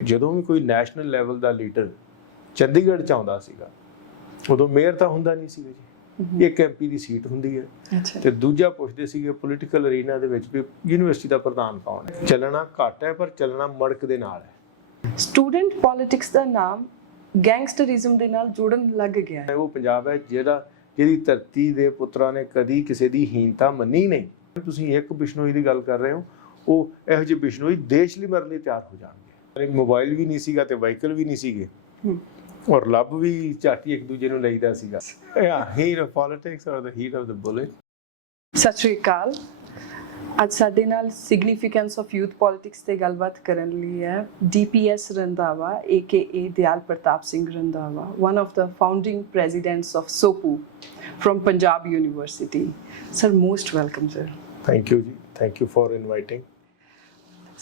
ਜਦੋਂ ਵੀ ਕੋਈ national level ਦਾ leader Chandigarh ਚ ਆਉਂਦਾ ਸੀਗਾ ਉਦੋਂ ਮੇਅਰ ਤਾਂ ਹੁੰਦਾ ਨਹੀਂ ਸੀਗਾ ਜੀ, ਇੱਕ ਐਮਪੀ ਦੀ ਸੀਟ ਹੁੰਦੀ ਹੈ ਤੇ ਦੂਜਾ ਪੁੱਛਦੇ ਸੀਗੇ ਪੋਲੀਟੀਕਲ ਅਰੀਨਾ ਦੇ ਵਿੱਚ ਵੀ ਯੂਨੀਵਰਸਿਟੀ ਦਾ ਪ੍ਰਧਾਨ ਕੌਣ ਹੈ। ਚੱਲਣਾ ਘੱਟ ਹੈ ਪਰ ਚੱਲਣਾ ਮੜਕ ਦੇ ਨਾਲ ਹੈ। ਸਟੂਡੈਂਟ ਪੋਲਿਟਿਕਸ ਦਾ ਨਾਮ ਗੈਂਗਸਟਰਿਜ਼ਮ ਦੇ ਨਾਲ ਜੁੜਨ ਲੱਗ ਗਿਆ ਹੈ। ਉਹ ਪੰਜਾਬ ਹੈ ਜਿਹਦੀ ਧਰਤੀ ਦੇ ਪੁੱਤਰਾਂ ਨੇ ਕਦੀ ਕਿਸੇ ਦੀ ਹੀਨਤਾ ਮੰਨੀ ਨਹੀਂ। ਤੁਸੀਂ ਇੱਕ ਬਿਸ਼ਨੋਈ ਦੀ ਗੱਲ ਕਰ ਰਹੇ ਹੋ, ਉਹ ਇਹੋ ਜਿਹੇ ਬਿਸ਼ਨੋਈ ਦੇਸ਼ ਲਈ ਮਰਨ ਲਈ ਤਿਆਰ ਹੋ ਜਾਣਗੇ। ਮੋਬਾਈਲ ਵੀ ਨਹੀਂ ਸੀਗਾ ਤੇ ਵਾਹੀਕਲ ਵੀ ਨਹੀਂ ਸੀਗੇ ਔਰ ਲੱਭ ਵੀ ਝਾਟੀ ਇੱਕ ਦੂਜੇ ਨੂੰ ਲਈਦਾ ਸੀਗਾ। ਹੀਟ ਆਫ ਪੋਲਿਟਿਕਸ ਔਰ ਦ ਹੀਟ ਆਫ ਦ ਬੁਲੇਟ। ਸਤਿ ਸ਼੍ਰੀ ਅਕਾਲ। ਅੱਜ ਸਾਡੇ ਨਾਲ ਸਿਗਨੀਫੀਕੈਂਸ ਆਫ ਯੂਥ ਪੋਲਿਟਿਕਸ ਤੇ ਗੱਲਬਾਤ ਕਰਨ ਲਈ ਹੈ DPS Randhawa aka Dayal Pratap Singh Randhawa, one of the founding presidents of SOPU from Punjab University. Sir, most welcome, sir. Thank you ji. Thank you for inviting.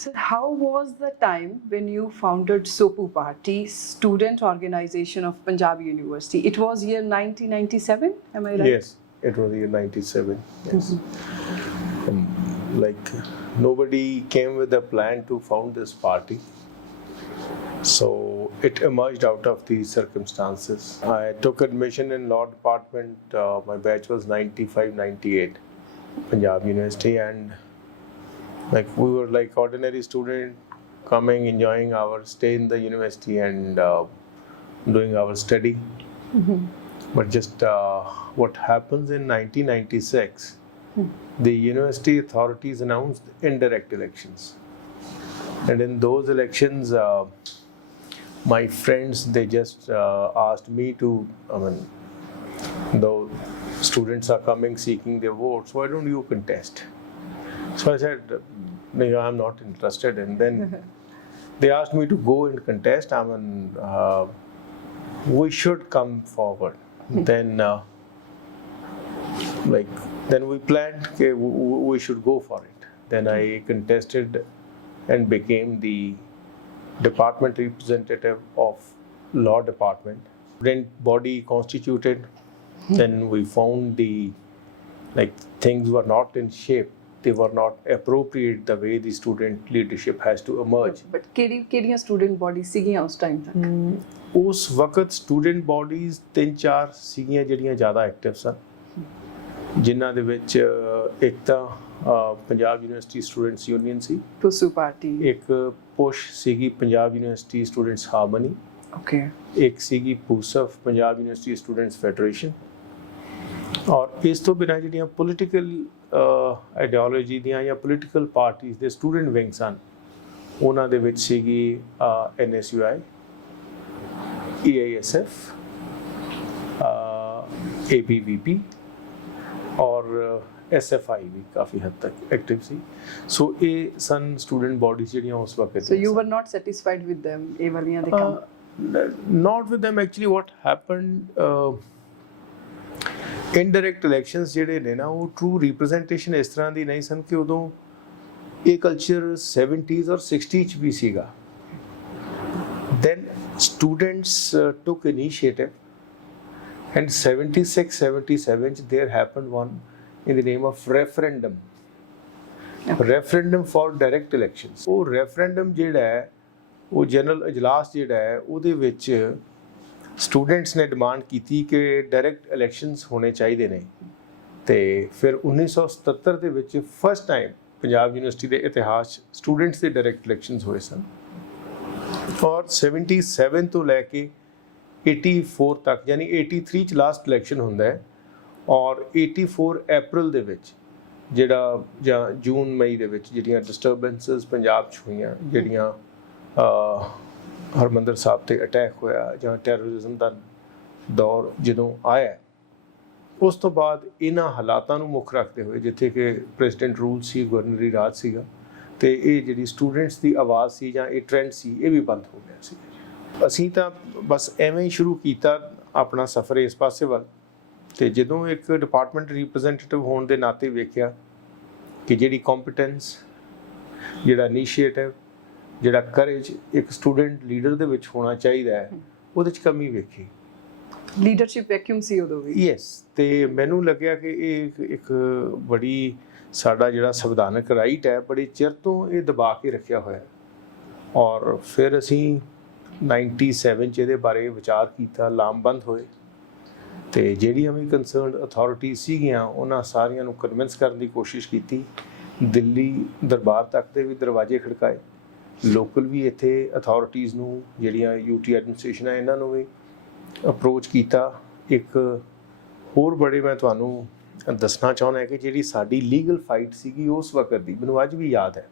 Sir, how was the time when you founded SOPU Party, student organization of Punjab University? It was year 1997, am I right? Yes, it was year 97. Yes. Like nobody came with a plan to found this party, so it emerged out of these circumstances. I took admission in law department. My batch was 95-98, Punjab University, and like we were like ordinary student coming, enjoying our stay in the university and doing our study. But just what happens in 1996, the university authorities announced indirect elections, and in those elections my friends, they just asked me to, though students are coming seeking their votes, why don't you contest? So I said, no, I'm not interested. And then they asked me to go and contest. We should come forward. Then we planned we should go for it. Then I contested and became the department representative of law department. Student body constituted. Then we found things were not in shape. They were not appropriate the way the student leadership has to emerge. But ਕਿਹੜੀਆਂ student bodies ਸੀਗੀਆਂ ਉਸ time ਤੱਕ? ਉਸ ਵਕਤ student bodies 3-4 ਸੀਗੀਆਂ ਜਿਹੜੀਆਂ ਜ਼ਿਆਦਾ active ਸਨ, ਜਿਨ੍ਹਾਂ ਦੇ ਵਿੱਚ ਇੱਕ ਤਾਂ ਪੰਜਾਬ ਯੂਨੀਵਰਸਿਟੀ ਸਟੂਡੈਂਟਸ ਯੂਨੀਅਨ ਸੀ, ਪੁਸੂ ਪਾਰਟੀ, ਇੱਕ ਪੁਸ਼ ਸੀਗੀ Punjab university students harmony, okay, ਇੱਕ ਸੀਗੀ ਪੂਸਫ ਪੰਜਾਬ ਯੂਨੀਵਰਸਿਟੀ ਸਟੂਡੈਂਟਸ ਫੈਡਰੇਸ਼ਨ। ਔਰ ਇਸ ਤੋਂ ਬਿਨਾਂ ਜਿਹੜੀਆਂ ਪੋਲੀਟੀਕਲ ਆਈਡੀਓਲੋਜੀ ਦੀਆਂ ਜਾਂ ਪੋਲੀਟੀਕਲ ਪਾਰਟੀਜ਼ ਦੇ ਸਟੂਡੈਂਟ ਵਿੰਗ ਸਨ, ਉਹਨਾਂ ਦੇ ਵਿੱਚ ਸੀਗੀ NSUI, EISF, ABVP और SFI भी काफ़ी हद तक एक्टिव सी। सो ये सन स्टूडेंट बॉडीज ਜਿਹੜੀਆਂ ਉਸ ਵਕਤ। So you were not satisfied with them, ਇਹ ਵਾਲੀਆਂ ਦੇ ਕੰਮ? Not with them actually. What happened, indirect elections ਜਿਹੜੇ ਨੇ ਨਾ, ਉਹ true representation ਇਸ ਤਰ੍ਹਾਂ ਦੀ ਨਹੀਂ ਸਨ ਕਿ ਉਦੋਂ ਇਹ ਕਲਚਰ 70s ਔਰ 60s 'ਚ ਵੀ ਸੀਗਾ। Then students took initiative. And 76-77 there happened one in the name of referendum. Okay. Referendum for direct elections. ਉਹ referendum ਜਿਹੜਾ ਹੈ, ਉਹ ਜਨਰਲ ਇਜਲਾਸ ਜਿਹੜਾ ਹੈ, ਉਹਦੇ ਵਿੱਚ ਸਟੂਡੈਂਟਸ ਨੇ ਡਿਮਾਂਡ ਕੀਤੀ ਕਿ ਡਾਇਰੈਕਟ ਇਲੈਕਸ਼ਨਸ ਹੋਣੇ ਚਾਹੀਦੇ ਨੇ। ਤੇ ਫਿਰ 1977 ਦੇ ਵਿੱਚ ਫਸਟ ਟਾਈਮ ਪੰਜਾਬ ਯੂਨੀਵਰਸਿਟੀ ਦੇ ਇਤਿਹਾਸ 'ਚ ਸਟੂਡੈਂਟਸ ਦੇ ਡਾਇਰੈਕਟ ਇਲੈਕਸ਼ਨਸ ਹੋਏ ਸਨ। ਔਰ 77 ਤੋਂ ਲੈ ਕੇ 84 ਤੱਕ, ਯਾਨੀ 83 'ਚ ਲਾਸਟ ਇਲੈਕਸ਼ਨ ਹੁੰਦਾ ਹੈ, ਔਰ 84 ਅਪ੍ਰੈਲ ਦੇ ਵਿੱਚ ਜਿਹੜਾ ਜਾਂ ਜੂਨ ਮਈ ਦੇ ਵਿੱਚ ਜਿਹੜੀਆਂ ਡਿਸਟਰਬੈਂਸਸ ਪੰਜਾਬ 'ਚ ਹੋਈਆਂ, ਜਿਹੜੀਆਂ ਹਰਮੰਦਰ ਸਾਹਿਬ 'ਤੇ ਅਟੈਕ ਹੋਇਆ ਜਾਂ ਟੈਰਰਿਜ਼ਮ ਦਾ ਦੌਰ ਜਦੋਂ ਆਇਆ, ਉਸ ਤੋਂ ਬਾਅਦ ਇਹਨਾਂ ਹਾਲਾਤਾਂ ਨੂੰ ਮੁੱਖ ਰੱਖਦੇ ਹੋਏ, ਜਿੱਥੇ ਕਿ ਪ੍ਰੈਜ਼ੀਡੈਂਟ ਰੂਲ ਸੀ, ਗਵਰਨਰੀ ਰਾਜ ਸੀਗਾ, ਅਤੇ ਇਹ ਜਿਹੜੀ ਸਟੂਡੈਂਟਸ ਦੀ ਆਵਾਜ਼ ਸੀ ਜਾਂ ਇਹ ਟ੍ਰੈਂਡ ਸੀ, ਇਹ ਵੀ ਬੰਦ ਹੋ ਗਿਆ ਸੀ। ਅਸੀਂ ਤਾਂ ਬਸ ਐਵੇਂ ਹੀ ਸ਼ੁਰੂ ਕੀਤਾ ਆਪਣਾ ਸਫ਼ਰ ਇਸ ਪਾਸੇ ਵੱਲ। ਅਤੇ ਜਦੋਂ ਇੱਕ ਡਿਪਾਰਟਮੈਂਟ ਰਿਪਰੈਜ਼ੈਂਟੇਟਿਵ ਹੋਣ ਦੇ ਨਾਤੇ ਵੇਖਿਆ ਕਿ ਜਿਹੜੀ ਕੰਪੀਟੈਂਸ, ਜਿਹੜਾ ਇਨੀਸ਼ੀਏਟਿਵ, ਜਿਹੜਾ ਕਰੇਜ ਇੱਕ ਸਟੂਡੈਂਟ ਲੀਡਰ ਦੇ ਵਿੱਚ ਹੋਣਾ ਚਾਹੀਦਾ ਹੈ, ਉਹਦੇ 'ਚ ਕਮੀ ਵੇਖੀ। ਲੀਡਰਸ਼ਿਪ ਵੈਕਿਊਮ ਸੀ ਉਦੋਂ ਵੀ। ਯੈਸ। ਅਤੇ ਮੈਨੂੰ ਲੱਗਿਆ ਕਿ ਇਹ ਇੱਕ ਬੜੀ ਸਾਡਾ ਜਿਹੜਾ ਸੰਵਿਧਾਨਕ ਰਾਈਟ ਹੈ, ਬੜੇ ਚਿਰ ਤੋਂ ਇਹ ਦਬਾ ਕੇ ਰੱਖਿਆ ਹੋਇਆ। ਔਰ ਫਿਰ ਅਸੀਂ 97 ਚ ਇਹਦੇ ਬਾਰੇ ਵਿਚਾਰ ਕੀਤਾ, ਲਾਮਬੰਦ ਹੋਏ ਤੇ ਜਿਹੜੀਆਂ ਵੀ ਕੰਸਰਨਡ ਅਥਾਰਟੀ ਸੀਗੀਆਂ ਉਹਨਾਂ ਸਾਰੀਆਂ ਨੂੰ ਕਨਵਿੰਸ ਕਰਨ ਦੀ ਕੋਸ਼ਿਸ਼ ਕੀਤੀ। ਦਿੱਲੀ ਦਰਬਾਰ ਤੱਕ ਦੇ ਵੀ ਦਰਵਾਜ਼ੇ ਖੜਕਾਏ, ਲੋਕਲ ਵੀ ਇੱਥੇ ਅਥਾਰਟੀਜ਼ ਨੂੰ ਜਿਹੜੀਆਂ ਯੂਟੀ ਐਡਮਿਨਿਸਟ੍ਰੇਸ਼ਨ ਹੈ ਇਹਨਾਂ ਨੂੰ ਵੀ ਅਪਰੋਚ ਕੀਤਾ। ਇੱਕ ਹੋਰ ਬੜੇ ਮੈਂ ਤੁਹਾਨੂੰ ਦੱਸਣਾ ਚਾਹੁੰਦਾ ਕਿ ਜਿਹੜੀ ਸਾਡੀ ਲੀਗਲ ਫਾਈਟ ਸੀਗੀ ਉਸ ਵਕਤ ਦੀ, ਮੈਨੂੰ ਅੱਜ ਵੀ ਯਾਦ ਹੈ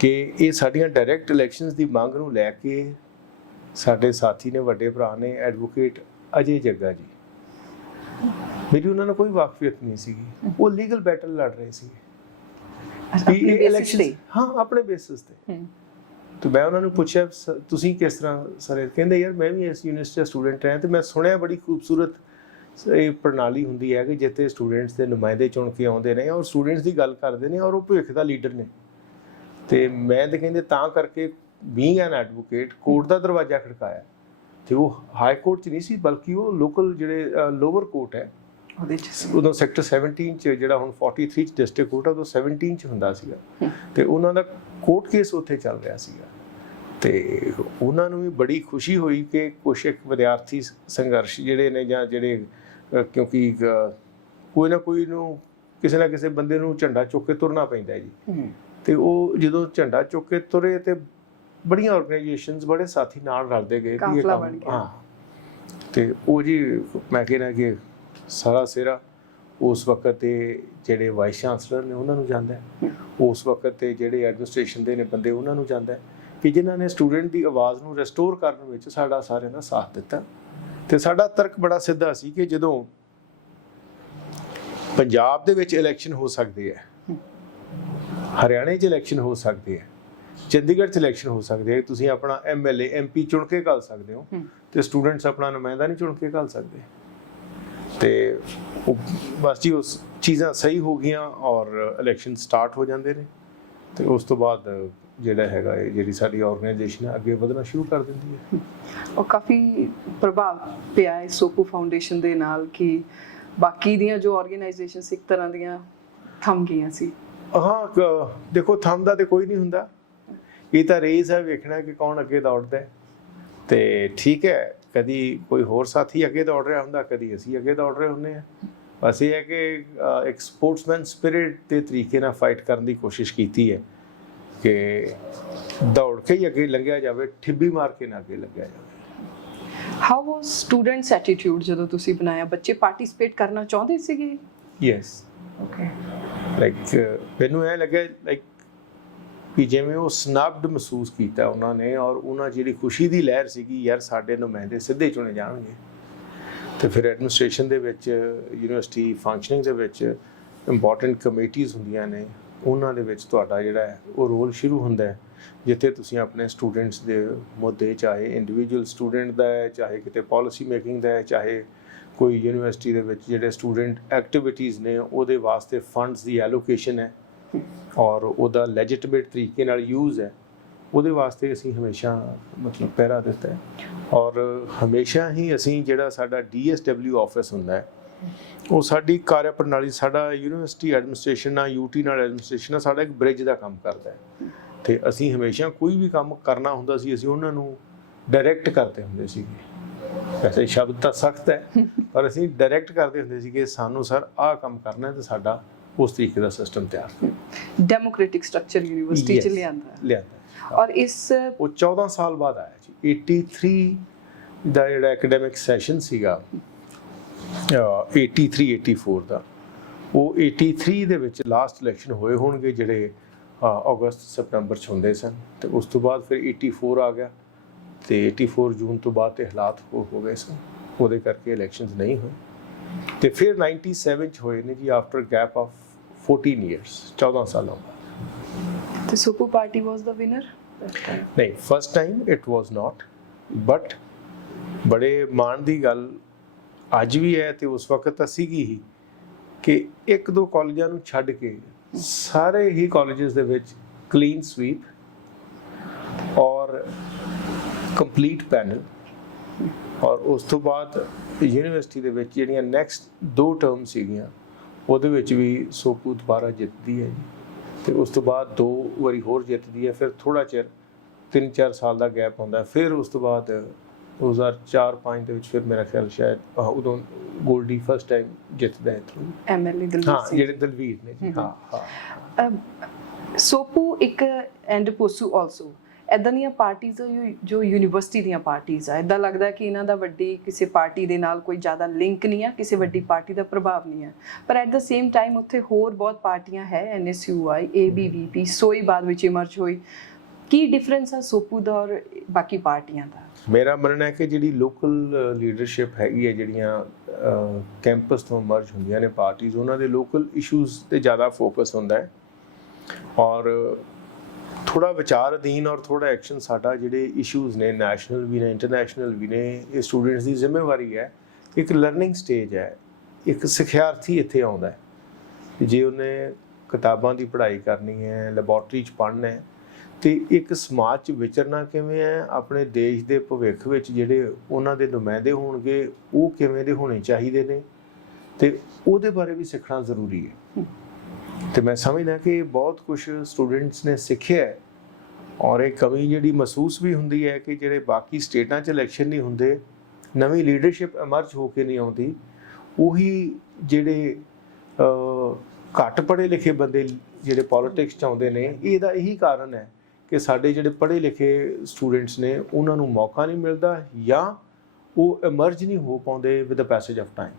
ਕਿ ਇਹ ਸਾਡੀਆਂ ਡਾਇਰੈਕਟ ਇਲੈਕਸ਼ਨਸ ਦੀ ਮੰਗ ਨੂੰ ਲੈ ਕੇ ਸਾਡੇ ਸਾਥੀ ਨੇ, ਵੱਡੇ ਭਰਾ ਨੇ, ਐਡਵੋਕੇਟ ਅਜੇ ਜੱਗਾ ਜੀ, ਮੇਰੀ ਉਹਨਾਂ ਨਾਲ ਕੋਈ ਵਾਕਫੀਅਤ ਨਹੀਂ ਸੀਗੀ। ਉਹ ਲੀਗਲ ਬੈਟਲ ਲੜ ਰਹੇ ਸੀ ਇਹ ਇਲੈਕਸ਼ਨ, ਹਾਂ ਆਪਣੇ ਬੇਸਿਸ ਤੇ। ਤੇ ਮੈਂ ਉਹਨਾਂ ਨੂੰ ਪੁੱਛਿਆ ਤੁਸੀਂ ਕਿਸ ਤਰ੍ਹਾਂ ਸਰ? ਕਹਿੰਦੇ ਯਾਰ ਮੈਂ ਵੀ ਇਸ ਯੂਨੀਵਰਸਿਟੀ ਦਾ ਸਟੂਡੈਂਟ ਹਾਂ ਤੇ ਮੈਂ ਸੁਣਿਆ ਬੜੀ ਖੂਬਸੂਰਤ ਇਹ ਪ੍ਰਣਾਲੀ ਹੁੰਦੀ ਹੈ ਕਿ ਜਿੱਥੇ ਸਟੂਡੈਂਟਸ ਦੇ ਨੁਮਾਇੰਦੇ ਚੁਣ ਕੇ ਆਉਂਦੇ ਨੇ ਔਰ ਸਟੂਡੈਂਟਸ ਦੀ ਗੱਲ ਕਰਦੇ ਨੇ ਔਰ ਉਹ ਭਵਿੱਖ ਦਾ ਲੀਡਰ ਨੇ। ਤੇ ਮੈਂ ਤੇ ਕਹਿੰਦੇ ਤਾਂ ਕਰਕੇ ਬੀਇੰਗ ਐਨ ਐਡਵੋਕੇਟ ਕੋਰਟ ਦਾ ਦਰਵਾਜ਼ਾ ਖੜਕਾਇਆ ਤੇ ਉਹ ਹਾਈ ਕੋਰਟ 'ਚ ਨਹੀਂ ਸੀ ਬਲਕਿ ਉਹ ਲੋਕਲ ਜਿਹੜੇ ਲੋਅਰ ਕੋਰਟ ਹੈ ਉਹਦੇ 'ਚ, ਉਦੋਂ ਸੈਕਟਰ 17 'ਚ ਜਿਹੜਾ ਹੁਣ 43 'ਚ ਡਿਸਟ੍ਰਿਕਟ ਕੋਰਟ ਆ ਉਦੋਂ 17 'ਚ ਹੁੰਦਾ ਸੀਗਾ ਤੇ ਉਹਨਾਂ ਦਾ ਕੋਰਟ ਕੇਸ ਉੱਥੇ ਚੱਲ ਰਿਹਾ ਸੀਗਾ। ਤੇ ਉਹਨਾਂ ਨੂੰ ਵੀ ਬੜੀ ਖੁਸ਼ੀ ਹੋਈ ਕਿ ਕੁਛ ਇੱਕ ਵਿਦਿਆਰਥੀ ਸੰਘਰਸ਼ ਜਿਹੜੇ ਨੇ ਜਾਂ ਜਿਹੜੇ ਕਿਉਂਕਿ ਕੋਈ ਨਾ ਕੋਈ ਨੂੰ ਕਿਸੇ ਨਾ ਕਿਸੇ ਬੰਦੇ ਨੂੰ ਝੰਡਾ ਚੁੱਕ ਕੇ ਤੁਰਨਾ ਪੈਂਦਾ ਜੀ। ਤੇ ਉਹ ਜਦੋਂ ਝੰਡਾ ਚੁੱਕ ਕੇ ਤੁਰੇ ਤੇ ਬੜੀਆਂ ਆਰਗੇਨਾਈਜੇਸ਼ਨਸ, ਬੜੇ ਸਾਥੀ ਨਾਲ ਰਲਦੇ ਗਏ ਵੀ ਇਹ ਕੰਮ, ਹਾਂ। ਤੇ ਉਹ ਜੀ ਮੈਂ ਕਹਿੰਦਾ ਕਿ ਸਾਰਾ ਸਿਰਾ ਉਸ ਵਕਤ ਦੇ ਜਿਹੜੇ ਵਾਈਸ ਚਾਂਸਲਰ ਨੇ ਉਹਨਾਂ ਨੂੰ ਜਾਂਦਾ ਹੈ, ਉਸ ਵਕਤ ਦੇ ਜਿਹੜੇ ਐਡਮਿਨਿਸਟ੍ਰੇਸ਼ਨ ਦੇ ਨੇ ਬੰਦੇ ਉਹਨਾਂ ਨੂੰ ਜਾਂਦਾ ਹੈ ਕਿ ਜਿਨ੍ਹਾਂ ਨੇ ਸਟੂਡੈਂਟ ਦੀ ਆਵਾਜ਼ ਨੂੰ ਰੈਸਟੋਰ ਕਰਨ ਵਿੱਚ ਸਾਡਾ ਸਾਰਿਆਂ ਦਾ ਸਾਥ ਦਿੱਤਾ। ਤੇ ਸਾਡਾ ਤਰਕ ਬੜਾ ਸਿੱਧਾ ਸੀ ਕਿ ਜਦੋਂ ਪੰਜਾਬ ਦੇ ਵਿੱਚ ਇਲੈਕਸ਼ਨ ਹੋ ਸਕਦੇ ਹੈ, ਹਰਿਆਣੇ 'ਚ ਇਲੈਕਸ਼ਨ ਹੋ ਸਕਦੇ ਹੈ, ਚੰਡੀਗੜ੍ਹ 'ਚ ਇਲੈਕਸ਼ਨ ਹੋ ਸਕਦੇ ਹੈ, ਤੁਸੀਂ ਆਪਣਾ MLA MP ਚੁਣ ਕੇ ਘੱਲ ਸਕਦੇ ਹੋ ਤੇ ਸਟੂਡੈਂਟਸ ਆਪਣਾ ਨੁਮਾਇੰਦਾ ਨਹੀਂ ਚੁਣ ਕੇ ਘੱਲ ਸਕਦੇ। ਤੇ ਉਹ ਬਸ ਜੀ ਉਸ ਚੀਜ਼ਾਂ ਸਹੀ ਹੋ ਗਈਆਂ ਔਰ ਇਲੈਕਸ਼ਨ ਸਟਾਰਟ ਹੋ ਜਾਂਦੇ ਨੇ ਤੇ ਉਸ ਤੋਂ ਬਾਅਦ ਜਿਹੜਾ ਹੈਗਾ ਜਿਹੜੀ ਸਾਡੀ ਆਰਗੇਨਾਈਜੇਸ਼ਨ ਹੈ ਅੱਗੇ ਵਧਣਾ ਸ਼ੁਰੂ ਕਰ ਦਿੰਦੀ ਹੈ। ਉਹ ਕਾਫੀ ਪ੍ਰਭਾਵ ਪਿਆ ਹੈ ਸੋਪੂ ਫਾਊਂਡੇਸ਼ਨ ਦੇ ਨਾਲ ਕਿ ਬਾਕੀ ਦੀਆਂ ਜੋ ਆਰਗੇਨਾਈਜੇਸ਼ਨਸ ਇੱਕ ਤਰ੍ਹਾਂ ਦੀਆਂ ਥੰਮ ਗਈਆਂ ਸੀ। ਹਾਂ ਦੇਖੋ ਥੰਮਦਾ ਤੇ ਕੋਈ ਨਹੀਂ ਹੁੰਦਾ, ਇਹ ਤਾਂ ਰੇਸ ਹੈ, ਵੇਖਣਾ ਕਿ ਕੌਣ ਅੱਗੇ ਦੌੜਦਾ ਹੈ। ਤੇ ਠੀਕ ਹੈ, ਕਦੀ ਕੋਈ ਹੋਰ ਸਾਥੀ ਅੱਗੇ ਦੌੜ ਰਿਹਾ ਹੁੰਦਾ, ਕਦੀ ਅਸੀਂ ਅੱਗੇ ਦੌੜ ਰਹੇ ਹੁੰਦੇ ਹਾਂ। ਬਸ ਇਹ ਹੈ ਕਿ ਇੱਕ ਸਪੋਰਟਸਮੈਨ ਸਪਿਰਿਟ ਦੇ ਤਰੀਕੇ ਨਾਲ ਫਾਈਟ ਕਰਨ ਦੀ ਕੋਸ਼ਿਸ਼ ਕੀਤੀ ਹੈ ਕਿ ਦੌੜ ਕੇ ਹੀ ਅੱਗੇ ਲੰਘਿਆ ਜਾਵੇ, ਠਿੱਬੀ ਮਾਰ ਕੇ ਨਾ ਅੱਗੇ ਲੰਘਿਆ ਜਾਵੇ। ਹਾਊ ਵਾਸ ਸਟੂਡੈਂਟਸ ਐਟੀਟਿਊਡ ਜਦੋਂ ਤੁਸੀਂ ਬਣਾਇਆ? ਬੱਚੇ ਪਾਰਟਿਸਿਪੇਟ ਕਰਨਾ ਚਾਹੁੰਦੇ ਸੀਗੇ? Yes, okay. ਲਾਈਕ ਮੈਨੂੰ ਇਹ ਲੱਗਿਆ ਲਾਈਕ ਕਿ ਜਿਵੇਂ ਉਹ ਸਨਬਡ ਮਹਿਸੂਸ ਕੀਤਾ ਉਹਨਾਂ ਨੇ ਔਰ ਉਹਨਾਂ ਜਿਹੜੀ ਖੁਸ਼ੀ ਦੀ ਲਹਿਰ ਸੀਗੀ ਯਾਰ ਸਾਡੇ ਨੁਮਾਇੰਦੇ ਸਿੱਧੇ ਚੁਣੇ ਜਾਣਗੇ। ਤੇ ਫਿਰ ਐਡਮਿਨਿਸਟ੍ਰੇਸ਼ਨ ਦੇ ਵਿੱਚ, ਯੂਨੀਵਰਸਿਟੀ ਫੰਕਸ਼ਨਿੰਗ ਦੇ ਵਿੱਚ ਇੰਪੋਰਟੈਂਟ ਕਮੇਟੀਜ਼ ਹੁੰਦੀਆਂ ਨੇ, ਉਹਨਾਂ ਦੇ ਵਿੱਚ ਤੁਹਾਡਾ ਜਿਹੜਾ ਹੈ ਉਹ ਰੋਲ ਸ਼ੁਰੂ ਹੁੰਦਾ ਹੈ ਜਿੱਥੇ ਤੁਸੀਂ ਆਪਣੇ ਸਟੂਡੈਂਟਸ ਦੇ ਮੁੱਦੇ, ਚਾਹੇ ਇੰਡੀਵਿਜੂਅਲ ਸਟੂਡੈਂਟ ਦਾ ਹੈ, ਚਾਹੇ ਕਿਤੇ ਪਾਲਿਸੀ ਮੇਕਿੰਗ ਦਾ ਹੈ, ਚਾਹੇ ਕੋਈ ਯੂਨੀਵਰਸਿਟੀ ਦੇ ਵਿੱਚ ਜਿਹੜੇ ਸਟੂਡੈਂਟ ਐਕਟੀਵਿਟੀਜ਼ ਨੇ ਉਹਦੇ ਵਾਸਤੇ ਫੰਡਸ ਦੀ ਐਲੋਕੇਸ਼ਨ ਹੈ ਔਰ ਉਹਦਾ ਲੈਜਿਟਿਮੇਟ ਤਰੀਕੇ ਨਾਲ ਯੂਜ਼ ਹੈ, ਉਹਦੇ ਵਾਸਤੇ ਅਸੀਂ ਹਮੇਸ਼ਾ ਮਤਲਬ ਪਹਿਰਾ ਦਿੱਤਾ ਹੈ। ਔਰ ਹਮੇਸ਼ਾ ਹੀ ਅਸੀਂ ਜਿਹੜਾ ਸਾਡਾ DSW ਆਫਿਸ ਹੁੰਦਾ ਹੈ ਉਹ ਸਾਡੀ ਕਾਰਿਆ ਪ੍ਰਣਾਲੀ, ਸਾਡਾ ਯੂਨੀਵਰਸਿਟੀ ਐਡਮਿਨਿਸਟ੍ਰੇਸ਼ਨ ਨਾਲ, UT ਨਾਲ ਐਡਮਿਨਿਸਟ੍ਰੇਸ਼ਨ ਨਾਲ ਸਾਡਾ ਇੱਕ ਬ੍ਰਿਜ ਦਾ ਕੰਮ ਕਰਦਾ ਹੈ। ਤੇ ਅਸੀਂ ਹਮੇਸ਼ਾ ਕੋਈ ਵੀ ਕੰਮ ਕਰਨਾ ਹੁੰਦਾ ਸੀ ਅਸੀਂ ਉਹਨਾਂ ਨੂੰ ਡਾਇਰੈਕਟ ਕਰਦੇ ਹੁੰਦੇ ਸੀਗੇ। ਵੈਸੇ ਸ਼ਬਦ ਤਾਂ ਸਖਤ ਹੈ ਪਰ ਅਸੀਂ ਡਾਇਰੈਕਟ ਕਰਦੇ ਹੁੰਦੇ ਸੀ ਕਿ ਸਾਨੂੰ ਸਰ ਆਹ ਕੰਮ ਕਰਨਾ ਹੈ ਤੇ ਸਾਡਾ ਉਸ ਤਰੀਕੇ ਦਾ ਸਿਸਟਮ ਤਿਆਰ। ਡੈਮੋਕ੍ਰੈਟਿਕ ਸਟਰਕਚਰ ਯੂਨੀਵਰਸਿਟੀ ਚ ਲਿਆਂਦਾ ਔਰ ਇਸ ਉਹ 14 ਸਾਲ ਬਾਅਦ ਆਇਆ ਜੀ। 83 ਦਾ ਜਿਹੜਾ ਐਕੈਡੈਮਿਕ ਸੈਸ਼ਨ ਸੀਗਾ 83-84 ਦਾ, ਉਹ 83 ਦੇ ਵਿੱਚ ਲਾਸਟ ਇਲੈਕਸ਼ਨ ਹੋਏ ਹੋਣਗੇ ਜਿਹੜੇ ਅਗਸਤ ਸਤੰਬਰ 'ਚ ਹੁੰਦੇ ਸਨ। ਤੇ ਉਸ ਤੋਂ ਬਾਅਦ ਫਿਰ 84 ਆ ਗਿਆ ਤੇ 84 ਜੂਨ ਤੋਂ ਬਾਅਦ ਤੇ ਹਾਲਾਤ ਹੋ ਗਏ ਸਨ, ਉਹਦੇ ਕਰਕੇ ਇਲੈਕਸ਼ਨਸ ਨਹੀਂ ਹੋਏ। ਤੇ ਫਿਰ 97 'ਚ ਹੋਏ ਨੇ ਜੀ ਆਫਟਰ ਗੈਪ ਆਫ 14 ਇਅਰਸ, 14 ਸਾਲਾਂ ਬਾਅਦ। ਤੇ ਸੁਪੂ ਪਾਰਟੀ ਵਾਸ ਦਾ ਵਿਨਰ? ਨਹੀਂ, first time it was not, but ਬੜੇ ਮਾਣ ਦੀ ਗੱਲ ਅੱਜ ਵੀ ਹੈ ਤੇ ਉਸ ਵਕਤ ਤਾਂ ਸੀਗੀ ਹੀ ਕਿ 1-2 ਕਾਲਜਾਂ ਨੂੰ ਛੱਡ ਕੇ ਸਾਰੇ ਹੀ ਕਾਲਜਸ ਦੇ ਵਿੱਚ ਕਲੀਨ ਸਵੀਪ ਔਰ ਕੰਪਲੀਟ ਪੈਨਲ। ਔਰ ਉਸ ਤੋਂ ਬਾਅਦ ਯੂਨੀਵਰਸਿਟੀ ਦੇ ਵਿੱਚ ਜਿਹੜੀਆਂ ਨੈਕਸਟ 2 ਟਰਮ ਸੀਗੀਆਂ ਉਹਦੇ ਵਿੱਚ ਵੀ ਸੋਪੂ ਦੁਬਾਰਾ ਜਿੱਤਦੀ ਹੈ ਜੀ। ਤੇ ਉਸ ਤੋਂ ਬਾਅਦ 2 ਵਾਰੀ ਹੋਰ ਜਿੱਤਦੀ ਹੈ, ਫਿਰ ਥੋੜਾ ਚਿਰ 3-4 ਸਾਲ ਦਾ ਗੈਪ ਹੁੰਦਾ, ਫਿਰ ਉਸ ਤੋਂ ਬਾਅਦ 2004-5 ਦੇ ਵਿੱਚ ਫਿਰ ਮੇਰਾ ਖਿਆਲ ਸ਼ਾਇਦ ਉਦੋਂ ਗੋਲਡੀ ਫਸਟ ਟਾਈਮ ਜਿੱਤਦਾ ਹੈ ਥਰੂ ਐਮਐਲਏ ਦਲਵੀਰ ਹਾਂ ਸਿੰਘ ਜਿਹੜੇ ਦਲਵੀਰ ਨੇ ਜੀ ਹਾਂ ਸੋਪੂ ਇੱਕ ਐਂਡ ਪੋਸੂ ਆਲਸੋ ਇੱਦਾਂ ਦੀਆਂ ਪਾਰਟੀਆਂ ਜੋ ਯੂਨੀਵਰਸਿਟੀ ਦੀਆਂ ਪਾਰਟੀਆਂ ਆ, ਇੱਦਾਂ ਲੱਗਦਾ ਕਿ ਇਹਨਾਂ ਦਾ ਵੱਡੀ ਕਿਸੇ ਪਾਰਟੀ ਦੇ ਨਾਲ ਕੋਈ ਜ਼ਿਆਦਾ ਲਿੰਕ ਨਹੀਂ ਆ, ਕਿਸੇ ਵੱਡੀ ਪਾਰਟੀ ਦਾ ਪ੍ਰਭਾਵ ਨਹੀਂ ਹੈ, ਪਰ ਐਟ ਦ ਸੇਮ ਟਾਈਮ ਉੱਥੇ ਹੋਰ ਬਹੁਤ ਪਾਰਟੀਆਂ ਹੈ, NSUI, ABVP, ਸੋਈ ਬਾਅਦ ਵਿੱਚ ਇਮਰਜ ਹੋਈ। ਕੀ ਡਿਫਰੈਂਸ ਆ ਸੋਪੂ ਦਾ ਔਰ ਬਾਕੀ ਪਾਰਟੀਆਂ ਦਾ? ਮੇਰਾ ਮੰਨਣਾ ਹੈ ਕਿ ਜਿਹੜੀ ਲੋਕਲ ਲੀਡਰਸ਼ਿਪ ਹੈਗੀ ਹੈ, ਜਿਹੜੀਆਂ ਕੈਂਪਸ ਤੋਂ ਮਰਜ ਹੁੰਦੀਆਂ ਨੇ ਪਾਰਟੀਆਂ, ਉਹਨਾਂ ਦੇ ਲੋਕਲ ਇਸ਼ੂਜ਼ ਤੇ ਜ਼ਿਆਦਾ ਫੋਕਸ ਹੁੰਦਾ ਹੈ ਔਰ ਥੋੜਾ ਵਿਚਾਰ ਅਧੀਨ ਔਰ ਥੋੜਾ ਐਕਸ਼ਨ ਸਾਡਾ ਜਿਹੜੇ ਇਸ਼ੂਜ਼ ਨੇ ਨੈਸ਼ਨਲ ਵੀ ਨੇ ਇੰਟਰਨੈਸ਼ਨਲ ਵੀ ਨੇ, ਇਹ ਸਟੂਡੈਂਟਸ ਦੀ ਜ਼ਿੰਮੇਵਾਰੀ ਹੈ। ਇੱਕ ਲਰਨਿੰਗ ਸਟੇਜ ਹੈ, ਇੱਕ ਸਿੱਖਿਆਰਥੀ ਇੱਥੇ ਆਉਂਦਾ ਹੈ, ਜੇ ਉਹਨੇ ਕਿਤਾਬਾਂ ਦੀ ਪੜ੍ਹਾਈ ਕਰਨੀ ਹੈ, ਲੈਬੋਰਟਰੀ 'ਚ ਪੜ੍ਹਨਾ ਹੈ, ਤੇ ਇੱਕ ਸਮਾਜ 'ਚ ਵਿਚਰਨਾ ਕਿਵੇਂ ਹੈ, ਆਪਣੇ ਦੇਸ਼ ਦੇ ਭਵਿੱਖ ਵਿੱਚ ਜਿਹੜੇ ਉਹਨਾਂ ਦੇ ਨੁਮਾਇੰਦੇ ਹੋਣਗੇ ਉਹ ਕਿਵੇਂ ਦੇ ਹੋਣੇ ਚਾਹੀਦੇ ਨੇ, ਤੇ ਉਹਦੇ ਬਾਰੇ ਵੀ ਸਿੱਖਣਾ ਜ਼ਰੂਰੀ ਹੈ। ਤੇ ਮੈਂ ਸਮਝਦਾ ਕਿ ਬਹੁਤ ਕੁਝ ਸਟੂਡੈਂਟਸ ਨੇ ਸਿੱਖਿਆ ਹੈ ਔਰ ਇਹ ਕਮੀ ਜਿਹੜੀ ਮਹਿਸੂਸ ਵੀ ਹੁੰਦੀ ਹੈ ਕਿ ਜਿਹੜੇ ਬਾਕੀ ਸਟੇਟਾਂ 'ਚ ਇਲੈਕਸ਼ਨ ਨਹੀਂ ਹੁੰਦੇ, ਨਵੀਂ ਲੀਡਰਸ਼ਿਪ ਐਮਰਜ ਹੋ ਕੇ ਨਹੀਂ ਆਉਂਦੀ, ਉਹੀ ਜਿਹੜੇ ਘੱਟ ਪੜ੍ਹੇ ਲਿਖੇ ਬੰਦੇ ਜਿਹੜੇ ਪੋਲਿਟਿਕਸ 'ਚ ਆਉਂਦੇ ਨੇ, ਇਹਦਾ ਇਹੀ ਕਾਰਨ ਹੈ ਕਿ ਸਾਡੇ ਜਿਹੜੇ ਪੜ੍ਹੇ ਲਿਖੇ ਸਟੂਡੈਂਟਸ ਨੇ ਉਹਨਾਂ ਨੂੰ ਮੌਕਾ ਨਹੀਂ ਮਿਲਦਾ ਜਾਂ ਉਹ ਐਮਰਜ ਨਹੀਂ ਹੋ ਪਾਉਂਦੇ with the passage of time.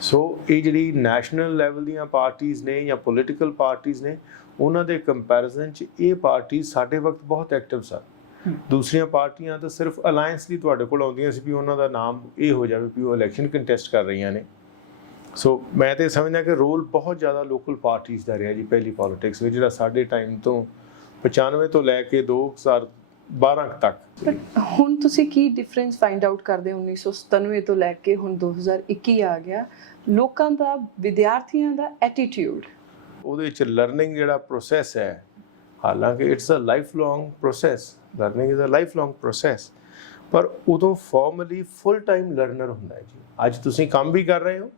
So ਇਹ ਜਿਹੜੀ ਨੈਸ਼ਨਲ ਲੈਵਲ ਦੀਆਂ ਪਾਰਟੀਆਂ ਨੇ ਜਾਂ ਪੋਲੀਟੀਕਲ ਪਾਰਟੀਆਂ ਨੇ, ਉਹਨਾਂ ਦੇ ਕੰਪੈਰੀਜ਼ਨ 'ਚ ਇਹ ਪਾਰਟੀ ਸਾਡੇ ਵਕਤ ਬਹੁਤ ਐਕਟਿਵ ਸਨ। ਦੂਸਰੀਆਂ ਪਾਰਟੀਆਂ ਤਾਂ ਸਿਰਫ ਅਲਾਇੰਸ ਲਈ ਤੁਹਾਡੇ ਕੋਲ ਆਉਂਦੀਆਂ ਸੀ ਵੀ ਉਹਨਾਂ ਦਾ ਨਾਮ ਇਹ ਹੋ ਜਾਵੇ ਵੀ ਉਹ ਇਲੈਕਸ਼ਨ ਕੰਟੈਸਟ ਕਰ ਰਹੀਆਂ ਨੇ। ਸੋ ਮੈਂ ਤਾਂ ਸਮਝਦਾ ਕਿ ਰੋਲ ਬਹੁਤ ਜ਼ਿਆਦਾ ਲੋਕਲ ਪਾਰਟੀਆਂ ਦਾ ਰਿਹਾ ਜੀ ਪਹਿਲੀ ਪੋਲੀਟਿਕਸ ਵਿੱਚ, ਜਿਹੜਾ ਸਾਡੇ ਟਾਈਮ ਤੋਂ 95 ਤੋਂ ਲੈ ਕੇ 2012 ਤੱਕ। ਹੁਣ ਤੁਸੀਂ ਕੀ ਡਿਫਰੈਂਸ ਫਾਈਂਡ ਆਊਟ ਕਰਦੇ ਹੋ 1997 ਤੋਂ ਲੈ ਕੇ ਹੁਣ 2021 ਆ ਗਿਆ, ਲੋਕਾਂ ਦਾ, ਵਿਦਿਆਰਥੀਆਂ ਦਾ ਐਟੀਟਿਊਡ? ਉਹਦੇ ਵਿੱਚ ਲਰਨਿੰਗ ਜਿਹੜਾ ਪ੍ਰੋਸੈਸ ਹੈ, ਹਾਲਾਂਕਿ it's a life long process, learning is a life long process, ਪਰ ਉਦੋਂ ਫਾਰਮਲੀ ਫੁੱਲ ਟਾਈਮ ਲਰਨਰ ਹੁੰਦਾ ਹੈ ਜੀ। ਅੱਜ ਤੁਸੀਂ ਕੰਮ ਵੀ ਕਰ ਰਹੇ ਹੋ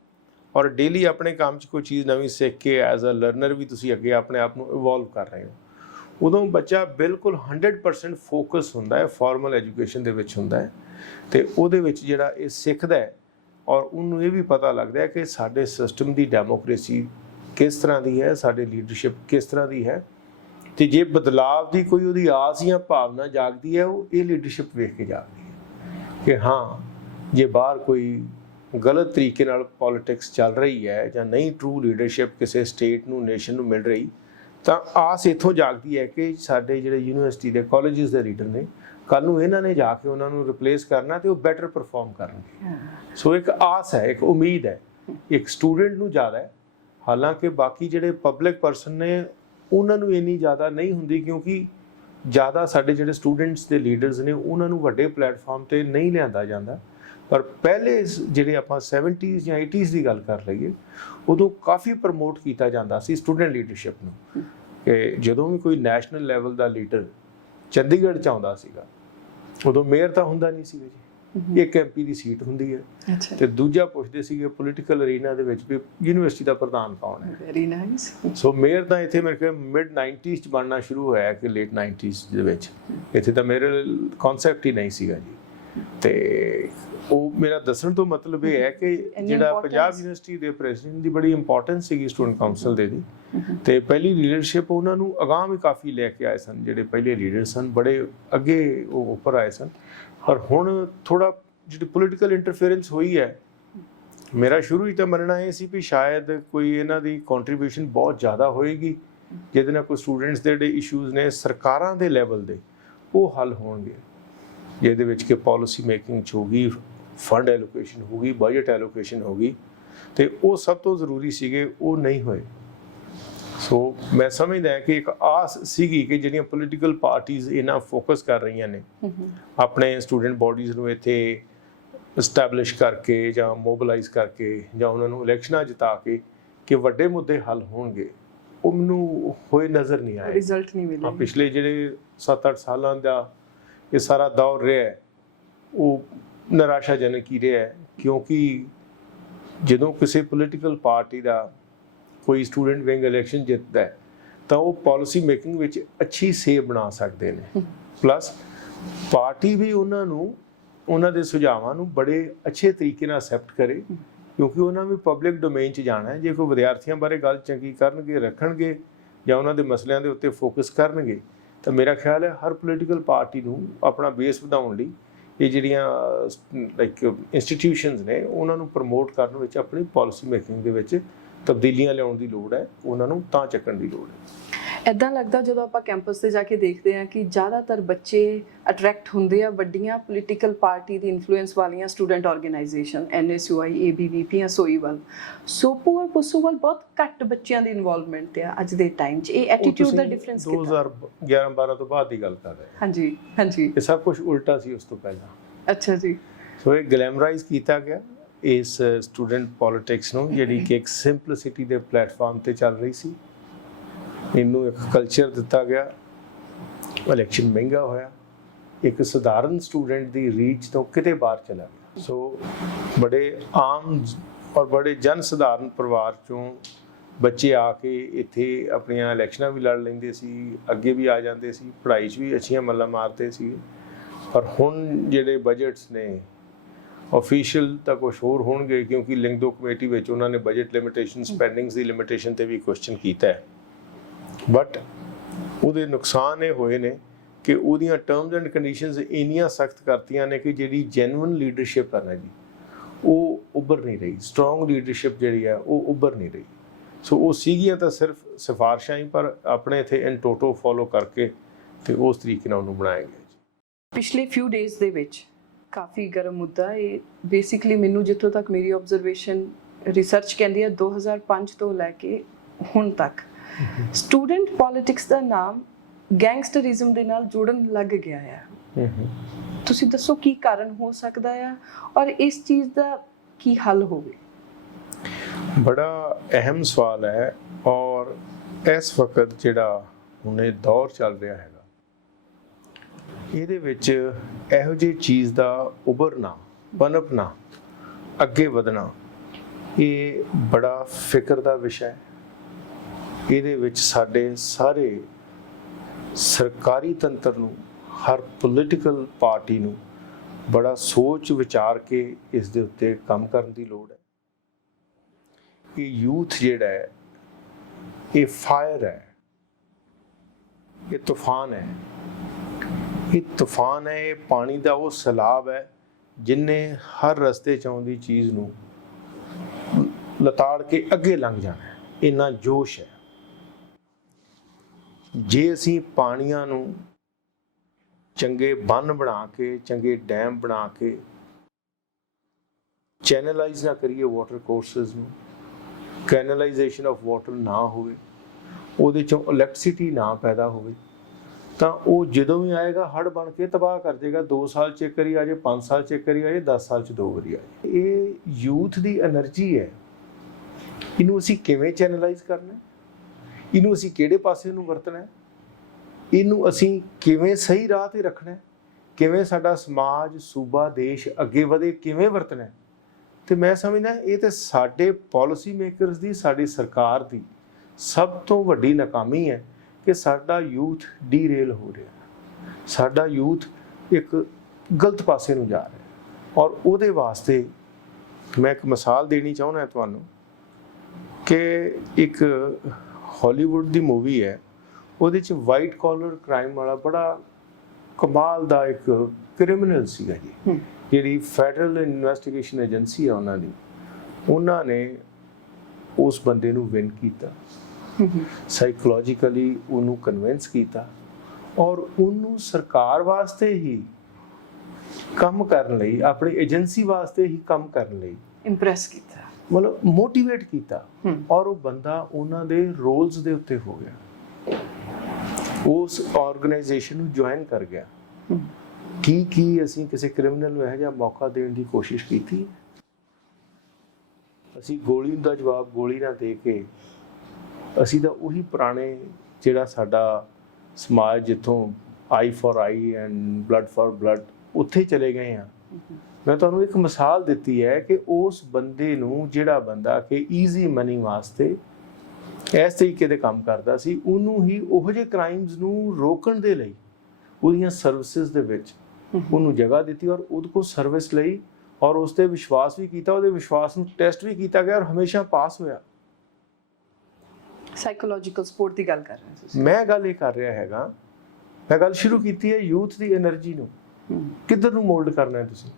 ਔਰ ਡੇਲੀ ਆਪਣੇ ਕੰਮ 'ਚ ਕੋਈ ਚੀਜ਼ ਨਵੀਂ ਸਿੱਖ ਕੇ ਐਜ਼ ਅ ਲਰਨਰ ਵੀ ਤੁਸੀਂ ਅੱਗੇ ਆਪਣੇ ਆਪ ਨੂੰ ਇਵੋਲਵ ਕਰ ਰਹੇ ਹੋ। ਉਦੋਂ ਬੱਚਾ ਬਿਲਕੁਲ 100% ਫੋਕਸ ਹੁੰਦਾ ਹੈ, ਫਾਰਮਲ ਐਜੂਕੇਸ਼ਨ ਦੇ ਵਿੱਚ ਹੁੰਦਾ ਹੈ, ਤੇ ਉਹਦੇ ਵਿੱਚ ਜਿਹੜਾ ਇਹ ਸਿੱਖਦਾ ਹੈ ਔਰ ਉਹਨੂੰ ਇਹ ਵੀ ਪਤਾ ਲੱਗਦਾ ਹੈ ਕਿ ਸਾਡੇ ਸਿਸਟਮ ਦੀ ਡੈਮੋਕ੍ਰੇਸੀ ਕਿਸ ਤਰ੍ਹਾਂ ਦੀ ਹੈ, ਸਾਡੀ ਲੀਡਰਸ਼ਿਪ ਕਿਸ ਤਰ੍ਹਾਂ ਦੀ ਹੈ, ਤੇ ਜੇ ਬਦਲਾਵ ਦੀ ਕੋਈ ਉਹਦੀ ਆਸ ਜਾਂ ਭਾਵਨਾ ਜਾਗਦੀ ਹੈ, ਉਹ ਇਹ ਲੀਡਰਸ਼ਿਪ ਵੇਖ ਕੇ ਜਾਗਦੀ ਹੈ ਕਿ ਹਾਂ, ਜੇ ਬਾਹਰ ਕੋਈ ਗਲਤ ਤਰੀਕੇ ਨਾਲ ਪੋਲਿਟਿਕਸ ਚੱਲ ਰਹੀ ਹੈ ਜਾਂ ਨਹੀਂ ਟਰੂ ਲੀਡਰਸ਼ਿਪ ਕਿਸੇ ਸਟੇਟ ਨੂੰ, ਨੇਸ਼ਨ ਨੂੰ ਮਿਲ ਰਹੀ, ਤਾਂ ਆਸ ਇੱਥੋਂ ਜਾਗਦੀ ਹੈ ਕਿ ਸਾਡੇ ਜਿਹੜੇ ਯੂਨੀਵਰਸਿਟੀ ਦੇ ਕਾਲਜਿਸ ਦੇ ਲੀਡਰ ਨੇ, ਕੱਲ੍ਹ ਨੂੰ ਇਹਨਾਂ ਨੇ ਜਾ ਕੇ ਉਹਨਾਂ ਨੂੰ ਰਿਪਲੇਸ ਕਰਨਾ ਤੇ ਉਹ ਬੈਟਰ ਪਰਫਾਰਮ ਕਰਨਗੇ। ਸੋ ਇੱਕ ਆਸ ਹੈ, ਇੱਕ ਉਮੀਦ ਹੈ, ਇੱਕ ਸਟੂਡੈਂਟ ਨੂੰ ਜ਼ਿਆਦਾ ਹੈ, ਹਾਲਾਂਕਿ ਬਾਕੀ ਜਿਹੜੇ ਪਬਲਿਕ ਪਰਸਨ ਨੇ ਉਹਨਾਂ ਨੂੰ ਇੰਨੀ ਜ਼ਿਆਦਾ ਨਹੀਂ ਹੁੰਦੀ, ਕਿਉਂਕਿ ਜ਼ਿਆਦਾ ਸਾਡੇ ਜਿਹੜੇ ਸਟੂਡੈਂਟਸ ਦੇ ਲੀਡਰਸ ਨੇ ਉਹਨਾਂ ਨੂੰ ਵੱਡੇ ਪਲੇਟਫਾਰਮ ਤੇ ਨਹੀਂ ਲਿਆਂਦਾ ਜਾਂਦਾ। ਪਰ ਪਹਿਲੇ ਜਿਹੜੇ ਆਪਾਂ 70s ਜਾਂ 80s ਦੀ ਗੱਲ ਕਰ ਲਈਏ, ਉਦੋਂ ਕਾਫੀ ਪ੍ਰਮੋਟ ਕੀਤਾ ਜਾਂਦਾ ਸੀ ਸਟੂਡੈਂਟ ਲੀਡਰਸ਼ਿਪ ਨੂੰ, ਕਿ ਜਦੋਂ ਵੀ ਕੋਈ ਨੈਸ਼ਨਲ ਲੈਵਲ ਦਾ ਲੀਡਰ ਚੰਡੀਗੜ੍ਹ 'ਚ ਆਉਂਦਾ ਸੀਗਾ, ਉਦੋਂ ਮੇਅਰ ਤਾਂ ਹੁੰਦਾ ਨਹੀਂ ਸੀਗਾ ਜੀ, ਇੱਕ MP ਦੀ ਸੀਟ ਹੁੰਦੀ ਹੈ, ਤੇ ਦੂਜਾ ਪੁੱਛਦੇ ਸੀਗੇ ਪੋਲੀਟੀਕਲ ਅਰੀਨਾ ਦੇ ਵਿੱਚ ਵੀ ਯੂਨੀਵਰਸਿਟੀ ਦਾ ਪ੍ਰਧਾਨ ਕੌਣ ਹੈ। Very nice. ਸੋ ਮੇਅਰ ਤਾਂ ਇੱਥੇ ਮੇਰੇ ਕੋਲ ਮਿਡ 90s 'ਚ ਬਣਨਾ ਸ਼ੁਰੂ ਹੋਇਆ ਕਿ ਲੇਟ 90s ਦੇ ਵਿੱਚ, ਇੱਥੇ ਤਾਂ ਮੇਰੇ ਕਨਸੈਪਟ ਹੀ ਨਹੀਂ ਸੀਗਾ ਜੀ। ਤੇ ਉਹ ਮੇਰਾ ਦੱਸਣ ਤੋਂ ਮਤਲਬ ਇਹ ਹੈ ਕਿ ਜਿਹੜਾ ਪੰਜਾਬ ਯੂਨੀਵਰਸਿਟੀ ਦੇ ਪ੍ਰੈਜ਼ੀਡੈਂਟ ਦੀ ਬੜੀ ਇੰਪੋਰਟੈਂਸ ਸੀਗੀ ਸਟੂਡੈਂਟ ਕਾਉਂਸਲ ਦੇ ਦੀ, ਤੇ ਪਹਿਲੀ ਲੀਡਰਸ਼ਿਪ ਉਹਨਾਂ ਨੂੰ ਅਗਾਂਹ ਵੀ ਕਾਫੀ ਲੈ ਕੇ ਆਏ ਸਨ, ਜਿਹੜੇ ਪਹਿਲੇ ਲੀਡਰ ਸਨ ਬੜੇ ਅੱਗੇ ਉਹ ਉੱਪਰ ਆਏ ਸਨ। ਪਰ ਹੁਣ ਥੋੜਾ ਜਿਹੜੀ ਪੋਲੀਟੀਕਲ ਇੰਟਰਫੇਰੈਂਸ ਹੋਈ ਹੈ, ਮੇਰਾ ਸ਼ੁਰੂ ਹੀ ਤਾਂ ਮੰਨਣਾ ਇਹ ਸੀ ਵੀ ਸ਼ਾਇਦ ਕੋਈ ਇਹਨਾਂ ਦੀ ਕੰਟਰੀਬਿਊਸ਼ਨ ਬਹੁਤ ਜ਼ਿਆਦਾ ਹੋਏਗੀ, ਜਿਹਦੇ ਨਾਲ ਕੋਈ ਸਟੂਡੈਂਟਸ ਦੇ ਜਿਹੜੇ ਇਸ਼ੂਜ਼ ਨੇ ਸਰਕਾਰਾਂ ਦੇ ਲੈਵਲ ਦੇ ਉਹ ਹੱਲ ਹੋਣਗੇ, ਜਿਹਦੇ ਵਿੱਚ ਕਿ ਪਾਲਿਸੀ ਮੇਕਿੰਗ 'ਚ ਹੋਗੀ, ਫੰਡ ਐਲੋਕੇਸ਼ਨ ਹੋਗੀ, ਬਜਟ ਐਲੋਕੇਸ਼ਨ ਹੋਗੀ, ਤੇ ਉਹ ਸਭ ਤੋਂ ਜ਼ਰੂਰੀ ਸੀਗੇ, ਉਹ ਨਹੀਂ ਹੋਏ। ਸੋ ਮੈਂ ਸਮਝਦਾ ਕਿ ਇੱਕ ਆਸ ਸੀਗੀ ਕਿ ਜਿਹੜੀਆਂ ਪੋਲੀਟੀਕਲ ਪਾਰਟੀਆਂ ਇਹਨਾਂ ਫੋਕਸ ਕਰ ਰਹੀਆਂ ਨੇ ਆਪਣੇ ਸਟੂਡੈਂਟ ਬਾਡੀਜ਼ ਨੂੰ ਇੱਥੇ ਐਸਟੈਬਲਿਸ਼ ਕਰਕੇ ਜਾਂ ਮੋਬਿਲਾਈਜ਼ ਕਰਕੇ ਜਾਂ ਉਹਨਾਂ ਨੂੰ ਇਲੈਕਸ਼ਨਾਂ ਜਿਤਾ ਕੇ ਕਿ ਵੱਡੇ ਮੁੱਦੇ ਹੱਲ ਹੋਣਗੇ, ਉਹ ਮੈਨੂੰ ਹੋਏ ਨਜ਼ਰ ਨਹੀਂ ਆਏ, ਰਿਜ਼ਲਟ ਨਹੀਂ ਮਿਲੇ। ਪਿਛਲੇ ਜਿਹੜੇ 7-8 ਸਾਲਾਂ ਦਾ ਇਹ ਸਾਰਾ ਦੌਰ ਰਿਹਾ ਹੈ, ਉਹ ਨਿਰਾਸ਼ਾਜਨਕ ਹੀ ਰਿਹਾ ਹੈ, ਕਿਉਂਕਿ ਜਦੋਂ ਕਿਸੇ ਪੋਲੀਟੀਕਲ ਪਾਰਟੀ ਦਾ ਕੋਈ ਸਟੂਡੈਂਟ ਵਿੰਗ ਇਲੈਕਸ਼ਨ ਜਿੱਤਦਾ ਹੈ ਤਾਂ ਉਹ ਪਾਲਿਸੀ ਮੇਕਿੰਗ ਵਿੱਚ ਅੱਛੀ ਸੇਧ ਬਣਾ ਸਕਦੇ ਨੇ, ਪਲੱਸ ਪਾਰਟੀ ਵੀ ਉਹਨਾਂ ਦੇ ਸੁਝਾਵਾਂ ਨੂੰ ਬੜੇ ਅੱਛੇ ਤਰੀਕੇ ਨਾਲ ਐਕਸੈਪਟ ਕਰੇ, ਕਿਉਂਕਿ ਉਹਨਾਂ ਵੀ ਪਬਲਿਕ ਡੋਮੇਨ 'ਚ ਜਾਣਾ ਹੈ। ਜੇ ਕੋਈ ਵਿਦਿਆਰਥੀਆਂ ਬਾਰੇ ਗੱਲ ਚੰਗੀ ਕਰਨਗੇ, ਰੱਖਣਗੇ ਜਾਂ ਉਹਨਾਂ ਦੇ ਮਸਲਿਆਂ ਦੇ ਉੱਤੇ ਫੋਕਸ ਕਰਨਗੇ, ਤਾਂ ਮੇਰਾ ਖਿਆਲ ਹੈ ਹਰ ਪੋਲੀਟੀਕਲ ਪਾਰਟੀ ਨੂੰ ਆਪਣਾ ਬੇਸ ਵਧਾਉਣ ਲਈ ਇਹ ਜਿਹੜੀਆਂ ਲਾਈਕ ਇੰਸਟੀਟਿਊਸ਼ਨਸ ਨੇ ਉਹਨਾਂ ਨੂੰ ਪ੍ਰਮੋਟ ਕਰਨ ਵਿੱਚ, ਆਪਣੀ ਪਾਲਿਸੀ ਮੇਕਿੰਗ ਦੇ ਵਿੱਚ ਤਬਦੀਲੀਆਂ ਲਿਆਉਣ ਦੀ ਲੋੜ ਹੈ, ਉਹਨਾਂ ਨੂੰ ਤਾਂ ਚੱਕਣ ਦੀ ਲੋੜ ਹੈ। ਇੱਦਾਂ ਲੱਗਦਾ ਜਦੋਂ ਆਪਾਂ ਕੈਂਪਸ ਤੇ ਜਾ ਕੇ ਦੇਖਦੇ ਹਾਂ ਕਿ ਜ਼ਿਆਦਾਤਰ ਬੱਚੇ ਅਟਰੈਕਟ ਹੁੰਦੇ ਆ ਵੱਡੀਆਂ ਪੋਲੀਟੀਕਲ ਪਾਰਟੀ ਦੀ ਇਨਫਲੂਐਂਸ ਵਾਲੀਆਂ ਸਟੂਡੈਂਟ ਆਰਗੇਨਾਈਜੇਸ਼ਨ, NSUI, ABVP ਜਾਂ SOE ਵੱਲ। ਸੋਪੂ ਔਰ ਪੁੱਸੂ ਵੱਲ ਬਹੁਤ ਘੱਟ ਬੱਚਿਆਂ ਦੀ ਇਨਵੋਲਵਮੈਂਟ ਆ ਅੱਜ ਦੇ ਟਾਈਮ 'ਚ। ਇਹ ਐਟੀਟਿਊਡ ਦਾ ਡਿਫਰੈਂਸ 2011-12 ਤੋਂ ਬਾਅਦ ਦੀ ਗੱਲ ਕਰ ਰਹੇ ਹਾਂ। ਹਾਂਜੀ ਹਾਂਜੀ, ਇਹ ਸਭ ਕੁਝ ਉਲਟਾ ਸੀ ਉਸ ਤੋਂ ਪਹਿਲਾਂ। ਅੱਛਾ ਜੀ। ਸੋ ਇਹ ਗਲੈਮਰਾਈਜ਼ ਕੀਤਾ ਗਿਆ ਇਸ ਸਟੂਡੈਂਟ ਪੋਲਿਟਿਕਸ ਨੂੰ, ਜਿਹੜੀ ਕਿ ਇੱਕ ਸਿੰਪਲਿਸਿਟੀ ਦੇ ਪਲੇਟਫਾਰਮ ਤੇ ਚੱਲ ਰਹੀ ਸੀ। ਇਹਨੂੰ ਇੱਕ ਕਲਚਰ ਦਿੱਤਾ ਗਿਆ, ਇਲੈਕਸ਼ਨ ਮਹਿੰਗਾ ਹੋਇਆ, ਇੱਕ ਸਧਾਰਨ ਸਟੂਡੈਂਟ ਦੀ ਰੀਚ ਤੋਂ ਕਿਤੇ ਬਾਹਰ ਚਲਾ ਗਿਆ। ਸੋ ਬੜੇ ਆਮ ਔਰ ਬੜੇ ਜਨ ਸਧਾਰਨ ਪਰਿਵਾਰ ਚੋਂ ਬੱਚੇ ਆ ਕੇ ਇੱਥੇ ਆਪਣੀਆਂ ਇਲੈਕਸ਼ਨਾਂ ਵੀ ਲੜ ਲੈਂਦੇ ਸੀ, ਅੱਗੇ ਵੀ ਆ ਜਾਂਦੇ ਸੀ, ਪੜ੍ਹਾਈ 'ਚ ਵੀ ਅੱਛੀਆਂ ਮੱਲਾਂ ਮਾਰਦੇ ਸੀ। ਪਰ ਹੁਣ ਜਿਹੜੇ ਬਜਟਸ ਨੇ ਆਫੀਸ਼ੀਅਲ ਤਾਂ ਕੁਝ ਹੋਰ ਹੋਣਗੇ, ਕਿਉਂਕਿ ਲਿੰਗਦੋ ਕਮੇਟੀ ਵਿੱਚ ਉਹਨਾਂ ਨੇ ਬਜਟ ਲਿਮਿਟੇਸ਼ਨ, ਸਪੈਂਡਿੰਗਸ ਦੀ ਲਿਮਿਟੇਸ਼ਨ ਤੇ ਵੀ ਕੁਐਸਚਨ ਕੀਤਾ ਹੈ। ਬਟ ਉਹਦੇ ਨੁਕਸਾਨ ਇਹ ਹੋਏ ਨੇ ਕਿ ਉਹਦੀਆਂ ਟਰਮਸ ਐਂਡ ਕੰਡੀਸ਼ਨਸ ਇੰਨੀਆਂ ਸਖਤ ਕਰਤੀਆਂ ਨੇ ਕਿ ਜਿਹੜੀ ਜੈਨੂਇਨ ਲੀਡਰਸ਼ਿਪ ਹੈ ਨਾ ਜੀ, ਉਹ ਉੱਭਰ ਨਹੀਂ ਰਹੀ। ਸਟਰੋਂਗ ਲੀਡਰਸ਼ਿਪ ਜਿਹੜੀ ਹੈ ਉਹ ਉੱਭਰ ਨਹੀਂ ਰਹੀ। ਸੋ ਉਹ ਸੀਗੀਆਂ ਤਾਂ ਸਿਰਫ ਸਿਫਾਰਸ਼ਾਂ ਹੀ, ਪਰ ਆਪਣੇ ਇੱਥੇ ਇਨ ਟੋਟੋ ਫੋਲੋ ਕਰਕੇ ਤੇ ਉਸ ਤਰੀਕੇ ਨਾਲ ਉਹਨੂੰ ਬਣਾਇਆ ਗਿਆ ਜੀ। ਪਿਛਲੇ ਫਿਊ ਡੇਜ਼ ਦੇ ਵਿੱਚ ਕਾਫੀ ਗਰਮ ਮੁੱਦਾ ਇਹ ਬੇਸਿਕਲੀ, ਮੈਨੂੰ ਜਿੱਥੋਂ ਤੱਕ ਮੇਰੀ ਆਬਜ਼ਰਵੇਸ਼ਨ ਰਿਸਰਚ ਕਹਿੰਦੀ ਹੈ 2005 ਤੋਂ ਲੈ ਕੇ ਹੁਣ ਤੱਕ ਸਟੂਡੈਂਟ ਪੋਲਿਟਿਕਸ ਦਾ ਨਾਮ ਗੈਂਗਸਟਰਿਜ਼ਮ ਦੇ ਨਾਲ ਜੁੜਨ ਲੱਗ ਗਿਆ ਹੈ। ਤੁਸੀਂ ਦੱਸੋ ਕੀ ਕਾਰਨ ਹੋ ਸਕਦਾ ਹੈ ਔਰ ਇਸ ਚੀਜ਼ ਦਾ ਕੀ ਹੱਲ ਹੋਵੇ? ਬੜਾ ਅਹਿਮ ਸਵਾਲ ਹੈ, ਔਰ ਇਸ ਵਕਤ ਜਿਹੜਾ ਹੁਣ ਇਹ ਦੌਰ ਚੱਲ ਰਿਹਾ ਹੈਗਾ, ਇਹਦੇ ਵਿੱਚ ਇਹੋ ਜਿਹੀ ਚੀਜ਼ ਦਾ ਉਭਰਨਾ, ਪਨਪਣਾ, ਅੱਗੇ ਵਧਣਾ, ਇਹ ਬੜਾ ਫਿਕਰ ਦਾ ਵਿਸ਼ਾ ਹੈ। ਇਹਦੇ ਵਿੱਚ ਸਾਡੇ ਸਾਰੇ ਸਰਕਾਰੀ ਤੰਤਰ ਨੂੰ, ਹਰ ਪੋਲੀਟੀਕਲ ਪਾਰਟੀ ਨੂੰ ਬੜਾ ਸੋਚ ਵਿਚਾਰ ਕੇ ਇਸ ਦੇ ਉੱਤੇ ਕੰਮ ਕਰਨ ਦੀ ਲੋੜ ਹੈ। ਇਹ ਯੂਥ ਜਿਹੜਾ ਹੈ, ਇਹ ਫਾਇਰ ਹੈ, ਇਹ ਤੂਫਾਨ ਹੈ। ਇਹ ਤੂਫਾਨ ਹੈ, ਇਹ ਪਾਣੀ ਦਾ ਉਹ ਸੈਲਾਬ ਹੈ ਜਿਨਨੇ ਹਰ ਰਸਤੇ 'ਚ ਆਉਂਦੀ ਚੀਜ਼ ਨੂੰ ਲਤਾੜ ਕੇ ਅੱਗੇ ਲੰਘ ਜਾਣਾ ਹੈ। ਇੰਨਾ ਜੋਸ਼ ਹੈ। ਜੇ ਅਸੀਂ ਪਾਣੀਆਂ ਨੂੰ ਚੰਗੇ ਬੰਨ ਬਣਾ ਕੇ, ਚੰਗੇ ਡੈਮ ਬਣਾ ਕੇ ਚੈਨਲਾਈਜ਼ ਨਾ ਕਰੀਏ ਵਾਟਰ ਕੋਰਸਸ ਨੂੰ, ਕੈਨਲਾਈਜੇਸ਼ਨ ਆਫ ਵਾਟਰ ਨਾ ਹੋਵੇ, ਉਹਦੇ ਚੋਂ ਇਲੈਕਟ੍ਰਿਸਿਟੀ ਨਾ ਪੈਦਾ ਹੋਵੇ, ਤਾਂ ਉਹ ਜਦੋਂ ਵੀ ਆਏਗਾ ਹੜ੍ਹ ਬਣ ਕੇ ਤਬਾਹ ਕਰ ਦੇਗਾ। 2 ਸਾਲ 'ਚ ਇੱਕ ਵਾਰੀ ਆ ਜਾਏ, 5 ਸਾਲ 'ਚ ਇੱਕ ਵਾਰੀ ਆ ਜਾਏ, 10 ਸਾਲ 'ਚ 2 ਵਾਰੀ ਆ ਜਾਏ। ਇਹ ਯੂਥ ਦੀ એનર્ਜੀ ਹੈ। ਇਹਨੂੰ ਅਸੀਂ ਕਿਵੇਂ ਚੈਨਲਾਈਜ਼ ਕਰਨਾ, ਇਹਨੂੰ ਅਸੀਂ ਕਿਹੜੇ ਪਾਸੇ ਨੂੰ ਵਰਤਣਾ, ਇਹਨੂੰ ਅਸੀਂ ਕਿਵੇਂ ਸਹੀ ਰਾਹ ਤੇ ਰੱਖਣਾ, ਕਿਵੇਂ ਸਾਡਾ ਸਮਾਜ, ਸੂਬਾ, ਦੇਸ਼ ਅੱਗੇ ਵਧੇ, ਕਿਵੇਂ ਵਰਤਣਾ। ਤੇ ਮੈਂ ਸਮਝਦਾ ਇਹ ਤੇ ਸਾਡੇ ਪਾਲਿਸੀ ਮੇਕਰਸ ਦੀ, ਸਾਡੀ ਸਰਕਾਰ ਦੀ ਸਭ ਤੋਂ ਵੱਡੀ ਨਾਕਾਮੀ ਹੈ ਕਿ ਸਾਡਾ ਯੂਥ ਡੀਰੇਲ ਹੋ ਰਿਹਾ, ਸਾਡਾ ਯੂਥ ਇੱਕ ਗਲਤ ਪਾਸੇ ਨੂੰ ਜਾ ਰਿਹਾ। ਔਰ ਉਹਦੇ ਵਾਸਤੇ ਮੈਂ ਇੱਕ ਮਿਸਾਲ ਦੇਣੀ ਚਾਹੁੰਦਾ ਤੁਹਾਨੂੰ ਕਿ ਇੱਕ ਹਾਲੀਵੁੱਡ ਦੀ ਮੂਵੀ ਹੈ, ਉਹਦੇ 'ਚ ਵਾਈਟ ਕਾਲਰ ਕ੍ਰਾਈਮ ਵਾਲਾ ਬੜਾ ਕਮਾਲ ਦਾ ਇੱਕ ਕ੍ਰਿਮੀਨਲ ਸੀਗਾ ਜੀ, ਜਿਹੜੀ ਫੈਡਰਲ ਇਨਵੈਸਟੀਗੇਸ਼ਨ ਏਜੰਸੀ ਹੈ ਉਹਨਾਂ ਨੇ ਉਸ ਬੰਦੇ ਨੂੰ ਵਿਨ ਕੀਤਾ, ਸਾਈਕੋਲੋਜੀਕਲੀ ਉਹਨੂੰ ਕਨਵਿੰਸ ਕੀਤਾ, ਔਰ ਉਹਨੂੰ ਸਰਕਾਰ ਵਾਸਤੇ ਹੀ ਕੰਮ ਕਰਨ ਲਈ, ਆਪਣੀ ਏਜੰਸੀ ਵਾਸਤੇ ਹੀ ਕੰਮ ਕਰਨ ਲਈ ਇੰਪ੍ਰੈਸ ਕੀਤਾ, ਮਤਲਬ ਮੋਟੀਵੇਟ ਕੀਤਾ। ਔਰ ਉਹ ਬੰਦਾ ਉਹਨਾਂ ਦੇ ਰੋਲਸ ਦੇ ਉੱਤੇ ਹੋ ਗਿਆ, ਉਸ ਆਰਗੇਨਾਈਜੇਸ਼ਨ ਨੂੰ ਜੁਆਇਨ ਕਰ ਗਿਆ। ਕੀ ਅਸੀਂ ਕਿਸੇ ਕ੍ਰਿਮੀਨਲ ਨੂੰ ਇਹੋ ਜਿਹਾ ਮੌਕਾ ਦੇਣ ਦੀ ਕੋਸ਼ਿਸ਼ ਕੀਤੀ? ਅਸੀਂ ਗੋਲੀ ਦਾ ਜਵਾਬ ਗੋਲੀ ਨਾਲ ਦੇ ਕੇ, ਅਸੀਂ ਤਾਂ ਉਹੀ ਪੁਰਾਣੇ ਜਿਹੜਾ ਸਾਡਾ ਸਮਾਜ, ਜਿੱਥੋਂ eye for eye and blood for blood, ਉੱਥੇ ਚਲੇ ਗਏ ਹਾਂ। ਮੈਂ ਤੁਹਾਨੂੰ ਇੱਕ ਮਿਸਾਲ ਦਿੱਤੀ ਹੈ ਕਿ ਉਸ ਬੰਦੇ ਨੂੰ, ਜਿਹੜਾ ਬੰਦਾ ਕਿ ਈਜ਼ੀ ਮਨੀ ਵਾਸਤੇ ਇਸ ਤਰੀਕੇ ਦੇ ਕੰਮ ਕਰਦਾ ਸੀ, ਉਹਨੂੰ ਹੀ ਉਹੋ ਜਿਹੇ ਕ੍ਰਾਈਮਸ ਨੂੰ ਰੋਕਣ ਦੇ ਲਈ ਉਹਦੀਆਂ ਸਰਵਿਸਿਜ਼ ਦੇ ਵਿੱਚ ਉਹਨੂੰ ਜਗ੍ਹਾ ਦਿੱਤੀ ਔਰ ਉਹਦੇ ਕੋਲ ਸਰਵਿਸ ਲਈ ਔਰ ਉਸ ਤੇ ਵਿਸ਼ਵਾਸ ਵੀ ਕੀਤਾ, ਉਹਦੇ ਵਿਸ਼ਵਾਸ ਨੂੰ ਟੈਸਟ ਵੀ ਕੀਤਾ ਗਿਆ ਔਰ ਹਮੇਸ਼ਾ ਪਾਸ ਹੋਇਆ। ਸਾਈਕੋਲੋਜੀਕਲ ਸਪੋਰਟ ਦੀ ਗੱਲ ਕਰ ਰਹੇ ਹੋ ਤੁਸੀਂ। ਮੈਂ ਗੱਲ ਇਹ ਕਰ ਰਿਹਾ ਹੈਗਾ, ਮੈਂ ਗੱਲ ਸ਼ੁਰੂ ਕੀਤੀ ਹੈ ਯੂਥ ਦੀ એનર્ਜੀ ਨੂੰ ਕਿੱਧਰ ਨੂੰ ਮੋਲਡ ਕਰਨਾ ਹੈ ਤੁਸੀਂ।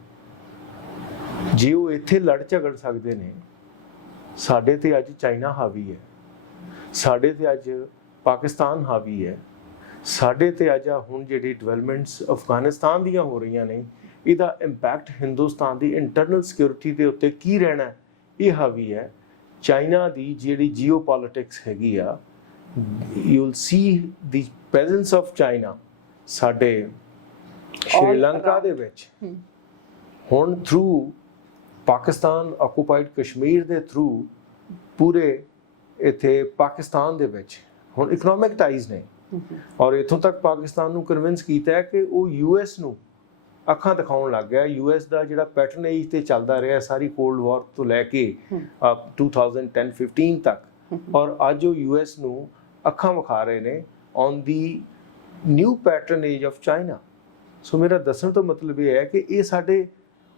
ਜੇ ਉਹ ਇੱਥੇ ਲੜ ਝਗੜ ਸਕਦੇ ਨੇ, ਸਾਡੇ ਤੇ ਅੱਜ ਚਾਈਨਾ ਹਾਵੀ ਹੈ, ਸਾਡੇ ਤੇ ਅੱਜ ਪਾਕਿਸਤਾਨ ਹਾਵੀ ਹੈ, ਸਾਡੇ ਤੇ ਅੱਜ ਹੁਣ ਜਿਹੜੀ ਡਿਵੈਲਪਮੈਂਟਸ ਅਫਗਾਨਿਸਤਾਨ ਦੀਆਂ ਹੋ ਰਹੀਆਂ ਨੇ, ਇਹਦਾ ਇੰਪੈਕਟ ਹਿੰਦੁਸਤਾਨ ਦੀ ਇੰਟਰਨਲ ਸਿਕਿਉਰਿਟੀ ਦੇ ਉੱਤੇ ਕੀ ਰਹਿਣਾ ਇਹ ਹਾਵੀ ਹੈ। ਚਾਈਨਾ ਦੀ ਜਿਹੜੀ ਜੀਓਪੋਲਿਟਿਕਸ ਹੈਗੀ ਆ, you will see the presence of China ਸਾਡੇ ਸ਼੍ਰੀਲੰਕਾ ਦੇ ਵਿੱਚ ਹੁਣ ਥਰੂ ਪਾਕਿਸਤਾਨ ਆਕੂਪਾਈਡ ਕਸ਼ਮੀਰ ਦੇ ਥਰੂ ਪੂਰੇ ਇੱਥੇ ਪਾਕਿਸਤਾਨ ਦੇ ਵਿੱਚ ਹੁਣ ਇਕਨੋਮਿਕ ਟਾਈਜ਼ ਨੇ ਔਰ ਇੱਥੋਂ ਤੱਕ ਪਾਕਿਸਤਾਨ ਨੂੰ ਕਨਵਿੰਸ ਕੀਤਾ ਹੈ ਕਿ ਉਹ ਯੂਐਸ ਨੂੰ ਅੱਖਾਂ ਦਿਖਾਉਣ ਲੱਗ ਗਿਆ। ਯੂਐਸ ਦਾ ਜਿਹੜਾ ਪੈਟਰਨੇਜ ਤੇ ਚੱਲਦਾ ਰਿਹਾ ਸਾਰੀ ਕੋਲਡ ਵਾਰ ਤੋਂ ਲੈ ਕੇ 2010-15 ਤੱਕ, ਔਰ ਅੱਜ ਉਹ ਯੂਐਸ ਨੂੰ ਅੱਖਾਂ ਵਿਖਾ ਰਹੇ ਨੇ on the new patronage of China. So ਮੇਰਾ ਦੱਸਣ ਤੋਂ ਮਤਲਬ ਇਹ ਹੈ ਕਿ ਇਹ ਸਾਡੇ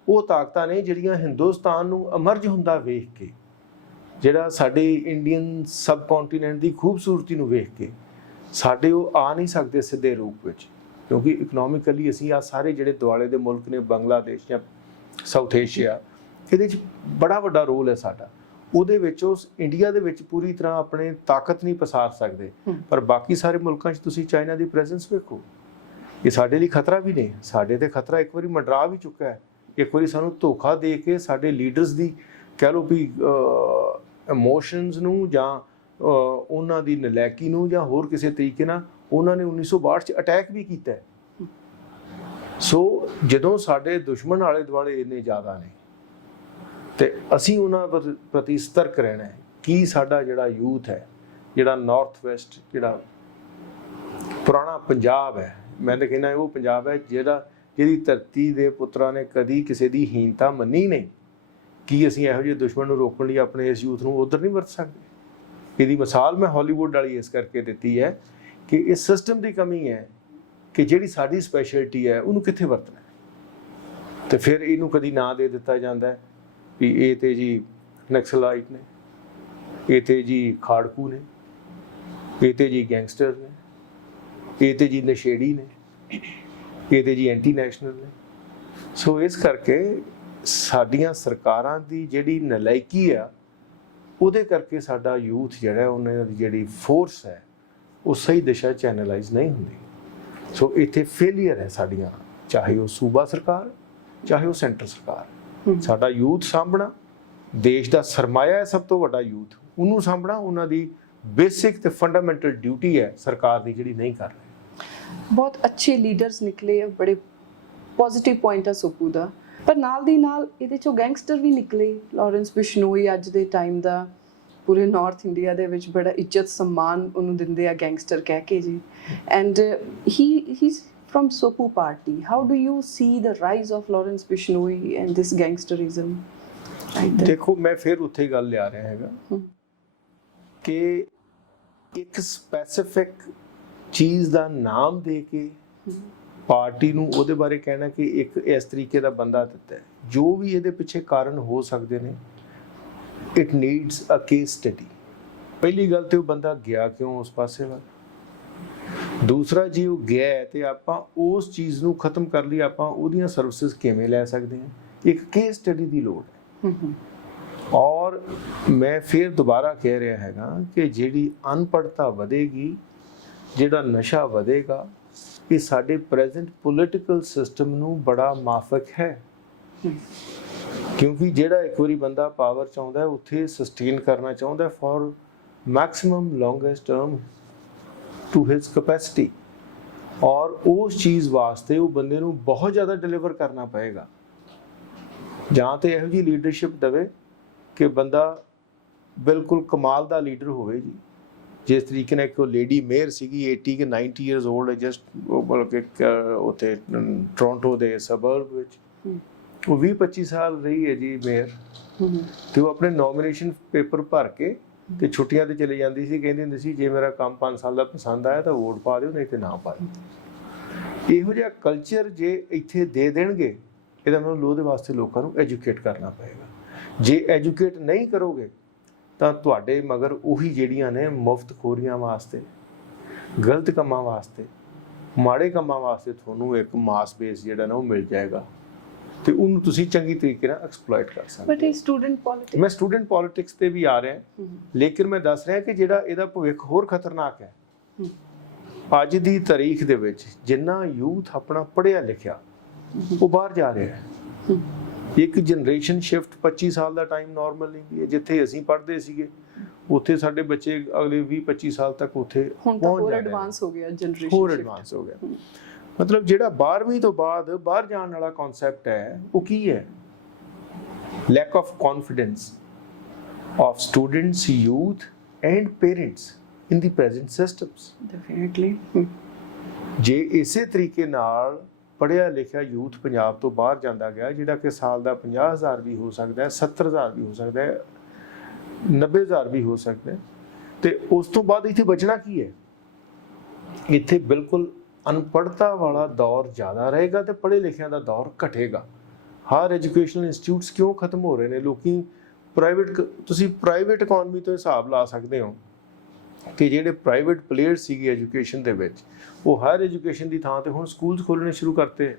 ਉਹ ਤਾਕਤਾਂ ਨੇ ਜਿਹੜੀਆਂ ਹਿੰਦੁਸਤਾਨ ਨੂੰ ਅਮਰਜ ਹੁੰਦਾ ਵੇਖ ਕੇ, ਜਿਹੜਾ ਸਾਡੇ ਇੰਡੀਅਨ ਸਬ ਕੰਟੀਨੈਂਟ ਦੀ ਖੂਬਸੂਰਤੀ ਨੂੰ ਵੇਖ ਕੇ ਸਾਡੇ ਉਹ ਆ ਨਹੀਂ ਸਕਦੇ ਸਿੱਧੇ ਰੂਪ ਵਿੱਚ, ਕਿਉਂਕਿ ਇਕਨੋਮਿਕਲੀ ਅਸੀਂ ਆ ਸਾਰੇ ਜਿਹੜੇ ਦੁਆਲੇ ਦੇ ਮੁਲਕ ਨੇ, ਬੰਗਲਾਦੇਸ਼ ਜਾਂ ਸਾਊਥ ਏਸ਼ੀਆ, ਇਹਦੇ 'ਚ ਬੜਾ ਵੱਡਾ ਰੋਲ ਹੈ ਸਾਡਾ। ਉਹਦੇ ਵਿੱਚ ਉਸ ਇੰਡੀਆ ਦੇ ਵਿੱਚ ਪੂਰੀ ਤਰ੍ਹਾਂ ਆਪਣੇ ਤਾਕਤ ਨਹੀਂ ਪਸਾਰ ਸਕਦੇ, ਪਰ ਬਾਕੀ ਸਾਰੇ ਮੁਲਕਾਂ 'ਚ ਤੁਸੀਂ ਚਾਈਨਾ ਦੀ ਪ੍ਰੈਜ਼ੈਂਸ ਵੇਖੋ, ਇਹ ਸਾਡੇ ਲਈ ਖਤਰਾ ਵੀ ਨੇ। ਸਾਡੇ ਤੇ ਖਤਰਾ ਇੱਕ ਵਾਰੀ ਮੰਡਰਾ ਵੀ ਚੁੱਕਾ ਹੈ, ਇੱਕ ਵਾਰੀ ਸਾਨੂੰ ਧੋਖਾ ਦੇ ਕੇ ਸਾਡੇ ਲੀਡਰਸ ਦੀ ਕਹਿ ਲਓ ਵੀ ਇਮੋਸ਼ਨਸ ਨੂੰ ਜਾਂ ਉਹਨਾਂ ਦੀ ਨਲਾਇਕੀ ਨੂੰ ਜਾਂ ਹੋਰ ਕਿਸੇ ਤਰੀਕੇ ਨਾਲ ਉਹਨਾਂ ਨੇ 1962 'ਚ ਅਟੈਕ ਵੀ ਕੀਤਾ ਹੈ। ਸੋ ਜਦੋਂ ਸਾਡੇ ਦੁਸ਼ਮਣ ਆਲੇ ਦੁਆਲੇ ਇੰਨੇ ਜ਼ਿਆਦਾ ਨੇ ਤੇ ਅਸੀਂ ਉਹਨਾਂ ਪ੍ਰਤੀ ਸਤਰਕ ਰਹਿਣਾ ਹੈ। ਕੀ ਸਾਡਾ ਜਿਹੜਾ ਯੂਥ ਹੈ, ਜਿਹੜਾ ਨਾਰਥ ਵੈਸਟ, ਜਿਹੜਾ ਪੁਰਾਣਾ ਪੰਜਾਬ ਹੈ, ਮੈਂ ਤਾਂ ਕਹਿੰਦਾ ਉਹ ਪੰਜਾਬ ਹੈ ਜਿਹਦੀ ਧਰਤੀ ਦੇ ਪੁੱਤਰਾਂ ਨੇ ਕਦੀ ਕਿਸੇ ਦੀ ਹੀਨਤਾ ਮੰਨੀ ਨਹੀਂ। ਕੀ ਅਸੀਂ ਇਹੋ ਜਿਹੇ ਦੁਸ਼ਮਣ ਨੂੰ ਰੋਕਣ ਲਈ ਆਪਣੇ ਇਸ ਯੂਥ ਨੂੰ ਉੱਧਰ ਨਹੀਂ ਵਰਤ ਸਕਦੇ? ਇਹਦੀ ਮਿਸਾਲ ਮੈਂ ਹਾਲੀਵੁੱਡ ਵਾਲੀ ਇਸ ਕਰਕੇ ਦਿੱਤੀ ਹੈ ਕਿ ਇਸ ਸਿਸਟਮ ਦੀ ਕਮੀ ਹੈ ਕਿ ਜਿਹੜੀ ਸਾਡੀ ਸਪੈਸ਼ਲਿਟੀ ਹੈ ਉਹਨੂੰ ਕਿੱਥੇ ਵਰਤਣਾ, ਤੇ ਫਿਰ ਇਹਨੂੰ ਕਦੀ ਨਾਂ ਦੇ ਦਿੱਤਾ ਜਾਂਦਾ ਹੈ ਵੀ ਇਹ ਤੇ ਜੀ ਨਕਸਲਾਈਟ ਨੇ, ਇਹ ਤੇ ਜੀ ਖਾੜਕੂ ਨੇ, ਇਹ ਤੇ ਜੀ ਗੈਂਗਸਟਰ ਨੇ, ਇਹ ਤੇ ਜੀ ਨਸ਼ੇੜੀ ਨੇ, ਇਹ ਤੇ ਜੀ ਐਂਟੀ ਨੈਸ਼ਨਲ ਨੇ। ਸੋ ਇਸ ਕਰਕੇ ਸਾਡੀਆਂ ਸਰਕਾਰਾਂ ਦੀ ਜਿਹੜੀ ਨਲਾਇਕੀ ਆ, ਉਹਦੇ ਕਰਕੇ ਸਾਡਾ ਯੂਥ ਜਿਹੜਾ ਉਹਨਾਂ ਦੀ ਜਿਹੜੀ ਫੋਰਸ ਹੈ ਉਹ ਸਹੀ ਦਿਸ਼ਾ ਚੈਨਲਾਈਜ਼ ਨਹੀਂ ਹੁੰਦੀ। ਸੋ ਇੱਥੇ ਫੇਲੀਅਰ ਹੈ ਸਾਡੀਆਂ, ਚਾਹੇ ਉਹ ਸੂਬਾ ਸਰਕਾਰ, ਚਾਹੇ ਉਹ ਸੈਂਟਰ ਸਰਕਾਰ। ਸਾਡਾ ਯੂਥ ਸਾਂਭਣਾ, ਦੇਸ਼ ਦਾ ਸਰਮਾਇਆ ਹੈ ਸਭ ਤੋਂ ਵੱਡਾ ਯੂਥ, ਉਹਨੂੰ ਸਾਂਭਣਾ ਉਹਨਾਂ ਦੀ ਬੇਸਿਕ ਤੇ ਫੰਡਾਮੈਂਟਲ ਡਿਊਟੀ ਹੈ ਸਰਕਾਰ ਦੀ, ਜਿਹੜੀ ਨਹੀਂ ਕਰ ਰਹੀ। ਬਹੁਤ ਅੱਛੇ ਲੀਡਰਸ ਨਿਕਲੇ, ਬੜੇ ਪੋਜ਼ਿਟਿਵ ਪੁਆਇੰਟ ਆ ਸੁਪੂ ਦਾ, ਪਰ ਨਾਲ ਦੀ ਨਾਲ ਇਹਦੇ ਚੋਂ ਗੈਂਗਸਟਰ ਵੀ ਨਿਕਲੇ। ਲਾਰੈਂਸ ਬਿਸ਼ਨੋਈ ਅੱਜ ਦੇ ਟਾਈਮ ਦਾ ਪੂਰੇ ਨਾਰਥ ਇੰਡੀਆ ਦੇ ਵਿੱਚ ਬੜਾ ਇੱਜ਼ਤ ਸਨਮਾਨ ਉਹਨੂੰ ਦਿੰਦੇ ਆ ਗੈਂਗਸਟਰ ਕਹਿ ਕੇ ਜੀ। And he's from Sopu party. How do you see the rise of Lawrence Bishnoi and this gangsterism? ਦੇਖੋ ਮੈਂ ਫਿਰ ਉੱਥੇ ਹੀ ਗੱਲ ਲਿਆ ਰਿਹਾ ਹੈਗਾ ਕਿ ਇੱਕ ਸਪੈਸੀਫਿਕ ਚੀਜ਼ ਦਾ ਨਾਮ ਦੇ ਕੇ ਪਾਰਟੀ ਨੂੰ ਉਹਦੇ ਬਾਰੇ ਕਹਿਣਾ ਕਿ ਇੱਕ ਇਸ ਤਰੀਕੇ ਦਾ ਬੰਦਾ ਦਿੱਤਾ ਹੈ। ਜੋ ਵੀ ਇਹਦੇ ਪਿੱਛੇ ਕਾਰਨ ਹੋ ਸਕਦੇ ਨੇ, it needs a case study. ਪਹਿਲੀ ਗੱਲ ਤੇ ਉਹ ਬੰਦਾ ਗਿਆ ਕਿਉਂ ਉਸ ਪਾਸੇ ਵੱਲ, ਦੂਸਰਾ ਜੀ ਉਹ ਗਿਆ ਤੇ ਆਪਾਂ ਉਸ ਚੀਜ਼ ਨੂੰ ਖਤਮ ਕਰ ਲਈ ਆਪਾਂ ਉਹਦੀਆਂ ਸਰਵਿਸਿਜ਼ ਕਿਵੇਂ ਲੈ ਸਕਦੇ ਹਾਂ, ਇੱਕ ਕੇਸ ਸਟੱਡੀ ਦੀ ਲੋੜ ਹੈ। ਔਰ ਮੈਂ ਫਿਰ ਦੁਬਾਰਾ ਕਹਿ ਰਿਹਾ ਹੈਗਾ ਕਿ ਜਿਹੜੀ ਅਨਪੜ੍ਹਤਾ ਵਧੇਗੀ, ਜਿਹੜਾ ਨਸ਼ਾ ਵਧੇਗਾ, ਇਹ ਸਾਡੇ ਪ੍ਰੈਜ਼ੈਂਟ ਪੋਲੀਟੀਕਲ ਸਿਸਟਮ ਨੂੰ ਬੜਾ ਮਾਫਕ ਹੈ। ਕਿਉਂਕਿ ਜਿਹੜਾ ਇੱਕ ਵਾਰੀ ਬੰਦਾ ਪਾਵਰ ਚ ਆਉਂਦਾ ਉੱਥੇ ਸਸਟੇਨ ਕਰਨਾ ਚਾਹੁੰਦਾ for maximum longest term to his capacity, ਔਰ ਉਸ ਚੀਜ਼ ਵਾਸਤੇ ਉਹ ਬੰਦੇ ਨੂੰ ਬਹੁਤ ਜ਼ਿਆਦਾ ਡਿਲੀਵਰ ਕਰਨਾ ਪਏਗਾ। ਜਾਂ ਤੇ ਇਹੋ ਜਿਹੀ ਲੀਡਰਸ਼ਿਪ ਦੇਵੇ ਕਿ ਬੰਦਾ ਬਿਲਕੁਲ ਕਮਾਲ ਦਾ ਲੀਡਰ ਹੋਵੇ ਜੀ, ਜਿਸ ਤਰੀਕੇ ਨਾਲ ਇੱਕ ਲੇਡੀ ਮੇਅਰ ਸੀਗੀ 80 ਕਿ 90 ਇਅਰਸ 올ਡ, ਜਸਟ ਬਲਕਿ ਉੱਥੇ ਟੋਰਾਂਟੋ ਦੇ ਸਬਰਬ ਵਿੱਚ ਉਹ 20-25 ਸਾਲ ਰਹੀ ਹੈ ਜੀ ਮੇਅਰ, ਤੇ ਉਹ ਆਪਣੇ ਨੋਮੀਨੇਸ਼ਨ ਪੇਪਰ ਭਰ ਕੇ ਤੇ ਛੁੱਟੀਆਂ ਤੇ ਚਲੇ ਜਾਂਦੀ ਸੀ, ਕਹਿੰਦੀ ਹੁੰਦੀ ਸੀ ਜੇ ਮੇਰਾ ਕੰਮ 5 ਸਾਲ ਦਾ ਪਸੰਦ ਆਇਆ ਤਾਂ ਵੋਟ ਪਾ ਦਿਓ, ਨਹੀਂ ਤੇ ਨਾ ਪਾ ਦਿਓ। ਇਹੋ ਜਿਹਾ ਕਲਚਰ ਜੇ ਇੱਥੇ ਦੇ ਦੇਣਗੇ, ਇਹਦਾ ਮਤਲਬ ਉਹਦੇ ਵਾਸਤੇ ਲੋਕਾਂ ਨੂੰ ਐਜੂਕੇਟ ਕਰਨਾ ਪਏਗਾ। ਜੇ ਐਜੂਕੇਟ ਨਹੀਂ ਕਰੋਗੇ ਤਾਂ ਤੁਹਾਡੇ ਮਗਰ ਉਹੀ ਜਿਹੜੀਆਂ ਨੇ ਮੁਫਤਖੋਰੀਆਂ ਵਾਸਤੇ, ਗਲਤ ਕੰਮਾਂ ਵਾਸਤੇ, ਮਾੜੇ ਕੰਮਾਂ ਵਾਸਤੇ ਤੁਹਾਨੂੰ ਇੱਕ ਮਾਸ ਬੇਸ ਜਿਹੜਾ ਨਾ ਉਹ ਮਿਲ ਜਾਏਗਾ ਤੇ ਉਹਨੂੰ ਤੁਸੀਂ ਚੰਗੀ ਤਰੀਕੇ ਨਾਲ ਐਕਸਪਲੋਇਟ ਕਰ ਸਕਦੇ। ਬਟ ਇਹ ਸਟੂਡੈਂਟ ਪੋਲਿਟਿਕਸ, ਮੈਂ ਸਟੂਡੈਂਟ ਪੋਲਿਟਿਕਸ ਤੇ ਵੀ ਆ ਰਿਹਾ, ਲੇਕਿਨ ਮੈਂ ਦੱਸ ਰਿਹਾ ਕਿ ਜਿਹੜਾ ਇਹਦਾ ਭਵਿੱਖ ਹੋਰ ਖਤਰਨਾਕ ਹੈ। ਅੱਜ ਦੀ ਤਾਰੀਖ ਦੇ ਵਿੱਚ ਜਿੰਨਾ ਯੂਥ ਆਪਣਾ ਪੜ੍ਹਿਆ ਲਿਖਿਆ ਉਹ ਬਾਹਰ ਜਾ ਰਿਹਾ ਹੈ। ਇੱਕ ਜਨਰੇਸ਼ਨ ਸ਼ਿਫਟ 25 ਸਾਲ ਦਾ ਟਾਈਮ ਨਾਰਮਲ ਨਹੀਂ ਹੈ। ਜਿੱਥੇ ਅਸੀਂ ਪੜ੍ਹਦੇ ਸੀਗੇ ਉੱਥੇ ਸਾਡੇ ਬੱਚੇ ਅਗਲੇ 20-25 ਸਾਲ ਤੱਕ ਉੱਥੇ ਹੁਣ ਤਾਂ ਹੋਰ ਐਡਵਾਂਸ ਹੋ ਗਿਆ ਜਨਰੇਸ਼ਨ, ਹੋਰ ਐਡਵਾਂਸ ਹੋ ਗਿਆ। ਮਤਲਬ ਜਿਹੜਾ 12ਵੀਂ ਤੋਂ ਬਾਅਦ ਬਾਹਰ ਜਾਣ ਵਾਲਾ ਕਨਸੈਪਟ ਹੈ ਉਹ ਕੀ ਹੈ? Lack of confidence of students, youth and parents in the present systems. Definitely ਜੇ ਇਸੇ ਤਰੀਕੇ ਨਾਲ ਪੜ੍ਹਿਆ ਲਿਖਿਆ ਯੂਥ ਪੰਜਾਬ ਤੋਂ ਬਾਹਰ ਜਾਂਦਾ ਗਿਆ, ਜਿਹੜਾ ਕਿ ਸਾਲ ਦਾ 50,000 ਵੀ ਹੋ ਸਕਦਾ ਹੈ, 70,000 ਵੀ ਹੋ ਸਕਦਾ ਹੈ, 90,000 ਵੀ ਹੋ ਸਕਦਾ ਹੈ, ਤੇ ਉਸ ਤੋਂ ਬਾਅਦ ਇੱਥੇ ਬਚਣਾ ਕੀ ਹੈ? ਇੱਥੇ ਬਿਲਕੁਲ ਅਨਪੜ੍ਹਤਾ ਵਾਲਾ ਦੌਰ ਜ਼ਿਆਦਾ ਰਹੇਗਾ ਤੇ ਪੜ੍ਹੇ ਲਿਖਿਆਂ ਦਾ ਦੌਰ ਘਟੇਗਾ। ਹਰ ਐਜੂਕੇਸ਼ਨਲ ਇੰਸਟੀਚਿਊਟਸ ਕਿਉਂ ਖਤਮ ਹੋ ਰਹੇ ਨੇ? ਲੋਕੀ ਤੁਸੀਂ ਪ੍ਰਾਈਵੇਟ ਇਕਨੋਮੀ ਤੋਂ ਹਿਸਾਬ ਲਾ ਸਕਦੇ ਹੋ ਕਿ ਜਿਹੜੇ ਪ੍ਰਾਈਵੇਟ ਪਲੇਅਰ ਸੀਗੇ ਐਜੂਕੇਸ਼ਨ ਦੇ ਵਿੱਚ, ਉਹ ਹਾਇਰ ਐਜੂਕੇਸ਼ਨ ਦੀ ਥਾਂ ਤੇ ਹੁਣ ਸਕੂਲਸ ਖੋਲ੍ਹਣੇ ਸ਼ੁਰੂ ਕਰਤੇ।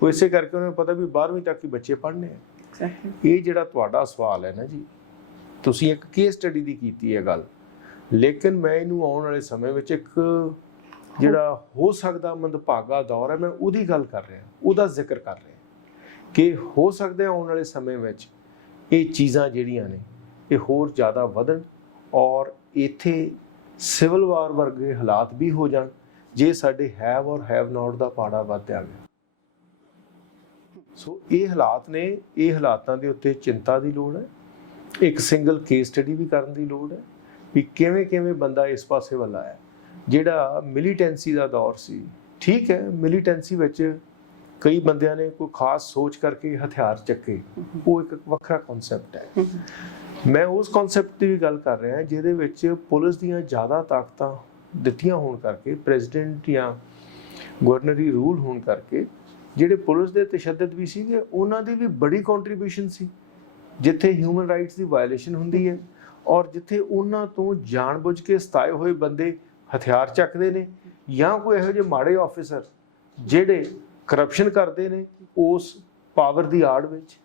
ਉਹ ਇਸੇ ਕਰਕੇ ਉਹਨਾਂ ਨੂੰ ਪਤਾ ਵੀ 12ਵੀਂ ਤੱਕ ਹੀ ਬੱਚੇ ਪੜ੍ਹਨੇ ਆ। ਇਹ ਜਿਹੜਾ ਤੁਹਾਡਾ ਸਵਾਲ ਹੈ ਨਾ ਜੀ, ਤੁਸੀਂ ਇੱਕ ਕੇਸ ਸਟੱਡੀ ਦੀ ਕੀਤੀ ਹੈ ਗੱਲ, ਲੇਕਿਨ ਮੈਂ ਇਹਨੂੰ ਆਉਣ ਵਾਲੇ ਸਮੇਂ ਵਿੱਚ ਇੱਕ ਜਿਹੜਾ ਹੋ ਸਕਦਾ ਮੰਦਭਾਗਾ ਦੌਰ ਹੈ, ਮੈਂ ਉਹਦੀ ਗੱਲ ਕਰ ਰਿਹਾ, ਉਹਦਾ ਜ਼ਿਕਰ ਕਰ ਰਿਹਾ ਕਿ ਹੋ ਸਕਦਾ ਆਉਣ ਵਾਲੇ ਸਮੇਂ ਵਿੱਚ ਇਹ ਚੀਜ਼ਾਂ ਜਿਹੜੀਆਂ ਨੇ ਇਹ ਹੋਰ ਜ਼ਿਆਦਾ ਵਧਣ ਔਰ ਇੱਥੇ ਸਿਵਲ ਵਾਰ ਵਰਗੇ ਹਾਲਾਤ ਵੀ ਹੋ ਜਾਣ ਜੇ ਸਾਡੇ ਹੈਵ ਔਰ ਹੈਵ ਨਾਟ ਦਾ ਪਾੜਾ ਵੱਧਿਆ ਗਿਆ। ਸੋ ਇਹ ਹਾਲਾਤ ਨੇ, ਇਹ ਹਾਲਾਤਾਂ ਦੇ ਉੱਤੇ ਚਿੰਤਾ ਦੀ ਲੋੜ ਹੈ। ਇੱਕ ਸਿੰਗਲ ਕੇਸ ਸਟੱਡੀ ਵੀ ਕਰਨ ਦੀ ਲੋੜ ਹੈ ਵੀ ਕਿਵੇਂ ਕਿਵੇਂ ਬੰਦਾ ਇਸ ਪਾਸੇ ਵੱਲ ਆਇਆ। ਜਿਹੜਾ ਮਿਲੀਟੈਂਸੀ ਦਾ ਦੌਰ ਸੀ, ਠੀਕ ਹੈ, ਮਿਲੀਟੈਂਸੀ ਵਿੱਚ ਕਈ ਬੰਦਿਆਂ ਨੇ ਕੋਈ ਖਾਸ ਸੋਚ ਕਰਕੇ ਹਥਿਆਰ ਚੱਕੇ, ਉਹ ਇੱਕ ਵੱਖਰਾ ਕਨਸੈਪਟ ਹੈ। ਮੈਂ ਉਸ ਕਨਸੈਪਟ ਦੀ ਵੀ ਗੱਲ ਕਰ ਰਿਹਾ ਜਿਹਦੇ ਵਿੱਚ ਪੁਲਿਸ ਦੀਆਂ ਜ਼ਿਆਦਾ ਤਾਕਤਾਂ ਦਿੱਤੀਆਂ ਹੋਣ ਕਰਕੇ, ਪ੍ਰੈਜ਼ੀਡੈਂਟ ਜਾਂ ਗਵਰਨਰੀ ਰੂਲ ਹੋਣ ਕਰਕੇ ਜਿਹੜੇ ਪੁਲਿਸ ਦੇ ਤਸ਼ੱਦਦ ਵੀ ਸੀਗੇ ਉਹਨਾਂ ਦੀ ਵੀ ਬੜੀ ਕੰਟਰੀਬਿਊਸ਼ਨ ਸੀ। ਜਿੱਥੇ ਹਿਊਮਨ ਰਾਈਟਸ ਦੀ ਵਾਇਲੇਸ਼ਨ ਹੁੰਦੀ ਹੈ ਔਰ ਜਿੱਥੇ ਉਹਨਾਂ ਤੋਂ ਜਾਣਬੁੱਝ ਕੇ ਸਤਾਏ ਹੋਏ ਬੰਦੇ ਹਥਿਆਰ ਚੱਕਦੇ ਨੇ ਜਾਂ ਕੋਈ ਇਹੋ ਜਿਹੇ ਮਾੜੇ ਆਫੀਸਰ ਜਿਹੜੇ ਕਰਪਸ਼ਨ ਕਰਦੇ ਨੇ ਉਸ ਪਾਵਰ ਦੀ ਆੜ ਵਿੱਚ।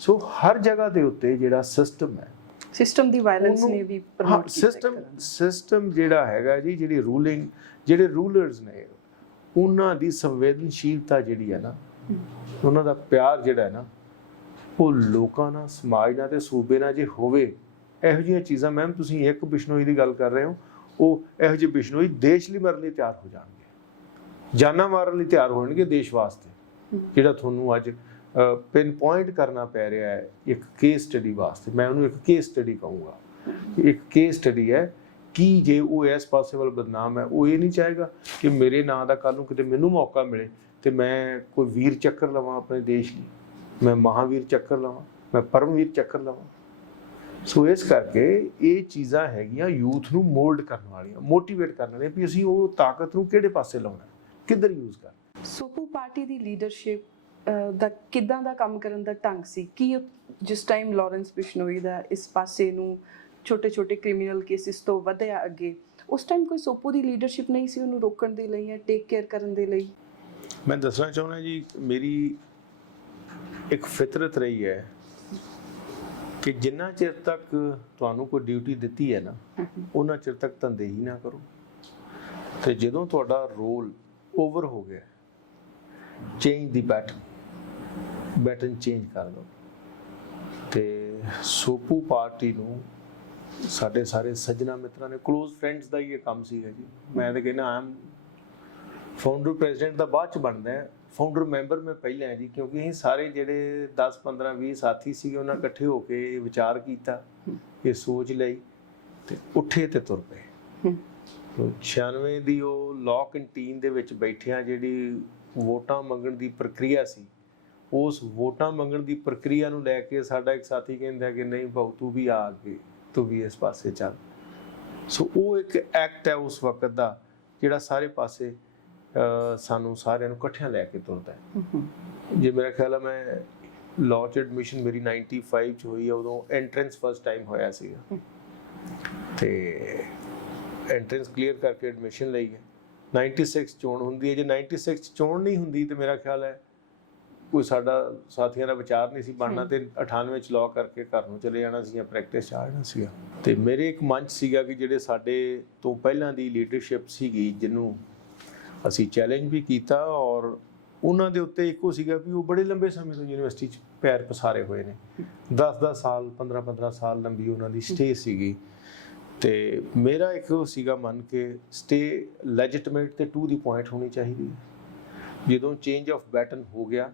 ਸੋ ਹਰ ਜਗ੍ਹਾ ਦੇ ਉੱਤੇ ਜਿਹੜਾ ਸਿਸਟਮ ਹੈ, ਸਿਸਟਮ ਦੀ ਵਾਇਲੈਂਸ ਨੇ ਵੀ ਪ੍ਰਮੋਟ ਕੀਤਾ। ਸਿਸਟਮ ਜਿਹੜਾ ਹੈਗਾ ਜੀ, ਜਿਹੜੀ ਰੂਲਿੰਗ, ਜਿਹੜੇ ਰੂਲਰਸ ਨੇ, ਉਹਨਾਂ ਦੀ ਸੰਵੇਦਨਸ਼ੀਲਤਾ ਜਿਹੜੀ ਹੈ ਨਾ, ਉਹਨਾਂ ਦਾ ਪਿਆਰ ਜਿਹੜਾ ਹੈ ਨਾ, ਉਹ ਲੋਕਾਂ ਨਾਲ, ਸਮਾਜ ਨਾਲ ਤੇ ਸੂਬੇ ਨਾਲ ਜੇ ਹੋਵੇ, ਇਹੋ ਜਿਹੀਆਂ ਚੀਜ਼ਾਂ, ਮੈਮ ਤੁਸੀਂ ਇੱਕ ਬਿਸ਼ਨੋਈ ਦੀ ਗੱਲ ਕਰ ਰਹੇ ਹੋ, ਉਹ ਇਹੋ ਜਿਹੇ ਬਿਸ਼ਨੋਈ ਦੇਸ਼ ਲਈ ਮਰਨ ਲਈ ਤਿਆਰ ਹੋ ਜਾਣਗੇ, ਜਾਨਾਂ ਮਾਰਨ ਲਈ ਤਿਆਰ ਹੋਣਗੇ ਦੇਸ਼ ਵਾਸਤੇ। ਜਿਹੜਾ ਤੁਹਾਨੂੰ ਅੱਜ ਪਿਨ ਪੁਆਇੰਟ ਕਰਨਾ ਪੈ ਰਿਹਾ ਹੈ ਇੱਕ ਕੇਸ ਸਟੱਡੀ ਵਾਸਤੇ, ਮੈਂ ਉਹਨੂੰ ਇੱਕ ਕੇਸ ਸਟੱਡੀ ਕਹੂੰਗਾ। ਇੱਕ ਕੇਸ ਸਟੱਡੀ ਹੈ ਕਿ ਜੇ ਉਹ ਇਸ ਪਾਸੇ ਵੱਲ ਬਦਨਾਮ ਹੈ, ਉਹ ਇਹ ਨਹੀਂ ਚਾਹੇਗਾ ਕਿ ਮੇਰੇ ਨਾਂ ਦਾ ਕੱਲ੍ਹ ਨੂੰ ਕਿਤੇ ਮੈਨੂੰ ਮੌਕਾ ਮਿਲੇ ਤੇ ਮੈਂ ਕੋਈ ਵੀਰ ਚੱਕਰ ਲਵਾਂ ਆਪਣੇ ਦੇਸ਼ ਲਈ, ਮੈਂ ਮਹਾਵੀਰ ਚੱਕਰ ਲਵਾਂ, ਮੈਂ ਪਰਮਵੀਰ ਚੱਕਰ ਲਵਾਂ। ਸੋ ਇਸ ਕਰਕੇ ਇਹ ਚੀਜ਼ਾਂ ਹੈਗੀਆਂ ਯੂਥ ਨੂੰ ਮੋਲਡ ਕਰਨ ਵਾਲੀਆਂ, ਮੋਟੀਵੇਟ ਕਰਨ ਵਾਲੀਆਂ ਵੀ ਅਸੀਂ ਉਹ ਤਾਕਤ ਨੂੰ ਕਿਹੜੇ ਪਾਸੇ ਲਾਉਣਾ, ਕਿੱਧਰ ਯੂਜ਼ ਕਰਨਾ। ਸੋਪੂ ਪਾਰਟੀ ਦੀ ਲੀਡਰਸ਼ਿਪ ਦਾ ਕਿੱਦਾਂ ਦਾ ਕੰਮ ਕਰਨ ਦਾ ਢੰਗ ਸੀ? ਕਿ ਜਿਸ ਟਾਈਮ ਲਾਰੈਂਸ ਬਿਸ਼ਨੋਈ ਦਾ ਇਸ ਪਾਸੇ ਨੂੰ ਛੋਟੇ ਕ੍ਰਿਮੀਨਲ ਕੇਸਿਸ ਤੋਂ ਵਧਿਆ ਅੱਗੇ, ਉਸ ਟਾਈਮ ਕੋਈ ਸੋਪੂ ਦੀ ਲੀਡਰਸ਼ਿਪ ਨਹੀਂ ਸੀ ਉਹਨੂੰ ਰੋਕਣ ਦੇ ਲਈ ਜਾਂ ਟੇਕ ਕੇਅਰ ਕਰਨ ਦੇ ਲਈ? ਮੈਂ ਦੱਸਣਾ ਚਾਹੁੰਦਾ ਜੀ, ਮੇਰੀ ਇੱਕ ਫਿਤਰਤ ਰਹੀ ਹੈ ਕਿ ਜਿੰਨਾ ਚਿਰ ਤੱਕ ਤੁਹਾਨੂੰ ਕੋਈ ਡਿਊਟੀ ਦਿੱਤੀ ਹੈ ਨਾ, ਉਹਨਾਂ ਚਿਰ ਤੱਕ ਤਨਦੇਹੀ ਨਾ ਕਰੋ, ਤੇ ਜਦੋਂ ਤੁਹਾਡਾ ਰੋਲ ਓਵਰ ਹੋ ਗਿਆ, ਚੇਂਜ ਦੀ ਬੈਟਨ ਚੇਂਜ ਕਰ ਦਿਓ। ਤੇ ਸੋਪੂ ਪਾਰਟੀ ਨੂੰ ਸਾਡੇ ਸਾਰੇ ਸੱਜਣਾ ਮਿੱਤਰਾਂ ਨੇ, ਕਲੋਜ਼ ਫਰੈਂਡਸ ਦਾ ਹੀ ਇਹ ਕੰਮ ਸੀਗਾ ਜੀ। ਮੈਂ ਤਾਂ ਕਹਿੰਦਾ ਆਮ ਫਾਊਂਡਰ ਪ੍ਰੈਜ਼ੀਡੈਂਟ ਦਾ ਬਾਅਦ ਚ ਬਣਦਾ ਹੈ, ਫਾਊਂਡਰ ਮੈਂਬਰ ਮੈਂ ਪਹਿਲਾਂ ਹੈ ਜੀ, ਕਿਉਂਕਿ ਅਸੀਂ ਸਾਰੇ ਜਿਹੜੇ 10 15 20 ਸਾਥੀ ਸੀਗੇ ਉਹਨਾਂ ਇਕੱਠੇ ਹੋ ਕੇ ਵਿਚਾਰ ਕੀਤਾ, ਇਹ ਸੋਚ ਲਈ ਤੇ ਉੱਠੇ ਤੇ ਤੁਰ ਪਏ। 96 ਦੀ ਉਹ ਲੌਕ ਇਨ ਟੀਮ ਦੇ ਵਿੱਚ ਬੈਠਿਆਂ ਜਿਹੜੀ ਵੋਟਾਂ ਮੰਗਣ ਦੀ ਪ੍ਰਕਿਰਿਆ ਸੀ, ਉਸ ਵੋਟਾਂ ਮੰਗਣ ਦੀ ਪ੍ਰਕਿਰਿਆ ਨੂੰ ਲੈ ਕੇ ਸਾਡਾ ਇੱਕ ਸਾਥੀ ਕਹਿੰਦਾ ਕਿ ਨਹੀਂ ਭਾਊ ਤੂੰ ਵੀ ਆ ਅੱਗੇ, ਤੂੰ ਵੀ ਇਸ ਪਾਸੇ ਚੱਲ। ਸੋ ਉਹ ਇੱਕ ਐਕਟ ਹੈ ਉਸ ਵਕਤ ਦਾ ਜਿਹੜਾ ਸਾਰੇ ਪਾਸੇ ਸਾਨੂੰ ਸਾਰਿਆਂ ਨੂੰ ਇਕੱਠਿਆਂ ਲੈ ਕੇ ਤੁਰਦਾ ਹੈ। ਜੇ ਮੇਰਾ ਖਿਆਲ ਆ ਮੈਂ ਲਾਅ 'ਚ ਐਡਮਿਸ਼ਨ ਮੇਰੀ 95 'ਚ ਹੋਈ ਆ, ਉਦੋਂ ਐਂਟਰੈਂਸ ਫਸਟ ਟਾਈਮ ਹੋਇਆ ਸੀਗਾ ਤੇ ਐਂਟਰੈਂਸ ਕਲੀਅਰ ਕਰਕੇ ਐਡਮਿਸ਼ਨ ਲਈ ਹੈ। 96 ਚੋਣ ਹੁੰਦੀ ਹੈ, ਜੇ 96 'ਚ ਚੋਣ ਨਹੀਂ ਹੁੰਦੀ ਤੇ ਮੇਰਾ ਖਿਆਲ ਹੈ ਕੋਈ ਸਾਡਾ ਸਾਥੀਆਂ ਦਾ ਵਿਚਾਰ ਨਹੀਂ ਸੀ ਬਣਨਾ ਤੇ 98 'ਚ ਲਾਅ ਕਰਕੇ ਘਰ ਨੂੰ ਚਲੇ ਜਾਣਾ ਸੀ ਜਾਂ ਪ੍ਰੈਕਟਿਸ 'ਚ ਆ ਜਾਣਾ ਸੀਗਾ। ਤੇ ਮੇਰੇ ਇੱਕ ਮੰਚ ਸੀਗਾ ਕਿ ਜਿਹੜੇ ਸਾਡੇ ਤੋਂ ਪਹਿਲਾਂ ਦੀ ਲੀਡਰਸ਼ਿਪ ਸੀਗੀ ਜਿਹਨੂੰ ਅਸੀਂ ਚੈਲੰਜ ਵੀ ਕੀਤਾ, ਔਰ ਉਹਨਾਂ ਦੇ ਉੱਤੇ ਇੱਕੋ ਸੀਗਾ ਵੀ ਉਹ ਬੜੇ ਲੰਬੇ ਸਮੇਂ ਤੋਂ ਯੂਨੀਵਰਸਿਟੀ 'ਚ ਪੈਰ ਪਸਾਰੇ ਹੋਏ ਨੇ, 10-10 ਸਾਲ 15-15 ਸਾਲ ਲੰਬੀ ਉਹਨਾਂ ਦੀ ਸਟੇ ਸੀਗੀ। ਤੇ ਮੇਰਾ ਇੱਕ ਸੀਗਾ ਮਨ ਕਿ ਸਟੇ ਲੈਜਿਟਮੇਟ ਤੇ ਟੂ ਦੀ ਪੁਆਇੰਟ ਹੋਣੀ ਚਾਹੀਦੀ ਹੈ। ਜਦੋਂ ਚੇਂਜ ਆਫ ਬੈਟਨ ਹੋ ਗਿਆ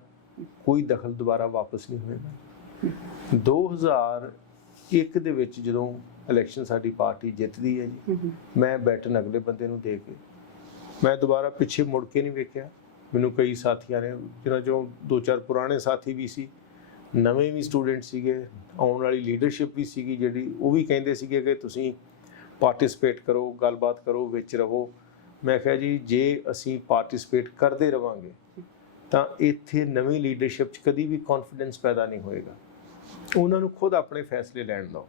ਕੋਈ ਦਖਲ ਦੁਬਾਰਾ ਵਾਪਸ ਨਹੀਂ ਹੋਏਗਾ। 2001 ਦੇ ਵਿੱਚ ਜਦੋਂ ਇਲੈਕਸ਼ਨ ਸਾਡੀ ਪਾਰਟੀ ਜਿੱਤਦੀ ਹੈ ਜੀ, ਮੈਂ ਬੈਟਨ ਅਗਲੇ ਬੰਦੇ ਨੂੰ ਦੇ ਕੇ ਮੈਂ ਦੁਬਾਰਾ ਪਿੱਛੇ ਮੁੜ ਕੇ ਨਹੀਂ ਵੇਖਿਆ। ਮੈਨੂੰ ਕਈ ਸਾਥੀਆਂ ਨੇ, ਜਿਹਨਾਂ 'ਚੋਂ 2-4 ਪੁਰਾਣੇ ਸਾਥੀ ਵੀ ਸੀ, ਨਵੇਂ ਵੀ ਸਟੂਡੈਂਟ ਸੀਗੇ, ਆਉਣ ਵਾਲੀ ਲੀਡਰਸ਼ਿਪ ਵੀ ਸੀਗੀ ਜਿਹੜੀ, ਉਹ ਵੀ ਕਹਿੰਦੇ ਸੀਗੇ ਕਿ ਤੁਸੀਂ ਪਾਰਟਿਸਿਪੇਟ ਕਰੋ, ਗੱਲਬਾਤ ਕਰੋ, ਵਿੱਚ ਰਹੋ। ਮੈਂ ਕਿਹਾ ਜੀ ਜੇ ਅਸੀਂ ਪਾਰਟਿਸਿਪੇਟ ਕਰਦੇ ਰਵਾਂਗੇ ਤਾਂ ਇੱਥੇ ਨਵੀਂ ਲੀਡਰਸ਼ਿਪ 'ਚ ਕਦੀ ਵੀ ਕੌਨਫੀਡੈਂਸ ਪੈਦਾ ਨਹੀਂ ਹੋਏਗਾ। ਉਹਨਾਂ ਨੂੰ ਖੁਦ ਆਪਣੇ ਫੈਸਲੇ ਲੈਣ ਦਿਓ।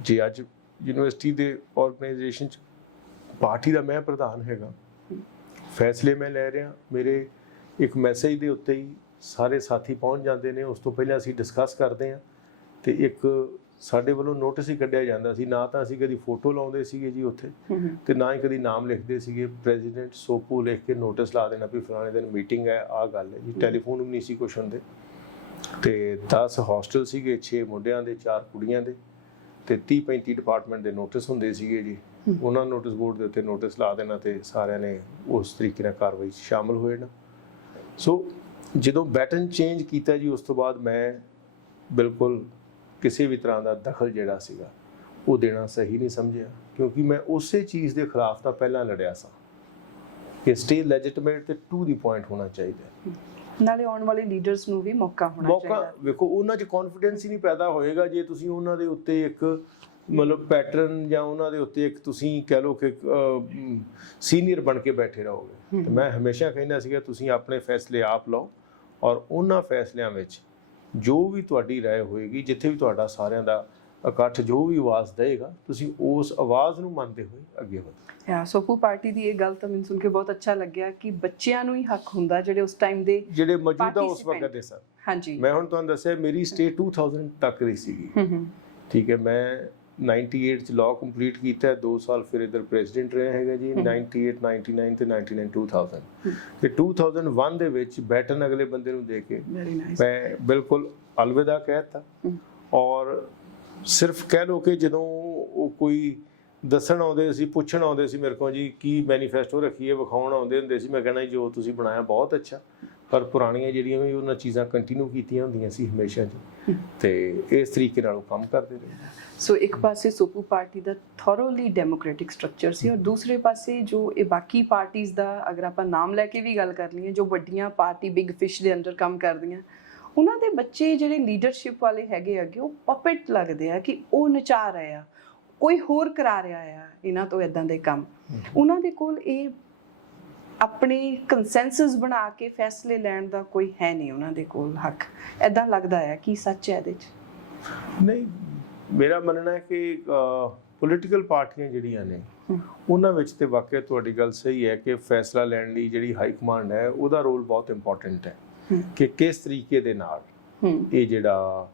ਜੇ ਅੱਜ ਯੂਨੀਵਰਸਿਟੀ ਦੇ ਆਰਗੇਨਾਈਜੇਸ਼ਨ 'ਚ ਪਾਰਟੀ ਦਾ ਮੈਂ ਪ੍ਰਧਾਨ ਹੈਗਾ, ਫੈਸਲੇ ਮੈਂ ਲੈ ਰਿਹਾ, ਮੇਰੇ ਇੱਕ ਮੈਸੇਜ ਦੇ ਉੱਤੇ ਹੀ ਸਾਰੇ ਸਾਥੀ ਪਹੁੰਚ ਜਾਂਦੇ ਨੇ। ਉਸ ਤੋਂ ਪਹਿਲਾਂ ਅਸੀਂ ਡਿਸਕਸ ਕਰਦੇ ਹਾਂ ਤੇ ਇੱਕ ਸਾਡੇ ਵੱਲੋਂ ਨੋਟਿਸ ਹੀ ਕੱਢਿਆ ਜਾਂਦਾ ਸੀ। ਨਾ ਤਾਂ ਅਸੀਂ ਕਦੀ ਫੋਟੋ ਲਾਉਂਦੇ ਸੀਗੇ ਜੀ ਉੱਥੇ ਤੇ ਨਾ ਹੀ ਕਦੀ ਨਾਮ ਲਿਖਦੇ ਸੀਗੇ। ਪ੍ਰੈਜ਼ੀਡੈਂਟ ਸੋਪੂ ਲਿਖ ਕੇ ਨੋਟਿਸ ਲਾ ਦੇਣਾ ਵੀ ਫਲਾਣੇ ਦਿਨ ਮੀਟਿੰਗ ਹੈ, ਆਹ ਗੱਲ ਹੈ ਜੀ। ਟੈਲੀਫੋਨ ਵੀ ਨਹੀਂ ਸੀ ਕੁਛ ਹੁੰਦੇ ਤੇ 10 ਹੋਸਟਲ ਸੀਗੇ, 6 ਮੁੰਡਿਆਂ ਦੇ 4 ਕੁੜੀਆਂ ਦੇ ਤੇ 30-35 ਡਿਪਾਰਟਮੈਂਟ ਦੇ ਨੋਟਿਸ ਹੁੰਦੇ ਸੀਗੇ ਜੀ। ਉਹਨਾਂ ਨੋਟਿਸ ਬੋਰਡ ਦੇ ਉੱਤੇ ਨੋਟਿਸ ਲਾ ਦੇਣਾ ਤੇ ਸਾਰਿਆਂ ਨੇ ਉਸ ਤਰੀਕੇ ਨਾਲ ਕਾਰਵਾਈ 'ਚ ਸ਼ਾਮਲ ਹੋਏ ਨਾ। ਸੋ ਜਦੋਂ ਬੈਟਨ ਚੇਂਜ ਕੀਤਾ ਜੀ, ਉਸ ਤੋਂ ਬਾਅਦ ਮੈਂ ਬਿਲਕੁਲ ਕਿਸੇ ਵੀ ਤਰ੍ਹਾਂ ਦਾ ਦਖਲ ਜਿਹੜਾ ਸੀਗਾ ਉਹ ਦੇਣਾ ਸਹੀ ਨਹੀਂ ਸਮਝਿਆ, ਕਿਉਂਕਿ ਮੈਂ ਉਸੇ ਚੀਜ਼ ਦੇ ਖਿਲਾਫ ਤਾਂ ਪਹਿਲਾਂ ਲੜਿਆ ਸਾਂ ਕਿ ਸਟੇ ਲੈਜਿਟਮੇਟ ਤੇ ਟੂ ਦੀ ਪੁਆਇੰਟ ਹੋਣਾ ਚਾਹੀਦਾ। ਨਾਲੇ ਆਉਣ ਵਾਲੇ ਲੀਡਰਸ ਨੂੰ ਵੀ ਮੌਕਾ ਚਾਹੀਦਾ। ਵੇਖੋ ਉਹਨਾਂ 'ਚ ਕੌਨਫੀਡੈਂਸ ਹੀ ਨਹੀਂ ਪੈਦਾ ਹੋਏਗਾ ਜੇ ਤੁਸੀਂ ਉਹਨਾਂ ਦੇ ਉੱਤੇ ਇੱਕ ਮਤਲਬ ਪੈਟਰਨ ਜਾਂ ਉਹਨਾਂ ਦੇ ਉੱਤੇ ਇੱਕ ਤੁਸੀਂ ਕਹਿ ਲਓ ਕਿ ਸੀਨੀਅਰ ਬਣ ਕੇ ਬੈਠੇ ਰਹੋਗੇ। ਤੇ ਮੈਂ ਹਮੇਸ਼ਾ ਕਹਿੰਦਾ ਸੀਗਾ ਤੁਸੀਂ ਆਪਣੇ ਫੈਸਲੇ ਆਪ ਲਓ, ਔਰ ਉਹਨਾਂ ਫੈਸਲਿਆਂ ਵਿੱਚ ਜੋ ਵੀ ਤੁਹਾਡੀ ਰਾਏ ਹੋਏਗੀ, ਜਿੱਥੇ ਵੀ ਤੁਹਾਡਾ ਸਾਰਿਆਂ ਦਾ ਇਕੱਠ ਜੋ ਵੀ ਆਵਾਜ਼ ਦੇਗਾ, ਤੁਸੀਂ ਉਸ ਆਵਾਜ਼ ਨੂੰ ਮੰਨਦੇ ਹੋਏ ਅੱਗੇ ਵਧੋ। ਸੋਪੂ ਪਾਰਟੀ ਦੀ ਇਹ ਗੱਲ ਤਾਂ ਮੈਨੂੰ ਸੁਣ ਕੇ ਬਹੁਤ ਅੱਛਾ ਲੱਗਿਆ ਕਿ ਬੱਚਿਆਂ ਨੂੰ ਹੀ ਹੱਕ ਹੁੰਦਾ ਜਿਹੜੇ ਉਸ ਟਾਈਮ ਦੇ ਜਿਹੜੇ ਮੌਜੂਦਾ ਉਸ ਵਕਤ ਦੇ ਸਨ। ਹਾਂਜੀ, ਮੈਂ ਹੁਣ ਤੁਹਾਨੂੰ ਦੱਸਿਆ ਮੇਰੀ ਸਟੇ 2000 ਤੱਕ ਦੀ ਸੀਗੀ। ਠੀਕ ਹੈ, ਮੈਂ 98 'ਚ ਲਾਅ ਕੰਪਲੀਟ ਕੀਤਾ, 2 ਸਾਲ ਫਿਰ ਇੱਧਰ ਪ੍ਰੈਜ਼ੀਡੈਂਟ ਰਿਹਾ ਹੈਗਾ ਜੀ। 98, 99 ਤੇ 99, 2000 ਤੇ 2001 ਦੇ ਵਿੱਚ ਬੈਟਨ ਅਗਲੇ ਬੰਦੇ ਨੂੰ ਦੇ ਕੇ ਮੈਂ ਬਿਲਕੁਲ ਅਲਵਿਦਾ ਕਹਿਤਾ। ਔਰ ਸਿਰਫ ਕਹਿ ਲਓ ਕਿ ਜਦੋਂ ਉਹ ਕੋਈ ਦੱਸਣ ਆਉਂਦੇ ਸੀ, ਪੁੱਛਣ ਆਉਂਦੇ ਸੀ ਮੇਰੇ ਕੋਲ ਜੀ ਕੀ ਮੈਨੀਫੈਸਟੋ ਰੱਖੀਏ, ਵਿਖਾਉਣ ਆਉਂਦੇ ਹੁੰਦੇ ਸੀ, ਮੈਂ ਕਹਿਣਾ ਜੋ ਤੁਸੀਂ ਬਣਾਇਆ ਬਹੁਤ ਅੱਛਾ, ਪਰ ਪੁਰਾਣੀਆਂ ਜਿਹੜੀਆਂ ਵੀ ਉਹਨਾਂ ਚੀਜ਼ਾਂ ਕੰਟੀਨਿਊ ਕੀਤੀਆਂ ਹੁੰਦੀਆਂ ਸੀ ਹਮੇਸ਼ਾ ਜੀ, ਤੇ ਇਸ ਤਰੀਕੇ ਨਾਲ ਉਹ ਕੰਮ ਕਰਦੇ ਰਹੇ। ਸੋ ਇੱਕ ਪਾਸੇ ਸੋਪੂ ਪਾਰਟੀ ਦਾ ਥੋਰੋਲੀ ਡੈਮੋਕ੍ਰੈਟਿਕ ਸਟਰਕਚਰ ਸੀ, ਔਰ ਦੂਸਰੇ ਪਾਸੇ ਜੋ ਇਹ ਬਾਕੀ ਪਾਰਟੀਆਂ ਦਾ ਅਗਰ ਆਪਾਂ ਨਾਮ ਲੈ ਕੇ ਵੀ ਗੱਲ ਕਰ ਲਈਏ, ਜੋ ਵੱਡੀਆਂ ਪਾਰਟੀ ਬਿਗ ਫਿਸ਼ ਦੇ ਅੰਡਰ ਕੰਮ ਕਰਦੀਆਂ, ਉਹਨਾਂ ਦੇ ਬੱਚੇ ਜਿਹੜੇ ਲੀਡਰਸ਼ਿਪ ਵਾਲੇ ਹੈਗੇ ਅੱਗੇ, ਉਹ ਪਪਟ ਲੱਗਦੇ ਆ ਕਿ ਉਹ ਨਚਾ ਰਹੇ ਆ, ਕੋਈ ਹੋਰ ਕਰਾ ਰਿਹਾ ਆ ਇਹਨਾਂ ਤੋਂ ਇਦਾਂ ਦੇ ਕੰਮ। ਉਹਨਾਂ ਦੇ ਕੋਲ ਇਹ ਆਪਣੀ ਕੰਸੈਂਸਸ ਬਣਾ ਕੇ ਫੈਸਲੇ ਲੈਣ ਦਾ ਕੋਈ ਹੈ ਨਹੀਂ ਉਹਨਾਂ ਦੇ ਕੋਲ ਹੱਕ। ਇਦਾਂ ਲੱਗਦਾ ਹੈ ਕਿ ਸੱਚ ਹੈ ਇਹਦੇ 'ਚ? ਨਹੀਂ, ਮੇਰਾ ਮੰਨਣਾ ਹੈ ਕਿ ਪੋਲੀਟੀਕਲ ਪਾਰਟੀਆਂ ਜਿਹੜੀਆਂ ਨੇ ਉਹਨਾਂ ਵਿੱਚ ਤੇ ਵਾਕਿਆ ਤੁਹਾਡੀ ਗੱਲ ਸਹੀ ਹੈ ਕਿ ਫੈਸਲਾ ਲੈਣ ਲਈ ਜਿਹੜੀ ਹਾਈ ਕਮਾਂਡ ਹੈ ਉਹਦਾ ਰੋਲ ਬਹੁਤ ਇੰਪੋਰਟੈਂਟ ਹੈ ਕਿ ਕਿਸ ਤਰੀਕੇ ਦੇ ਨਾਲ ਇਹ ਜਿਹੜਾ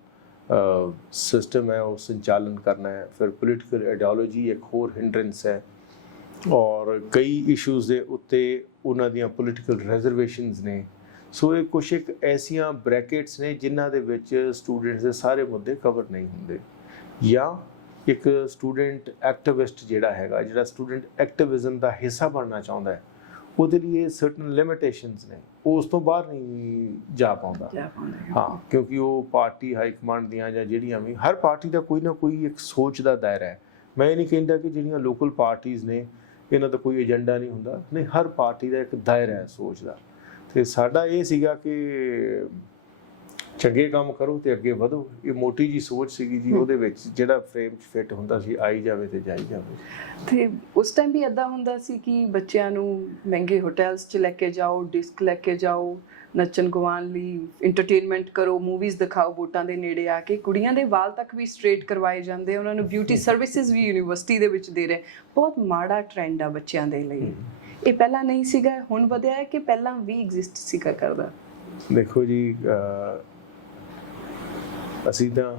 ਸਿਸਟਮ ਹੈ ਉਹ ਸੰਚਾਲਨ ਕਰਨਾ ਹੈ। ਫਿਰ ਪੋਲੀਟੀਕਲ ਆਈਡੀਓਲੋਜੀ ਇੱਕ ਹੋਰ ਹਿੰਡਰੈਂਸ ਹੈ, ਔਰ ਕਈ ਇਸ਼ੂਜ਼ ਦੇ ਉੱਤੇ ਉਹਨਾਂ ਦੀਆਂ ਪੋਲੀਟੀਕਲ ਰਿਜ਼ਰਵੇਸ਼ਨਸ ਨੇ। ਸੋ ਇਹ ਕੁਛ ਇੱਕ ਐਸੀਆਂ ਬ੍ਰੈਕਟਸ ਨੇ ਜਿਨ੍ਹਾਂ ਦੇ ਵਿੱਚ ਸਟੂਡੈਂਟਸ ਦੇ ਸਾਰੇ ਮੁੱਦੇ ਕਵਰ ਨਹੀਂ ਹੁੰਦੇ, ਜਾਂ ਇੱਕ ਸਟੂਡੈਂਟ ਐਕਟਿਵਿਸਟ ਜਿਹੜਾ ਹੈਗਾ, ਜਿਹੜਾ ਸਟੂਡੈਂਟ ਐਕਟਿਵਿਜ਼ਮ ਦਾ ਹਿੱਸਾ ਬਣਨਾ ਚਾਹੁੰਦਾ ਹੈ, ਉਹਦੇ ਲਈ ਇਹ ਸਰਟਨ ਲਿਮਿਟੇਸ਼ਨਸ ਨੇ, ਉਹ ਉਸ ਤੋਂ ਬਾਹਰ ਨਹੀਂ ਜਾ ਪਾਉਂਦਾ। ਹਾਂ, ਕਿਉਂਕਿ ਉਹ ਪਾਰਟੀ ਹਾਈ ਕਮਾਂਡ ਦੀਆਂ ਜਾਂ ਜਿਹੜੀਆਂ ਵੀ, ਹਰ ਪਾਰਟੀ ਦਾ ਕੋਈ ਨਾ ਕੋਈ ਇੱਕ ਸੋਚ ਦਾ ਦਾਇਰਾ ਹੈ। ਮੈਂ ਇਹ ਨਹੀਂ ਕਹਿੰਦਾ ਕਿ ਜਿਹੜੀਆਂ ਲੋਕਲ ਪਾਰਟੀਆਂ ਨੇ ਇਹਨਾਂ ਦਾ ਕੋਈ ਏਜੰਡਾ ਨਹੀਂ ਹੁੰਦਾ, ਨਹੀਂ, ਹਰ ਪਾਰਟੀ ਦਾ ਇੱਕ ਦਾਇਰਾ ਹੈ ਸੋਚ ਦਾ। ਤੇ ਸਾਡਾ ਇਹ ਸੀਗਾ ਕਿ ਚੰਗੇ ਕੰਮ ਕਰੋ ਤੇ ਅੱਗੇ ਵਧੋ। ਇਹ ਮੋਟੀ ਜੀ ਸੋਚ ਸੀਗੀ ਜੀ, ਉਹਦੇ ਵਿੱਚ ਜਿਹੜਾ ਫਰੇਮ 'ਚ ਫਿੱਟ ਹੁੰਦਾ ਸੀ, ਆਈ ਜਾਵੇ ਤੇ ਜਾਈ ਜਾਵੇ। ਤੇ ਉਸ ਟਾਈਮ ਵੀ ਇੱਦਾਂ ਹੁੰਦਾ ਸੀ ਕਿ ਬੱਚਿਆਂ ਨੂੰ ਮਹਿੰਗੇ ਹੋਟਲਸ 'ਚ ਲੈ ਕੇ ਜਾਓ, ਡਿਸਕ ਲੈ ਕੇ ਜਾਓ, ਨੱਚਣ ਗਵਾਉਣ ਲਈ ਇੰਟਰਟੇਨਮੈਂਟ ਕਰੋ, ਮੂਵੀਜ਼ ਦਿਖਾਓ ਵੋਟਾਂ ਦੇ ਨੇੜੇ ਆ ਕੇ। ਕੁੜੀਆਂ ਦੇ ਵਾਲ ਤੱਕ ਵੀ ਸਟ੍ਰੇਟ ਕਰਵਾਏ ਜਾਂਦੇ, ਉਹਨਾਂ ਨੂੰ ਬਿਊਟੀ ਸਰਵਿਸਿਜ਼ ਵੀ ਯੂਨੀਵਰਸਿਟੀ ਦੇ ਵਿੱਚ ਦੇ ਰਹੇ। ਬਹੁਤ ਮਾੜਾ ਟ੍ਰੈਂਡ ਆ ਬੱਚਿਆਂ ਦੇ ਲਈ। ਇਹ ਪਹਿਲਾਂ ਨਹੀਂ ਸੀਗਾ, ਹੁਣ ਵਧਿਆ ਹੈ ਕਿ ਪਹਿਲਾਂ ਵੀ ਐਗਜ਼ਿਸਟ ਸੀਗਾ ਕਰਦਾ? ਦੇਖੋ ਜੀ, ਅਸੀਂ ਤਾਂ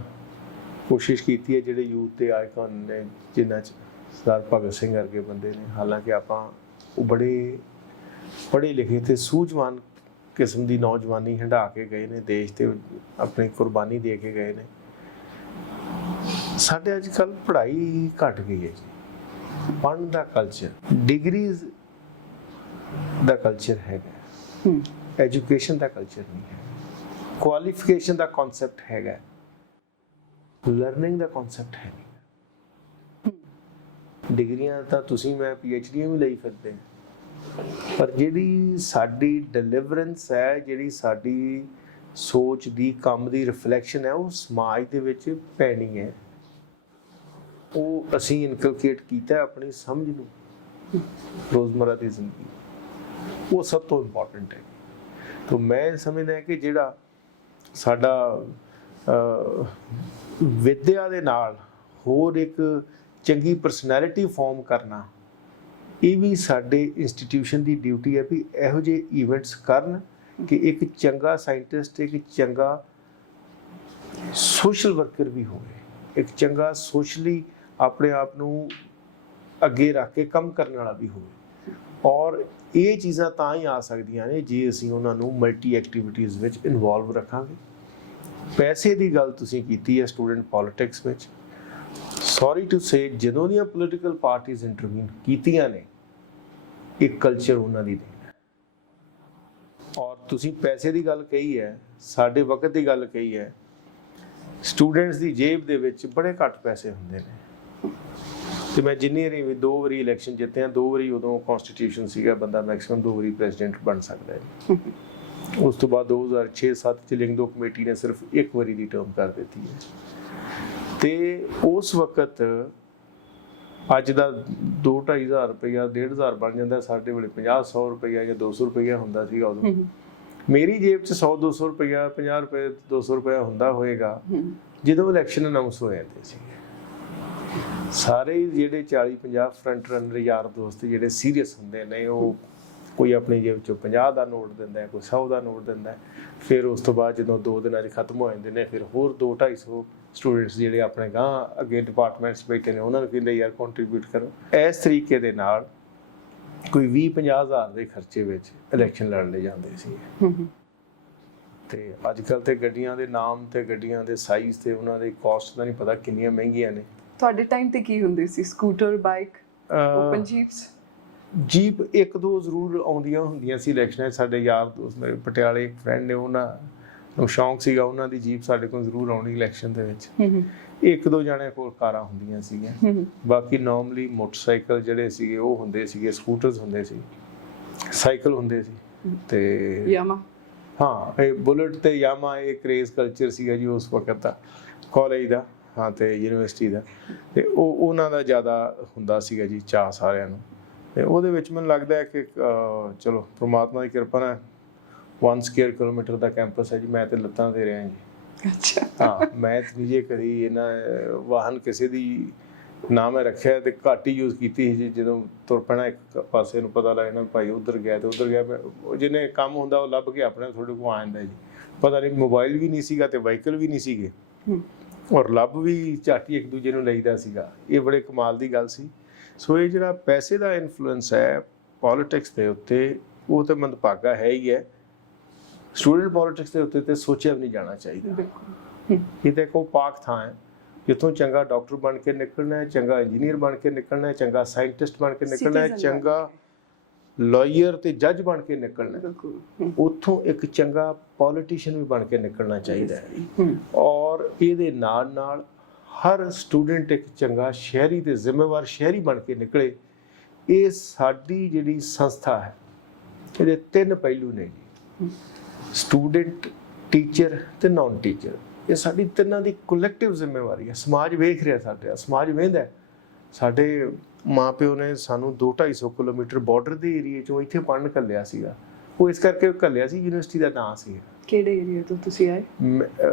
ਕੋਸ਼ਿਸ਼ ਕੀਤੀ ਹੈ ਜਿਹੜੇ ਯੂਥ ਦੇ ਆਈਕਨ ਨੇ, ਜਿਨ੍ਹਾਂ 'ਚ ਸਰਦਾਰ ਭਗਤ ਸਿੰਘ ਵਰਗੇ ਬੰਦੇ ਨੇ, ਹਾਲਾਂਕਿ ਆਪਾਂ ਉਹ ਬੜੇ ਪੜ੍ਹੇ ਲਿਖੇ ਤੇ ਸੂਝਵਾਨ ਕਿਸਮ ਦੀ ਨੌਜਵਾਨੀ ਹੰਢਾ ਕੇ ਗਏ ਨੇ, ਦੇਸ਼ ਤੇ ਆਪਣੀ ਕੁਰਬਾਨੀ ਦੇ ਕੇ ਗਏ ਨੇ। ਸਾਡੇ ਅੱਜ ਕੱਲ੍ਹ ਪੜ੍ਹਾਈ ਘੱਟ ਗਈ ਹੈ ਜੀ, ਪੜ੍ਹਨ ਦਾ ਕਲਚਰ, ਡਿਗਰੀਜ਼ ਦਾ ਕਲਚਰ ਹੈਗਾ, ਐਜੂਕੇਸ਼ਨ ਦਾ ਕਲਚਰ ਨਹੀਂ ਹੈ। ਕੁਆਲੀਫਿਕੇਸ਼ਨ ਦਾ ਕਨਸੈਪਟ ਹੈਗਾ, ਲਰਨਿੰਗ ਦਾ ਕਨਸੈਪਟ ਹੈ ਨਹੀਂ। ਡਿਗਰੀਆਂ ਤਾਂ ਤੁਸੀਂ ਮੈਂ PhDਆਂ ਵੀ ਲਈ ਫਿਰਦੇ ਹਾਂ, ਪਰ ਜਿਹੜੀ ਸਾਡੀ ਡਿਲੀਵਰੈਂਸ ਹੈ, ਜਿਹੜੀ ਸਾਡੀ ਸੋਚ ਦੀ, ਕੰਮ ਦੀ ਰਿਫਲੈਕਸ਼ਨ ਹੈ, ਉਹ ਸਮਾਜ ਦੇ ਵਿੱਚ ਪੈਣੀ ਹੈ। ਉਹ ਅਸੀਂ ਇਨਕਲਕੇਟ ਕੀਤਾ ਆਪਣੀ ਸਮਝ ਨੂੰ, ਰੋਜ਼ਮਰਾ ਦੀ ਜ਼ਿੰਦਗੀ, ਉਹ ਸਭ ਤੋਂ ਇੰਪੋਰਟੈਂਟ ਹੈ। ਤਾਂ ਮੈਂ ਸਮਝਦਾ ਕਿ ਜਿਹੜਾ ਸਾਡਾ ਵਿਦਿਆ ਦੇ ਨਾਲ ਹੋਰ ਇੱਕ ਚੰਗੀ ਪਰਸਨੈਲਿਟੀ ਫਾਰਮ ਕਰਨਾ, ਇਹ ਵੀ ਸਾਡੇ ਇੰਸਟੀਟਿਊਸ਼ਨ ਦੀ ਡਿਊਟੀ ਹੈ ਵੀ ਇਹੋ ਜਿਹੇ ਇਵੈਂਟਸ ਕਰਨ ਕਿ ਇੱਕ ਚੰਗਾ ਸਾਇੰਟਿਸਟ, ਇੱਕ ਚੰਗਾ ਸੋਸ਼ਲ ਵਰਕਰ ਵੀ ਹੋਵੇ, ਇੱਕ ਚੰਗਾ ਸੋਸ਼ਲੀ ਆਪਣੇ ਆਪ ਨੂੰ ਅੱਗੇ ਰੱਖ ਕੇ ਕੰਮ ਕਰਨ ਵਾਲਾ ਵੀ ਹੋਵੇ। ਔਰ ਇਹ ਚੀਜ਼ਾਂ ਤਾਂ ਹੀ ਆ ਸਕਦੀਆਂ ਨੇ ਜੇ ਅਸੀਂ ਉਹਨਾਂ ਨੂੰ ਮਲਟੀ ਐਕਟੀਵਿਟੀਜ਼ ਵਿੱਚ ਇਨਵੋਲਵ ਰੱਖਾਂਗੇ। ਪੈਸੇ ਦੀ ਗੱਲ ਤੁਸੀਂ ਕੀਤੀ ਹੈ ਸਟੂਡੈਂਟ ਪੋਲਿਟਿਕਸ ਵਿੱਚ, ਸੌਰੀ ਟੂ ਸੇ, ਜਦੋਂ ਦੀਆਂ ਪੋਲੀਟੀਕਲ ਪਾਰਟੀਜ਼ ਇੰਟਰਵੀਨ ਕੀਤੀਆਂ ਨੇ, ਇੱਕ ਕਲਚਰ ਉਹਨਾਂ ਦੀ ਦੇਣ ਹੈ। ਔਰ ਤੁਸੀਂ ਪੈਸੇ ਦੀ ਗੱਲ ਕਹੀ ਹੈ, ਸਾਡੇ ਵਕਤ ਦੀ ਗੱਲ ਕਹੀ ਹੈ, ਸਟੂਡੈਂਟਸ ਦੀ ਜੇਬ ਦੇ ਵਿੱਚ ਬੜੇ ਘੱਟ ਪੈਸੇ ਹੁੰਦੇ ਨੇ। ਤੇ ਮੈਂ ਜਿੰਨੀ ਵਾਰੀ 2 ਵਾਰੀ ਇਲੈਕਸ਼ਨ ਜਿੱਤਿਆ, 2 ਵਾਰੀ ਉਦੋਂ ਕਨਸਟੀਟਿਊਸ਼ਨ ਸੀਗਾ ਬੰਦਾ ਮੈਕਸਿਮਮ 2 ਵਾਰੀ ਪ੍ਰੈਜ਼ੀਡੈਂਟ ਬਣ ਸਕਦਾ ਹੈ। ਉਸ ਤੋਂ ਬਾਅਦ 2006-07 ਚ ਲਿੰਗਦੋ ਕਮੇਟੀ ਨੇ ਸਿਰਫ 1 ਵਾਰੀ ਦੀ ਟਰਮ ਕਰ ਦਿੱਤੀ ਹੈ। ਤੇ ਉਸ ਵਕਤ ਅੱਜ ਦਾ 2-2.5 ਰੁਪਇਆ, 1,500 ਬਣ ਜਾਂਦਾ, ਸਾਡੇ ਵੇਲੇ 50-100 ਰੁਪਇਆ ਜਾਂ 200 ਰੁਪਇਆ ਹੁੰਦਾ ਸੀਗਾ ਉਦੋਂ। ਮੇਰੀ ਜੇਬ 'ਚ 100-200 ਰੁਪਇਆ, 50 ਰੁਪਏ, 200 ਰੁਪਇਆ ਹੁੰਦਾ ਹੋਏਗਾ ਜਦੋਂ ਇਲੈਕਸ਼ਨ ਅਨਾਉਂਸ ਹੋ ਜਾਂਦੇ ਸੀ। ਸਾਰੇ ਜਿਹੜੇ 40-50 ਫਰੰਟ ਰਨਰ ਯਾਰ ਦੋਸਤ ਜਿਹੜੇ ਸੀਰੀਅਸ ਹੁੰਦੇ ਨੇ, ਉਹ ਕੋਈ ਆਪਣੀ ਜੇਬ 'ਚੋਂ 50 ਦਾ ਨੋਟ ਦਿੰਦਾ, ਕੋਈ 100 ਦਾ ਨੋਟ ਦਿੰਦਾ। ਫਿਰ ਉਸ ਤੋਂ ਬਾਅਦ ਜਦੋਂ 2 ਦਿਨਾਂ 'ਚ ਖਤਮ ਹੋ ਜਾਂਦੇ ਨੇ, ਫਿਰ ਹੋਰ 200-250 ਸਟੂਡੈਂਟਸ ਜਿਹੜੇ ਆਪਣੇ ਗਾਂਹ ਅੱਗੇ ਡਿਪਾਰਟਮੈਂਟਸ ਬੈਠੇ ਨੇ, ਉਹਨਾਂ ਨੂੰ ਕਹਿੰਦੇ ਯਾਰ ਕੰਟਰੀਬਿਊਟ ਕਰੋ। ਇਸ ਤਰੀਕੇ ਦੇ ਨਾਲ ਕੋਈ 20-50 ਹਜ਼ਾਰ ਦੇ ਖਰਚੇ ਵਿੱਚ ਇਲੈਕਸ਼ਨ ਲੜਨੇ ਜਾਂਦੇ ਸੀ। ਤੇ ਅੱਜ ਕੱਲ੍ਹ ਤੇ ਗੱਡੀਆਂ ਦੇ ਨਾਮ ਤੇ ਗੱਡੀਆਂ ਦੇ ਸਾਈਜ਼ ਤੇ ਉਹਨਾਂ ਦੀ ਕਾਸਟ ਦਾ ਨਹੀਂ ਪਤਾ ਕਿੰਨੀਆਂ ਮਹਿੰਗੀਆਂ ਨੇ। ਤੁਹਾਡੇ ਟਾਈਮ ਤੇ ਕੀ ਹੁੰਦੀ ਸੀ? Scooter, bike, open jeeps? Jeep 1-2 ਜ਼ਰੂਰ ਆਉਂਦੀਆਂ ਹੁੰਦੀਆਂ ਸੀ ਇਲੈਕਸ਼ਨਾਂ 'ਚ। ਸਾਡੇ ਯਾਰ ਦੋਸਤ ਮੇਰੇ ਪਟਿਆਲੇ ਇੱਕ ਫਰੈਂਡ ਨੇ, ਉਹਨਾਂ ਨੂੰ ਸ਼ੌਂਕ ਸੀਗਾ, ਉਹਨਾਂ ਦੀ ਜੀਪ ਸਾਡੇ ਕੋਲ ਜ਼ਰੂਰ ਆਉਣੀ ਇਲੈਕਸ਼ਨ ਦੇ ਵਿੱਚ। 1-2 ਜਣੇ ਕੋਲ ਕਾਰਾਂ ਹੁੰਦੀਆਂ ਸੀਗੀਆਂ, ਬਾਕੀ ਨੋਰਮਲੀ ਮੋਟਰਸਾਈਕਲ ਜਿਹੜੇ ਸੀਗੇ ਉਹ ਹੁੰਦੇ ਸੀਗੇ, ਸਕੂਟਰਸ ਹੁੰਦੇ ਸੀ, ਸਾਈਕਲ ਹੁੰਦੇ ਸੀ ਤੇ ਯਾਮਾ। ਹਾਂ, ਇਹ ਬੁਲਟ ਤੇ ਯਾਮਾ, ਇਹ ਕ੍ਰੇਜ਼ ਕਲਚਰ ਸੀਗਾ ਜੀ ਉਸ ਵਕਤ ਦਾ, ਕਾਲਜ ਦਾ, ਹਾਂ, ਤੇ ਯੂਨੀਵਰਸਿਟੀ ਦਾ। ਤੇ ਉਹਨਾਂ ਦਾ ਜ਼ਿਆਦਾ ਹੁੰਦਾ ਸੀਗਾ ਜੀ ਚਾਅ ਸਾਰਿਆਂ ਨੂੰ। ਤੇ ਉਹਦੇ ਵਿੱਚ ਮੈਨੂੰ ਲੱਗਦਾ ਹੈ ਕਿ ਚਲੋ ਪ੍ਰਮਾਤਮਾ ਦੀ ਕਿਰਪਾ ਨਾਲ 1 ਸਕੁਅਰ ਕਿਲੋਮੀਟਰ ਦਾ ਕੈਂਪਸ ਹੈ ਜੀ। ਮੈਂ ਤੇ ਲੱਤਾਂ ਤੇ ਰਿਹਾ ਜੀ। ਅੱਛਾ। ਹਾਂ, ਮੈਂ ਤੇ ਜੇ ਕਦੀ ਇਹਨਾਂ ਵਾਹਨ ਕਿਸੇ ਦੀ ਨਾ ਮੈਂ ਰੱਖਿਆ ਤੇ ਘੱਟ ਹੀ ਯੂਜ਼ ਕੀਤੀ ਸੀ ਜੀ। ਜਦੋਂ ਤੁਰ ਪੈਣਾ ਇੱਕ ਪਾਸੇ ਨੂੰ ਪਤਾ ਲੱਗਣਾ ਭਾਈ ਉੱਧਰ ਗਿਆ ਤੇ ਉੱਧਰ ਗਿਆ, ਜਿਹਨੇ ਕੰਮ ਹੁੰਦਾ ਉਹ ਲੱਭ ਕੇ ਆਪਣੇ ਤੁਹਾਡੇ ਕੋਲ ਆ ਜਾਂਦਾ ਜੀ। ਪਤਾ ਨਹੀਂ, ਮੋਬਾਈਲ ਵੀ ਨਹੀਂ ਸੀਗਾ ਤੇ ਵਾਹੀਕਲ ਵੀ ਨਹੀਂ ਸੀਗੇ, ਔਰ ਲੱਭ ਵੀ ਝੱਟ ਹੀ ਇੱਕ ਦੂਜੇ ਨੂੰ ਲਈਦਾ ਸੀਗਾ। ਇਹ ਬੜੇ ਕਮਾਲ ਦੀ ਗੱਲ ਸੀ। ਸੋ ਇਹ ਜਿਹੜਾ ਪੈਸੇ ਦਾ ਇਨਫਲੂਐਂਸ ਹੈ ਪੋਲੀਟਿਕਸ ਦੇ ਉੱਤੇ, ਉਹ ਤਾਂ ਮੰਦਭਾਗਾ ਹੈ ਹੀ ਹੈ। ਸਟੂਡੈਂਟ ਪੋਲੀਟਿਕਸ ਦੇ ਉੱਤੇ ਤੇ ਸੋਚਿਆ ਵੀ ਨਹੀਂ ਜਾਣਾ ਚਾਹੀਦਾ। ਇਹ ਤਾਂ ਇੱਕ ਉਹ ਪਾਕ ਥਾਂ ਹੈ ਜਿੱਥੋਂ ਚੰਗਾ ਡਾਕਟਰ ਬਣ ਕੇ ਨਿਕਲਣਾ ਹੈ, ਚੰਗਾ ਇੰਜੀਨੀਅਰ ਬਣ ਕੇ ਨਿਕਲਣਾ ਹੈ, ਚੰਗਾ ਸਾਇੰਟਿਸਟ ਬਣ ਕੇ ਨਿਕਲਣਾ ਹੈ, ਚੰਗਾ ਲਾਇਰ ਤੇ ਜੱਜ ਬਣ ਕੇ ਨਿਕਲਣਾ ਹੈ। ਉੱਥੋਂ ਇੱਕ ਚੰਗਾ ਪੋਲੀਟੀਸ਼ੀਅਨ ਵੀ ਬਣ ਕੇ ਨਿਕਲਣਾ ਚਾਹੀਦਾ ਹੈ। ਔਰ ਇਹਦੇ ਨਾਲ ਨਾਲ ਹਰ ਸਟੂਡੈਂਟ ਇੱਕ ਚੰਗਾ ਸ਼ਹਿਰੀ ਤੇ ਜ਼ਿੰਮੇਵਾਰ ਸ਼ਹਿਰੀ ਬਣ ਕੇ ਨਿਕਲੇ। ਇਹ ਸਾਡੀ ਜਿਹੜੀ ਸੰਸਥਾ ਹੈ, ਇਹਦੇ 3 ਪਹਿਲੂ ਨੇ ਜੀ। ਸਟੂਡੈਂਟ ਟੀਚਰ ਤੇ ਨਾਨ ਟੀਚਰ, ਇਹ ਸਾਡੀ ਤਿੰਨਾਂ ਦੀ ਕਲੈਕਟਿਵ ਜ਼ਿੰਮੇਵਾਰੀ ਹੈ। ਸਮਾਜ ਵੇਖ ਰਿਹਾ ਸਾਡੇ, ਸਮਾਜ ਵੇਖਦਾ ਸਾਡੇ ਮਾਂ ਪਿਓ ਨੇ ਸਾਨੂੰ 200-250 ਕਿਲੋਮੀਟਰ ਬਾਰਡਰ ਦੇ ਏਰੀਏ ਚੋਂ ਇੱਥੇ ਪੜ੍ਹਨ ਘੱਲਿਆ ਸੀਗਾ। ਉਹ ਇਸ ਕਰਕੇ ਘੱਲਿਆ ਸੀ, ਯੂਨੀਵਰਸਿਟੀ ਦਾ ਨਾਂ ਸੀ। ਕਿਹੜੇ ਏਰੀਆ ਤੋਂ ਤੁਸੀਂ ਆਏ?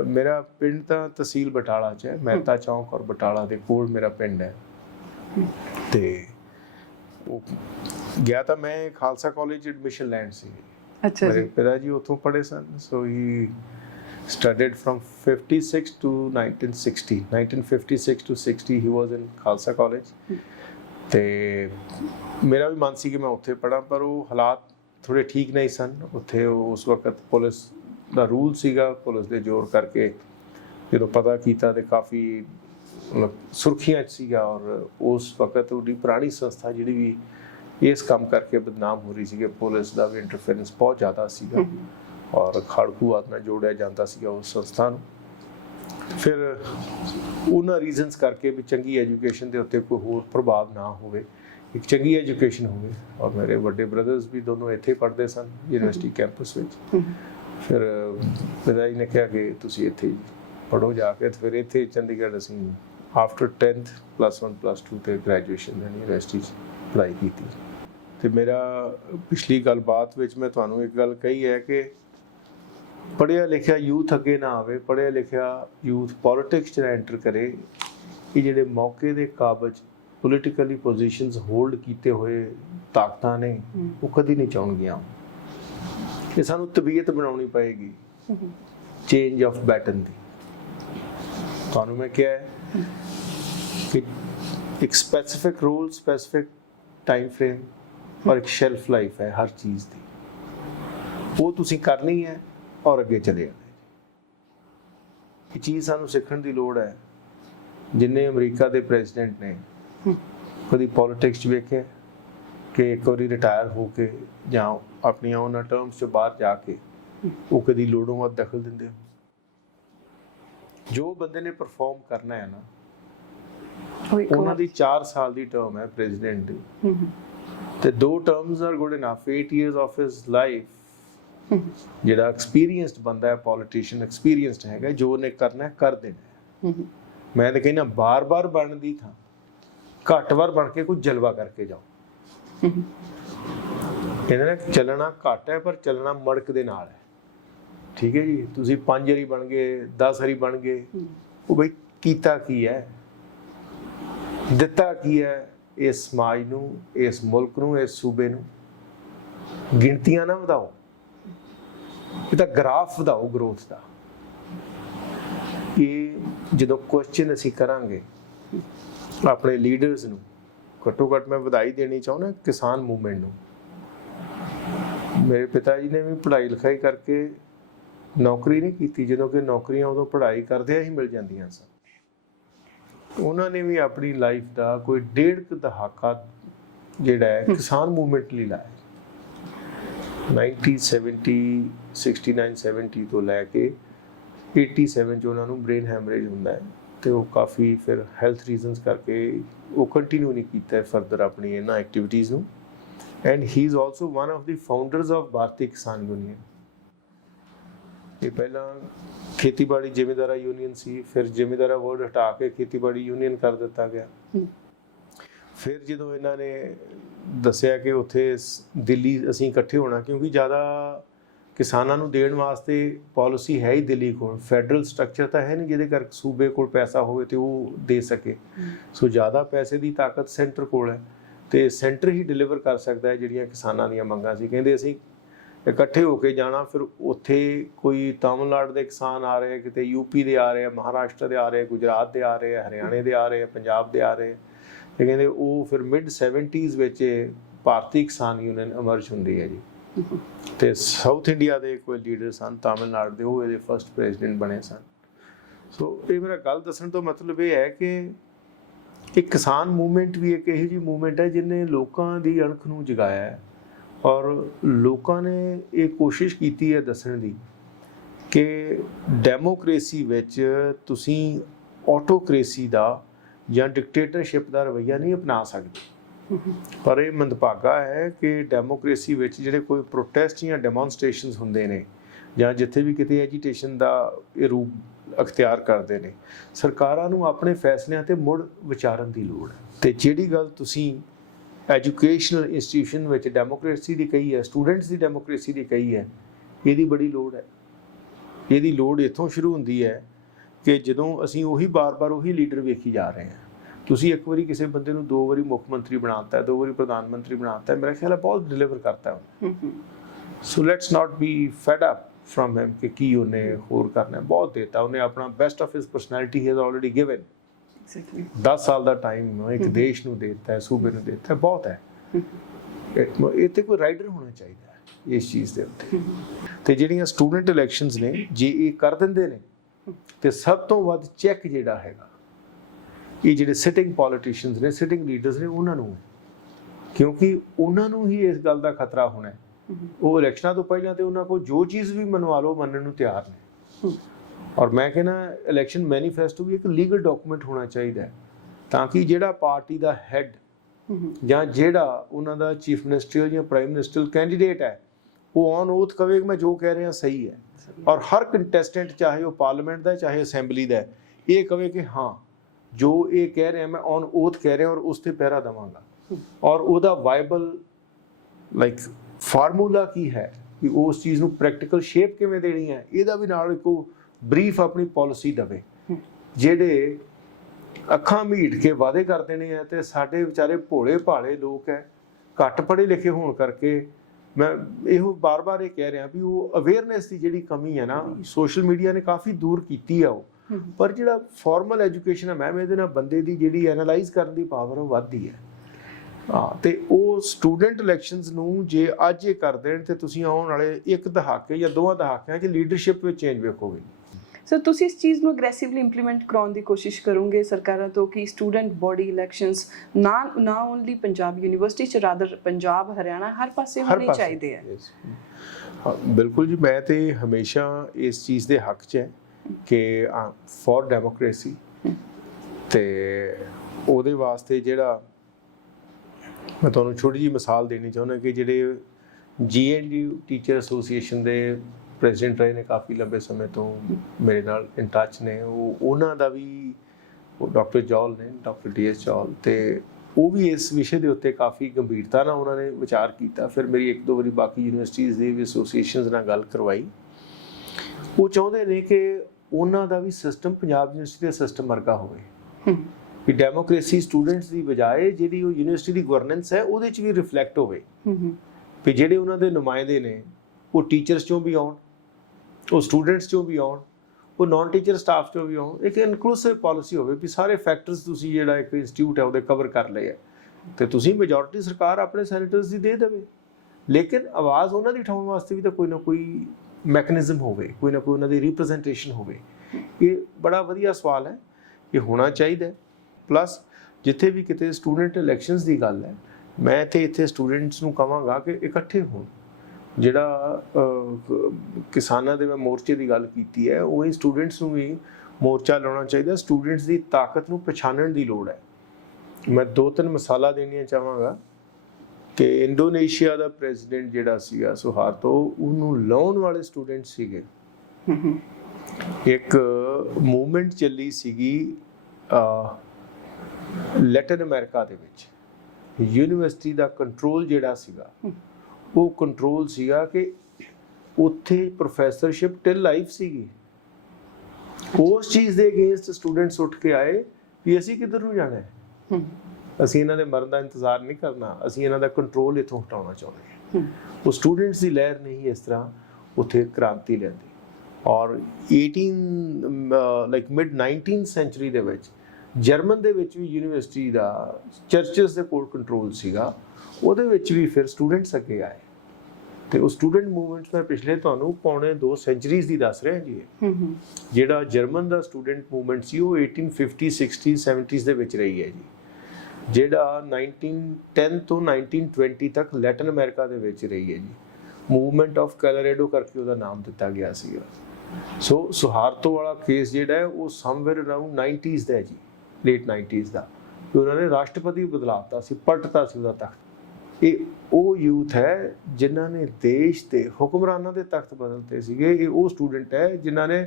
ਮੇਰਾ ਪਿੰਡ ਤਾਂ ਤਹਿਸੀਲ ਬਟਾਲਾ 'ਚ ਹੈ, ਮਹਿਤਾ ਚੌਂਕ ਔਰ ਬਟਾਲਾ ਦੇ ਕੋਲ ਮੇਰਾ ਪਿੰਡ ਹੈ। ਤੇ ਉਹ ਗਿਆ ਤਾਂ ਮੈਂ ਖਾਲਸਾ ਕਾਲਜ ਐਡਮਿਸ਼ਨ ਲੈਣ ਸੀ। ਅੱਛਾ ਜੀ। ਮੇਰੇ ਪਿਤਾ ਜੀ ਉੱਥੋਂ ਪੜ੍ਹੇ ਸਨ, ਸੋ ਹੀ studied from 56 to 1960, 1956 to 60 he was in Khalsa College। ਤੇ ਮੇਰਾ ਵੀ ਮਨ ਸੀ ਕਿ ਮੈਂ ਉੱਥੇ ਪੜ੍ਹਾਂ, ਪਰ ਉਹ ਹਾਲਾਤ ਥੋੜੇ ਠੀਕ ਨਹੀਂ ਸਨ ਉੱਥੇ। ਉਸ ਵਕਤ ਪੁਲਿਸ ਦਾ ਰੂਲ ਸੀਗਾ, ਪੁਲਿਸ ਦੇ ਜ਼ੋਰ ਕਰਕੇ ਜਦੋਂ ਪਤਾ ਕੀਤਾ ਤੇ ਕਾਫੀ ਮਤਲਬ ਸੁਰਖੀਆਂ 'ਚ ਸੀਗਾ। ਔਰ ਉਸ ਵਕਤ ਉਹਦੀ ਪੁਰਾਣੀ ਸੰਸਥਾ ਜਿਹੜੀ ਵੀ ਇਸ ਕੰਮ ਕਰਕੇ ਬਦਨਾਮ ਹੋ ਰਹੀ ਸੀ ਕਿ ਪੁਲਿਸ ਦਾ ਵੀ ਇੰਟਰਫੇਰੈਂਸ ਬਹੁਤ ਜ਼ਿਆਦਾ ਸੀਗਾ ਔਰ ਖੜਕੂਵਾਦ ਨਾਲ ਜੋੜਿਆ ਜਾਂਦਾ ਸੀਗਾ ਉਸ ਸੰਸਥਾ ਨੂੰ। ਫਿਰ ਉਹਨਾਂ ਰੀਜ਼ਨਸ ਕਰਕੇ ਵੀ ਚੰਗੀ ਐਜੂਕੇਸ਼ਨ ਦੇ ਉੱਤੇ ਕੋਈ ਹੋਰ ਪ੍ਰਭਾਵ ਨਾ ਹੋਵੇ, ਇੱਕ ਚੰਗੀ ਐਜੂਕੇਸ਼ਨ ਹੋਵੇ। ਔਰ ਮੇਰੇ ਵੱਡੇ ਬ੍ਰਦਰਸ ਵੀ ਦੋਨੋਂ ਇੱਥੇ ਪੜ੍ਹਦੇ ਸਨ ਯੂਨੀਵਰਸਿਟੀ ਕੈਂਪਸ ਵਿੱਚ। ਫਿਰ ਪਿਤਾ ਜੀ ਨੇ ਕਿਹਾ ਕਿ ਤੁਸੀਂ ਇੱਥੇ ਪੜ੍ਹੋ ਜਾ ਕੇ। ਤੇ ਫਿਰ ਇੱਥੇ ਚੰਡੀਗੜ੍ਹ ਅਸੀਂ ਆਫਟਰ 10th +1 +2 ਤੇ ਗ੍ਰੈਜੂਏਸ਼ਨ ਯੂਨੀਵਰਸਿਟੀ 'ਚ ਪੜ੍ਹਾਈ ਕੀਤੀ। ਤੇ ਮੇਰਾ ਪਿਛਲੀ ਗੱਲਬਾਤ ਵਿੱਚ ਮੈਂ ਤੁਹਾਨੂੰ ਇੱਕ ਗੱਲ ਕਹੀ ਹੈ ਕਿ ਪੜ੍ਹਿਆ ਲਿਖਿਆ ਯੂਥ ਅੱਗੇ ਨਾ ਆਵੇ, ਪੜ੍ਹਿਆ ਲਿਖਿਆ ਯੂਥ ਪੋਲੀਟਿਕਸ 'ਚ ਐਂਟਰ ਕਰੇ। ਇਹ ਜਿਹੜੇ ਮੌਕੇ ਦੇ ਕਾਬਜ਼ ਪੋਲੀਟੀਕਲੀ ਪੋਜੀਸ਼ਨਸ ਹੋਲਡ ਕੀਤੇ ਹੋਏ ਤਾਕਤਾਂ ਨੇ, ਉਹ ਕਦੀ ਨਹੀਂ ਚਾਹੁੰਗੀਆਂ। ਇਹ ਸਾਨੂੰ ਤਬੀਅਤ ਬਣਾਉਣੀ ਪਏਗੀ ਚੇਂਜ ਆਫ ਬੈਟਨ ਦੀ। ਤੁਹਾਨੂੰ ਮੈਂ ਕਿਹਾ ਕਿ ਇੱਕ specific rule, specific time frame ਔਰ ਇੱਕ ਸ਼ੈਲਫ ਲਾਈਫ ਹੈ ਹਰ ਚੀਜ਼ ਦੀ, ਉਹ ਤੁਸੀਂ ਕਰਨੀ ਹੈ ਔਰ ਅੱਗੇ ਚਲੇ ਜਾਣਾ। ਇਹ ਚੀਜ਼ ਸਾਨੂੰ ਸਿੱਖਣ ਦੀ ਲੋੜ ਹੈ। ਜਿੰਨੇ ਅਮਰੀਕਾ ਦੇ ਪ੍ਰੈਜ਼ੀਡੈਂਟ ਨੇ ਕਦੀ ਪੋਲੀਟਿਕਸ 'ਚ ਵੇਖਿਆ ਕਿ ਇੱਕ ਵਾਰੀ ਰਿਟਾਇਰ ਹੋ ਕੇ ਜਾਂ ਆਪਣੀਆਂ ਉਹਨਾਂ ਟਰਮਸ 'ਚੋਂ ਬਾਹਰ ਜਾ ਕੇ ਉਹ ਕਦੀ ਲੋੜੋਂ ਵੱਧ ਦਖਲ ਦਿੰਦੇ ਹੋ? ਜੋ ਬੰਦੇ ਨੇ ਪਰਫਾਰਮ ਕਰਨਾ ਹੈ ਨਾ, ਉਹਨਾਂ ਦੀ 4 ਸਾਲ ਦੀ ਟਰਮ ਹੈ ਪ੍ਰੈਜ਼ੀਡੈਂਟ ਦੀ, ਤੇ 2 terms are good enough. 8 years of his life ਜਿਹੜਾ ਐਕਸਪੀਰੀਅੰਸਡ ਬੰਦਾ ਹੈ, ਪੋਲੀਟੀਸ਼ੀਅਨ ਐਕਸਪੀਰੀਅੰਸਡ ਹੈਗਾ, ਜੋ ਉਹਨੇ ਕਰਨਾ ਕਰ ਦੇਣਾ। ਮੈਂ ਤਾਂ ਕਹਿੰਦਾ ਬਾਰ-ਬਾਰ ਬਣਨ ਦੀ ਥਾਂ ਘੱਟ ਵਾਰ ਬਣ ਕੇ ਕੋਈ ਜਲਵਾ ਕਰਕੇ ਜਾਓ। ਕਹਿੰਦੇ ਨੇ ਚੱਲਣਾ ਘੱਟ ਹੈ ਪਰ ਚੱਲਣਾ ਮੜਕ ਦੇ ਨਾਲ ਹੈ। ਠੀਕ ਹੈ ਜੀ, ਤੁਸੀਂ 5 ਵਾਰੀ ਬਣ ਗਏ, 10 ਵਾਰੀ ਬਣ ਗਏ, ਉਹ ਬਈ ਕੀਤਾ ਕੀ ਹੈ, ਦਿੱਤਾ ਕੀ ਹੈ ਇਸ ਸਮਾਜ ਨੂੰ, ਇਸ ਮੁਲਕ ਨੂੰ, ਇਸ ਸੂਬੇ ਨੂੰ? ਗਿਣਤੀਆਂ ਨਾ ਵਧਾਓ, ਇਹਦਾ ਗ੍ਰਾਫ ਵਧਾਓ ਗਰੋਥ ਦਾ। ਇਹ ਜਦੋਂ ਕੁਐਸਚਨ ਅਸੀਂ ਕਰਾਂਗੇ ਆਪਣੇ ਲੀਡਰਸ ਨੂੰ, ਘੱਟੋ ਘੱਟ ਮੈਂ ਵਧਾਈ ਦੇਣੀ ਚਾਹੁੰਦਾ ਕਿਸਾਨ ਮੂਵਮੈਂਟ ਨੂੰ। ਮੇਰੇ ਪਿਤਾ ਜੀ ਨੇ ਵੀ ਪੜ੍ਹਾਈ ਲਿਖਾਈ ਕਰਕੇ ਨੌਕਰੀ ਨਹੀਂ ਕੀਤੀ, ਜਦੋਂ ਕਿ ਨੌਕਰੀਆਂ ਉਦੋਂ ਪੜ੍ਹਾਈ ਕਰਦਿਆਂ ਹੀ ਮਿਲ ਜਾਂਦੀਆਂ ਸਨ। ਉਹਨਾਂ ਨੇ ਵੀ ਆਪਣੀ ਲਾਈਫ ਦਾ ਕੋਈ 1.5 ਦਹਾਕਾ ਜਿਹੜਾ ਹੈ ਕਿਸਾਨ ਮੂਵਮੈਂਟ ਲਈ ਲਾਇਆ। 1969-70 ਤੋਂ ਲੈ ਕੇ 87 'ਚ ਉਹਨਾਂ ਨੂੰ ਬ੍ਰੇਨ ਹੈਮਰੇਜ ਹੁੰਦਾ ਹੈ ਤੇ ਉਹ ਕਾਫੀ ਫਿਰ ਹੈਲਥ ਰੀਜ਼ਨਸ ਕਰਕੇ ਉਹ ਕੰਟੀਨਿਊ ਨਹੀਂ ਕੀਤਾ ਫਰਦਰ ਆਪਣੀ ਇਹਨਾਂ ਐਕਟੀਵਿਟੀਜ਼ ਨੂੰ। And he is also one of the founders of Bharti Kisan Union. ਇਹ ਪਹਿਲਾਂ ਖੇਤੀਬਾੜੀ ਜ਼ਿਮੀਂਦਾਰਾ ਯੂਨੀਅਨ ਸੀ, ਫਿਰ ਜ਼ਿਮੀਂਦਾਰਾ ਵਰਡ ਹਟਾ ਕੇ ਖੇਤੀਬਾੜੀ ਯੂਨੀਅਨ ਕਰ ਦਿੱਤਾ ਗਿਆ। ਫਿਰ ਜਦੋਂ ਇਹਨਾਂ ਨੇ ਦੱਸਿਆ ਕਿ ਉੱਥੇ ਦਿੱਲੀ ਅਸੀਂ ਇਕੱਠੇ ਹੋਣਾ, ਕਿਉਂਕਿ ਜ਼ਿਆਦਾ ਕਿਸਾਨਾਂ ਨੂੰ ਦੇਣ ਵਾਸਤੇ ਪਾਲਿਸੀ ਹੈ ਹੀ ਦਿੱਲੀ ਕੋਲ, ਫੈਡਰਲ ਸਟਰਕਚਰ ਤਾਂ ਹੈ ਨਹੀਂ ਜਿਹਦੇ ਕਰਕੇ ਸੂਬੇ ਕੋਲ ਪੈਸਾ ਹੋਵੇ ਤੇ ਉਹ ਦੇ ਸਕੇ। ਸੋ ਜ਼ਿਆਦਾ ਪੈਸੇ ਦੀ ਤਾਕਤ ਸੈਂਟਰ ਕੋਲ ਹੈ ਤੇ ਸੈਂਟਰ ਹੀ ਡਿਲੀਵਰ ਕਰ ਸਕਦਾ ਹੈ ਜਿਹੜੀਆਂ ਕਿਸਾਨਾਂ ਦੀਆਂ ਮੰਗਾਂ ਸੀ। ਕਹਿੰਦੇ ਅਸੀਂ ਇਕੱਠੇ ਹੋ ਕੇ ਜਾਣਾ। ਫਿਰ ਉੱਥੇ ਕੋਈ ਤਾਮਿਲਨਾਡੂ ਦੇ ਕਿਸਾਨ ਆ ਰਹੇ, ਕਿਤੇ ਯੂਪੀ ਦੇ ਆ ਰਹੇ, ਮਹਾਰਾਸ਼ਟਰ ਦੇ ਆ ਰਹੇ, ਗੁਜਰਾਤ ਦੇ ਆ ਰਹੇ, ਹਰਿਆਣੇ ਦੇ ਆ ਰਹੇ, ਪੰਜਾਬ ਦੇ ਆ ਰਹੇ। ਤੇ ਕਹਿੰਦੇ ਉਹ ਫਿਰ ਮਿਡ 70s ਵਿੱਚ ਭਾਰਤੀ ਕਿਸਾਨ ਯੂਨੀਅਨ ਅਮਰਜ ਹੁੰਦੀ ਹੈ ਜੀ। ਤੇ ਸਾਊਥ ਇੰਡੀਆ ਦੇ ਕੋਈ ਲੀਡਰ ਸਨ ਤਾਮਿਲਨਾਡੂ ਦੇ, ਉਹ ਇਹਦੇ ਫਸਟ ਪ੍ਰੈਜ਼ੀਡੈਂਟ ਬਣੇ ਸਨ। ਸੋ ਇਹ ਮੇਰਾ ਗੱਲ ਦੱਸਣ ਤੋਂ ਮਤਲਬ ਇਹ ਹੈ ਕਿ ਇੱਕ ਕਿਸਾਨ ਮੂਵਮੈਂਟ ਵੀ ਇੱਕ ਇਹੋ ਜਿਹੀ ਮੂਵਮੈਂਟ ਹੈ ਜਿਹਨੇ ਲੋਕਾਂ ਦੀ ਅਣਖ ਨੂੰ ਜਗਾਇਆ ਹੈ ਔਰ ਲੋਕਾਂ ਨੇ ਇਹ ਕੋਸ਼ਿਸ਼ ਕੀਤੀ ਹੈ ਦੱਸਣ ਦੀ ਕਿ ਡੈਮੋਕ੍ਰੇਸੀ ਵਿੱਚ ਤੁਸੀਂ ਆਟੋਕ੍ਰੇਸੀ ਦਾ ਜਾਂ ਡਿਕਟੇਟਰਸ਼ਿਪ ਦਾ ਰਵੱਈਆ ਨਹੀਂ ਅਪਣਾ ਸਕਦੇ। ਪਰ ਇਹ ਮੰਦਭਾਗਾ ਹੈ ਕਿ ਡੈਮੋਕ੍ਰੇਸੀ ਵਿੱਚ ਜਿਹੜੇ ਕੋਈ ਪ੍ਰੋਟੈਸਟ ਜਾਂ ਡੈਮੋਨਸਟ੍ਰੇਸ਼ਨਸ ਹੁੰਦੇ ਨੇ ਜਾਂ ਜਿੱਥੇ ਵੀ ਕਿਤੇ ਐਜੀਟੇਸ਼ਨ ਦਾ ਇਹ ਰੂਪ ਅਖਤਿਆਰ ਕਰਦੇ ਨੇ, ਸਰਕਾਰਾਂ ਨੂੰ ਆਪਣੇ ਫੈਸਲਿਆਂ ਤੇ ਮੁੜ ਵਿਚਾਰਨ ਦੀ ਲੋੜ ਹੈ। ਤੇ ਜਿਹੜੀ ਗੱਲ ਤੁਸੀਂ ਐਜੂਕੇਸ਼ਨਲ ਇੰਸਟੀਟਿਊਸ਼ਨ ਵਿੱਚ ਡੈਮੋਕ੍ਰੇਸੀ ਦੀ ਕਹੀ ਹੈ, ਸਟੂਡੈਂਟਸ ਦੀ ਡੈਮੋਕ੍ਰੇਸੀ ਦੀ ਕਹੀ ਹੈ, ਇਹਦੀ ਬੜੀ ਲੋੜ ਹੈ। ਇਹਦੀ ਲੋੜ ਇੱਥੋਂ ਸ਼ੁਰੂ ਹੁੰਦੀ ਹੈ ਕਿ ਜਦੋਂ ਅਸੀਂ ਉਹੀ ਬਾਰ-ਬਾਰ ਉਹੀ ਲੀਡਰ ਵੇਖੀ ਜਾ ਰਹੇ ਹਾਂ। ਤੁਸੀਂ ਇੱਕ ਵਾਰੀ ਕਿਸੇ ਬੰਦੇ ਨੂੰ 2 ਵਾਰੀ ਮੁੱਖ ਮੰਤਰੀ ਬਣਾਤਾ, 2 ਵਾਰੀ ਪ੍ਰਧਾਨ ਮੰਤਰੀ ਬਣਾਤਾ, ਮੇਰਾ ਖਿਆਲ ਹੈ ਬਹੁਤ ਡਿਲੀਵਰ ਕਰਤਾ ਉਹਨੇ। So let's not be fed up from him ਕਿ ਕੀ ਉਹਨੇ ਹੋਰ ਕਰਨਾ, ਬਹੁਤ ਦੇਤਾ ਉਹਨੇ, ਆਪਣਾ best of his personality has already given. 10 ਸਾਲ ਦਾ ਟਾਈਮ ਇੱਕ ਦੇਸ਼ ਨੂੰ ਦੇਤਾ ਹੈ, ਸੂਬੇ ਨੂੰ ਦੇਤਾ ਹੈ, ਬਹੁਤ ਹੈ। ਇਹ ਤੇ ਕੋਈ ਰਾਈਡਰ ਹੋਣਾ ਚਾਹੀਦਾ ਹੈ ਇਸ ਚੀਜ਼ ਦੇ ਉੱਤੇ। ਤੇ ਜਿਹੜੀਆਂ ਸਟੂਡੈਂਟ ਇਲੈਕਸ਼ਨਸ ਨੇ, ਜੇ ਇਹ ਕਰ ਦਿੰਦੇ ਨੇ ਤੇ ਸਭ ਤੋਂ ਵੱਧ ਚੈੱਕ ਜਿਹੜਾ ਹੈਗਾ ਇਹ ਜਿਹੜੇ ਸਿਟਿੰਗ ਪੋਲੀਟੀਸ਼ੀਅਨਸ ਨੇ, ਸਿਟਿੰਗ ਲੀਡਰਸ ਨੇ, ਉਹਨਾਂ ਨੂੰ, ਕਿਉਂਕਿ ਉਹਨਾਂ ਨੂੰ ਹੀ ਇਸ ਗੱਲ ਦਾ ਖਤਰਾ ਹੋਣਾ ਹੈ। ਉਹ ਇਲੈਕਸ਼ਨਾਂ ਤੋਂ ਪਹਿਲਾਂ ਤੇ ਉਹਨਾਂ ਕੋਲ ਜੋ ਚੀਜ਼ ਵੀ ਮਨਵਾ ਲਓ ਮੰਨਣ ਨੂੰ ਤਿਆਰ ਨੇ। ਔਰ ਮੈਂ ਕਹਿੰਦਾ ਇਲੈਕਸ਼ਨ ਮੈਨੀਫੈਸਟੋ ਵੀ ਇੱਕ ਲੀਗਲ ਡਾਕੂਮੈਂਟ ਹੋਣਾ ਚਾਹੀਦਾ ਹੈ, ਤਾਂ ਕਿ ਜਿਹੜਾ ਪਾਰਟੀ ਦਾ ਹੈਡ ਜਾਂ ਜਿਹੜਾ ਉਹਨਾਂ ਦਾ ਚੀਫ ਮਿਨਿਸਟਰੀਅਲ ਜਾਂ ਪ੍ਰਾਈਮ ਮਿਨਿਸਟਰੀਅਲ ਕੈਂਡੀਡੇਟ ਹੈ, ਉਹ ਔਨ ਓਥ ਕਵੇ ਕਿ ਮੈਂ ਜੋ ਕਹਿ ਰਿਹਾ ਸਹੀ ਹੈ। ਔਰ ਹਰ ਕੰਟੈਸਟੈਂਟ, ਚਾਹੇ ਉਹ ਪਾਰਲੀਮੈਂਟ ਦਾ ਚਾਹੇ ਅਸੈਂਬਲੀ ਦਾ, ਇਹ ਕਵੇ ਕਿ ਹਾਂ ਜੋ ਇਹ ਕਹਿ ਰਿਹਾ ਮੈਂ ਔਨ ਓਥ ਕਹਿ ਰਿਹਾ ਔਰ ਉਸ ਤੇ ਪਹਿਰਾ ਦੇਵਾਂਗਾ। ਔਰ ਉਹਦਾ ਵਾਇਬਲ ਫਾਰਮੂਲਾ ਕੀ ਹੈ ਕਿ ਉਸ ਚੀਜ਼ ਨੂੰ ਪ੍ਰੈਕਟੀਕਲ ਸ਼ੇਪ ਕਿਵੇਂ ਦੇਣੀ ਹੈ, ਇਹਦਾ ਵੀ ਨਾਲ ਇੱਕ ਬਰੀਫ ਆਪਣੀ ਪਾਲਿਸੀ ਦੇਵੇ। ਜਿਹੜੇ ਅੱਖਾਂ ਮੀਟ ਕੇ ਵਾਅਦੇ ਕਰਦੇ ਨੇ ਤੇ ਸਾਡੇ ਵਿਚਾਰੇ ਭੋਲੇ ਭਾਲੇ ਲੋਕ ਹੈ, ਘੱਟ ਪੜ੍ਹੇ ਲਿਖੇ ਹੋਣ ਕਰਕੇ, ਮੈਂ ਇਹੋ ਬਾਰ-ਬਾਰ ਇਹ ਕਹਿ ਰਿਹਾ ਵੀ ਉਹ ਅਵੇਅਰਨੈਸ ਦੀ ਜਿਹੜੀ ਕਮੀ ਹੈ ਨਾ, ਸੋਸ਼ਲ ਮੀਡੀਆ ਨੇ ਕਾਫੀ ਦੂਰ ਕੀਤੀ ਆ ਉਹ। ਪਰ ਜਿਹੜਾ ਫਾਰਮਲ ਐਜੂਕੇਸ਼ਨ ਹੈ ਮੈਮ, ਇਹਦੇ ਨਾਲ ਬੰਦੇ ਦੀ ਜਿਹੜੀ ਐਨਾਲਾਈਜ਼ ਕਰਨ ਦੀ ਪਾਵਰ ਉਹ ਵੱਧਦੀ ਹੈ। ਤੇ ਉਹ ਸਟੂਡੈਂਟ ਇਲੈਕਸ਼ਨਸ ਨੂੰ ਜੇ ਅੱਜ ਇਹ ਕਰ ਦੇਣ ਤੇ ਤੁਸੀਂ ਆਉਣ ਵਾਲੇ 1 ਦਹਾਕੇ ਜਾਂ 2 ਦਹਾਕਿਆਂ 'ਚ ਲੀਡਰਸ਼ਿਪ ਵਿੱਚ ਚੇਂਜ ਵੇਖੋਗੇ। ਸਰ, ਤੁਸੀਂ ਇਸ ਚੀਜ਼ ਨੂੰ ਅਗਰੈਸਿਵਲੀ ਇੰਪਲੀਮੈਂਟ ਕਰਾਉਣ ਦੀ ਕੋਸ਼ਿਸ਼ ਕਰੋਗੇ ਸਰਕਾਰਾਂ ਤੋਂ ਕਿ ਸਟੂਡੈਂਟ ਬੋਡੀ ਇਲੈਕਸ਼ਨਸ ਨਾ ਓਨਲੀ ਪੰਜਾਬ ਯੂਨੀਵਰਸਿਟੀ 'ਚ, ਰਾਦਰ ਪੰਜਾਬ, ਹਰਿਆਣਾ, ਹਰ ਪਾਸੇ ਹੋਣੇ ਚਾਹੀਦੇ ਹੈ? ਬਿਲਕੁਲ ਜੀ, ਮੈਂ ਤੇ ਹਮੇਸ਼ਾ ਇਸ ਚੀਜ਼ ਦੇ ਹੱਕ 'ਚ ਹੈ ਕਿ ਫॉर ਡੈਮੋਕ੍ਰੇਸੀ, ਤੇ ਉਹਦੇ ਵਾਸਤੇ ਜਿਹੜਾ ਮੈਂ ਤੁਹਾਨੂੰ ਛੋਟੀ ਜਿਹੀ ਮਿਸਾਲ ਦੇਣੀ ਚਾਹੁੰਦਾ ਕਿ ਜਿਹੜੇ GNDU ਟੀਚਰ ਐਸੋਸੀਏਸ਼ਨ ਦੇ ਪ੍ਰੈਜ਼ੀਡੈਂਟ ਰਹੇ ਨੇ, ਕਾਫੀ ਲੰਬੇ ਸਮੇਂ ਤੋਂ ਮੇਰੇ ਨਾਲ ਇਨ ਟੱਚ ਨੇ, ਉਹਨਾਂ ਦਾ ਵੀ ਡਾਕਟਰ ਜੌਲ ਨੇ, ਡਾਕਟਰ DS ਜੌਲ, ਤੇ ਉਹ ਵੀ ਇਸ ਵਿਸ਼ੇ ਦੇ ਉੱਤੇ ਕਾਫੀ ਗੰਭੀਰਤਾ ਨਾਲ ਉਹਨਾਂ ਨੇ ਵਿਚਾਰ ਕੀਤਾ। ਫਿਰ ਮੇਰੀ 1-2 ਵਾਰੀ ਬਾਕੀ ਯੂਨੀਵਰਸਿਟੀਜ਼ ਦੇ ਵੀ ਐਸੋਸੀਏਸ਼ਨਸ ਨਾਲ ਗੱਲ ਕਰਵਾਈ। ਉਹ ਚਾਹੁੰਦੇ ਨੇ ਕਿ ਉਹਨਾਂ ਦਾ ਵੀ ਸਿਸਟਮ ਪੰਜਾਬ ਯੂਨੀਵਰਸਿਟੀ ਦੇ ਸਿਸਟਮ ਵਰਗਾ ਹੋਵੇ, ਕਿ ਡੈਮੋਕ੍ਰੇਸੀ ਸਟੂਡੈਂਟਸ ਦੀ ਬਜਾਏ ਜਿਹੜੀ ਉਹ ਯੂਨੀਵਰਸਿਟੀ ਦੀ ਗਵਰਨੈਂਸ ਹੈ ਉਹਦੇ 'ਚ ਵੀ ਰਿਫਲੈਕਟ ਹੋਵੇ। ਵੀ ਜਿਹੜੇ ਉਹਨਾਂ ਦੇ ਨੁਮਾਇੰਦੇ ਨੇ ਉਹ ਟੀਚਰਸ 'ਚੋਂ ਵੀ ਆਉਣ, ਉਹ ਸਟੂਡੈਂਟਸ 'ਚੋਂ ਵੀ ਆਉਣ, ਉਹ ਨਾਨ ਟੀਚਰ ਸਟਾਫ 'ਚੋਂ ਵੀ ਆਉਣ। ਇੱਕ ਇਨਕਲੂਸਿਵ ਪਾਲਿਸੀ ਹੋਵੇ ਵੀ ਸਾਰੇ ਫੈਕਟਰਸ ਤੁਸੀਂ ਜਿਹੜਾ ਇੱਕ ਇੰਸਟੀਚਿਊਟ ਹੈ ਉਹਦੇ ਕਵਰ ਕਰ ਲਏ ਹੈ, ਤੇ ਤੁਸੀਂ ਮੈਜੋਰਿਟੀ ਸਰਕਾਰ ਆਪਣੇ ਸੈਨੇਟਰਸ ਦੀ ਦੇ ਦੇਵੇ, ਲੇਕਿਨ ਆਵਾਜ਼ ਉਹਨਾਂ ਦੀ ਉਠਾਉਣ ਵਾਸਤੇ ਵੀ ਤਾਂ ਕੋਈ ਨਾ ਕੋਈ ਮੈਕੈਨਿਜ਼ਮ ਹੋਵੇ, ਕੋਈ ਨਾ ਕੋਈ ਉਹਨਾਂ ਦੀ ਰਿਪਰੈਜ਼ੈਂਟੇਸ਼ਨ ਹੋਵੇ। ਇਹ ਬੜਾ ਵਧੀਆ ਸਵਾਲ ਹੈ, ਇਹ ਹੋਣਾ ਚਾਹੀਦਾ। ਪਲੱਸ ਜਿੱਥੇ ਵੀ ਕਿਤੇ ਸਟੂਡੈਂਟ ਇਲੈਕਸ਼ਨਸ ਦੀ ਗੱਲ ਹੈ, ਮੈਂ ਤੇ ਇੱਥੇ ਸਟੂਡੈਂਟਸ ਨੂੰ ਕਹਾਂਗਾ ਕਿ ਇਕੱਠੇ ਹੋਣ। ਜਿਹੜਾ ਕਿਸਾਨਾਂ ਦੇ ਮੈਂ ਮੋਰਚੇ ਦੀ ਗੱਲ ਕੀਤੀ ਹੈ, ਉਹ ਹੀ ਸਟੂਡੈਂਟਸ ਨੂੰ ਵੀ ਮੋਰਚਾ ਲਾਉਣਾ ਚਾਹੀਦਾ। ਸਟੂਡੈਂਟਸ ਦੀ ਤਾਕਤ ਨੂੰ ਪਛਾਣਨ ਦੀ ਲੋੜ ਹੈ। ਮੈਂ 2-3 ਮਿਸਾਲਾਂ ਦੇਣੀਆਂ ਚਾਹਾਂਗਾ ਕਿ ਇੰਡੋਨੇਸ਼ੀਆ ਦਾ ਪ੍ਰੈਜ਼ੀਡੈਂਟ ਜਿਹੜਾ ਸੀਗਾ ਸੁਹਾਰਤੋ, ਉਹਨੂੰ ਲਾਉਣ ਵਾਲੇ ਸਟੂਡੈਂਟ ਸੀਗੇ। ਇੱਕ ਮੂਵਮੈਂਟ ਚੱਲੀ ਸੀਗੀ ਲੈਟਿਨ ਅਮਰੀਕਾ ਦੇ ਵਿੱਚ, ਯੂਨੀਵਰਸਿਟੀ ਦਾ ਕੰਟਰੋਲ ਜਿਹੜਾ ਸੀਗਾ ਉਹ ਕੰਟਰੋਲ ਸੀਗਾ ਕਿ ਉੱਥੇ ਪ੍ਰੋਫੈਸਰਸ਼ਿਪ ਟਿਲ ਲਾਈਫ ਸੀਗੀ। ਉਸ ਚੀਜ਼ ਦੇ ਅਗੇਂਸਟ ਸਟੂਡੈਂਟਸ ਉੱਠ ਕੇ ਆਏ ਵੀ ਅਸੀਂ ਕਿੱਧਰ ਨੂੰ ਜਾਣਾ ਹੈ, ਅਸੀਂ ਇਹਨਾਂ ਦੇ ਮਰਨ ਦਾ ਇੰਤਜ਼ਾਰ ਨਹੀਂ ਕਰਨਾ, ਅਸੀਂ ਇਹਨਾਂ ਦਾ ਕੰਟਰੋਲ ਇੱਥੋਂ ਹਟਾਉਣਾ ਚਾਹੁੰਦੇ ਹਾਂ। ਉਹ ਸਟੂਡੈਂਟਸ ਦੀ ਲਹਿਰ ਨਹੀਂ ਇਸ ਤਰ੍ਹਾਂ ਉੱਥੇ ਕ੍ਰਾਂਤੀ ਲਿਆਂਦੀ। ਔਰ ਮਿਡ 19th ਸੈਂਚੁਰੀ ਦੇ ਵਿੱਚ ਜਰਮਨ ਦੇ ਵਿੱਚ ਵੀ ਯੂਨੀਵਰਸਿਟੀ ਦਾ ਚਰਚਸ ਦੇ ਕੋਲ ਕੰਟਰੋਲ ਸੀਗਾ, ਉਹਦੇ ਵਿੱਚ ਵੀ ਫਿਰ ਸਟੂਡੈਂਟਸ ਅੱਗੇ ਆਏ। ਤੇ ਉਹ ਸਟੂਡੈਂਟ ਮੂਵਮੈਂਟਸ ਮੈਂ ਪਿਛਲੇ ਤੁਹਾਨੂੰ ਪੌਣੇ 2 ਸੈਂਚੁਰੀਜ਼ ਦੀ ਦੱਸ ਰਿਹਾ ਜੀ। ਜਿਹੜਾ ਜਰਮਨ ਦਾ ਸਟੂਡੈਂਟ ਮੂਵਮੈਂਟ ਸੀ ਉਹ 1850, 60, 70s ਦੇ ਵਿੱਚ ਰਹੀ ਹੈ ਜੀ। ਜਿਹੜਾ 1910 ਤੋਂ 1920 ਤੱਕ ਲੈਟਿਨ ਅਮਰੀਕਾ ਦੇ ਵਿੱਚ ਰਹੀ ਹੈ ਜੀ। ਮੂਵਮੈਂਟ ਆਫ ਕੈਲੋਰਾਡੋ ਕਰਕੇ ਉਹਦਾ ਨਾਮ ਦਿੱਤਾ ਗਿਆ ਸੀਗਾ। ਸੋ ਸੁਹਾਰਤੋ ਵਾਲਾ ਕੇਸ ਜਿਹੜਾ ਹੈ ਉਹ ਸਮਵੇਅਰ ਅਰਾਊਂਡ 90s ਦਾ ਹੈ ਜੀ, ਲੇਟ 90s ਦਾ। ਉਹਨਾਂ ਨੇ ਰਾਸ਼ਟਰਪਤੀ ਬਦਲਾਤਾ ਸੀ, ਪਲਟਤਾ ਸੀ ਉਹਦਾ ਤਖਤ। ਇਹ ਉਹ ਯੂਥ ਹੈ ਜਿਨ੍ਹਾਂ ਨੇ ਦੇਸ਼ ਦੇ ਹੁਕਮਰਾਨਾਂ ਦੇ ਤਖਤ ਬਦਲਤੇ ਸੀਗੇ। ਇਹ ਉਹ ਸਟੂਡੈਂਟ ਹੈ ਜਿਨ੍ਹਾਂ ਨੇ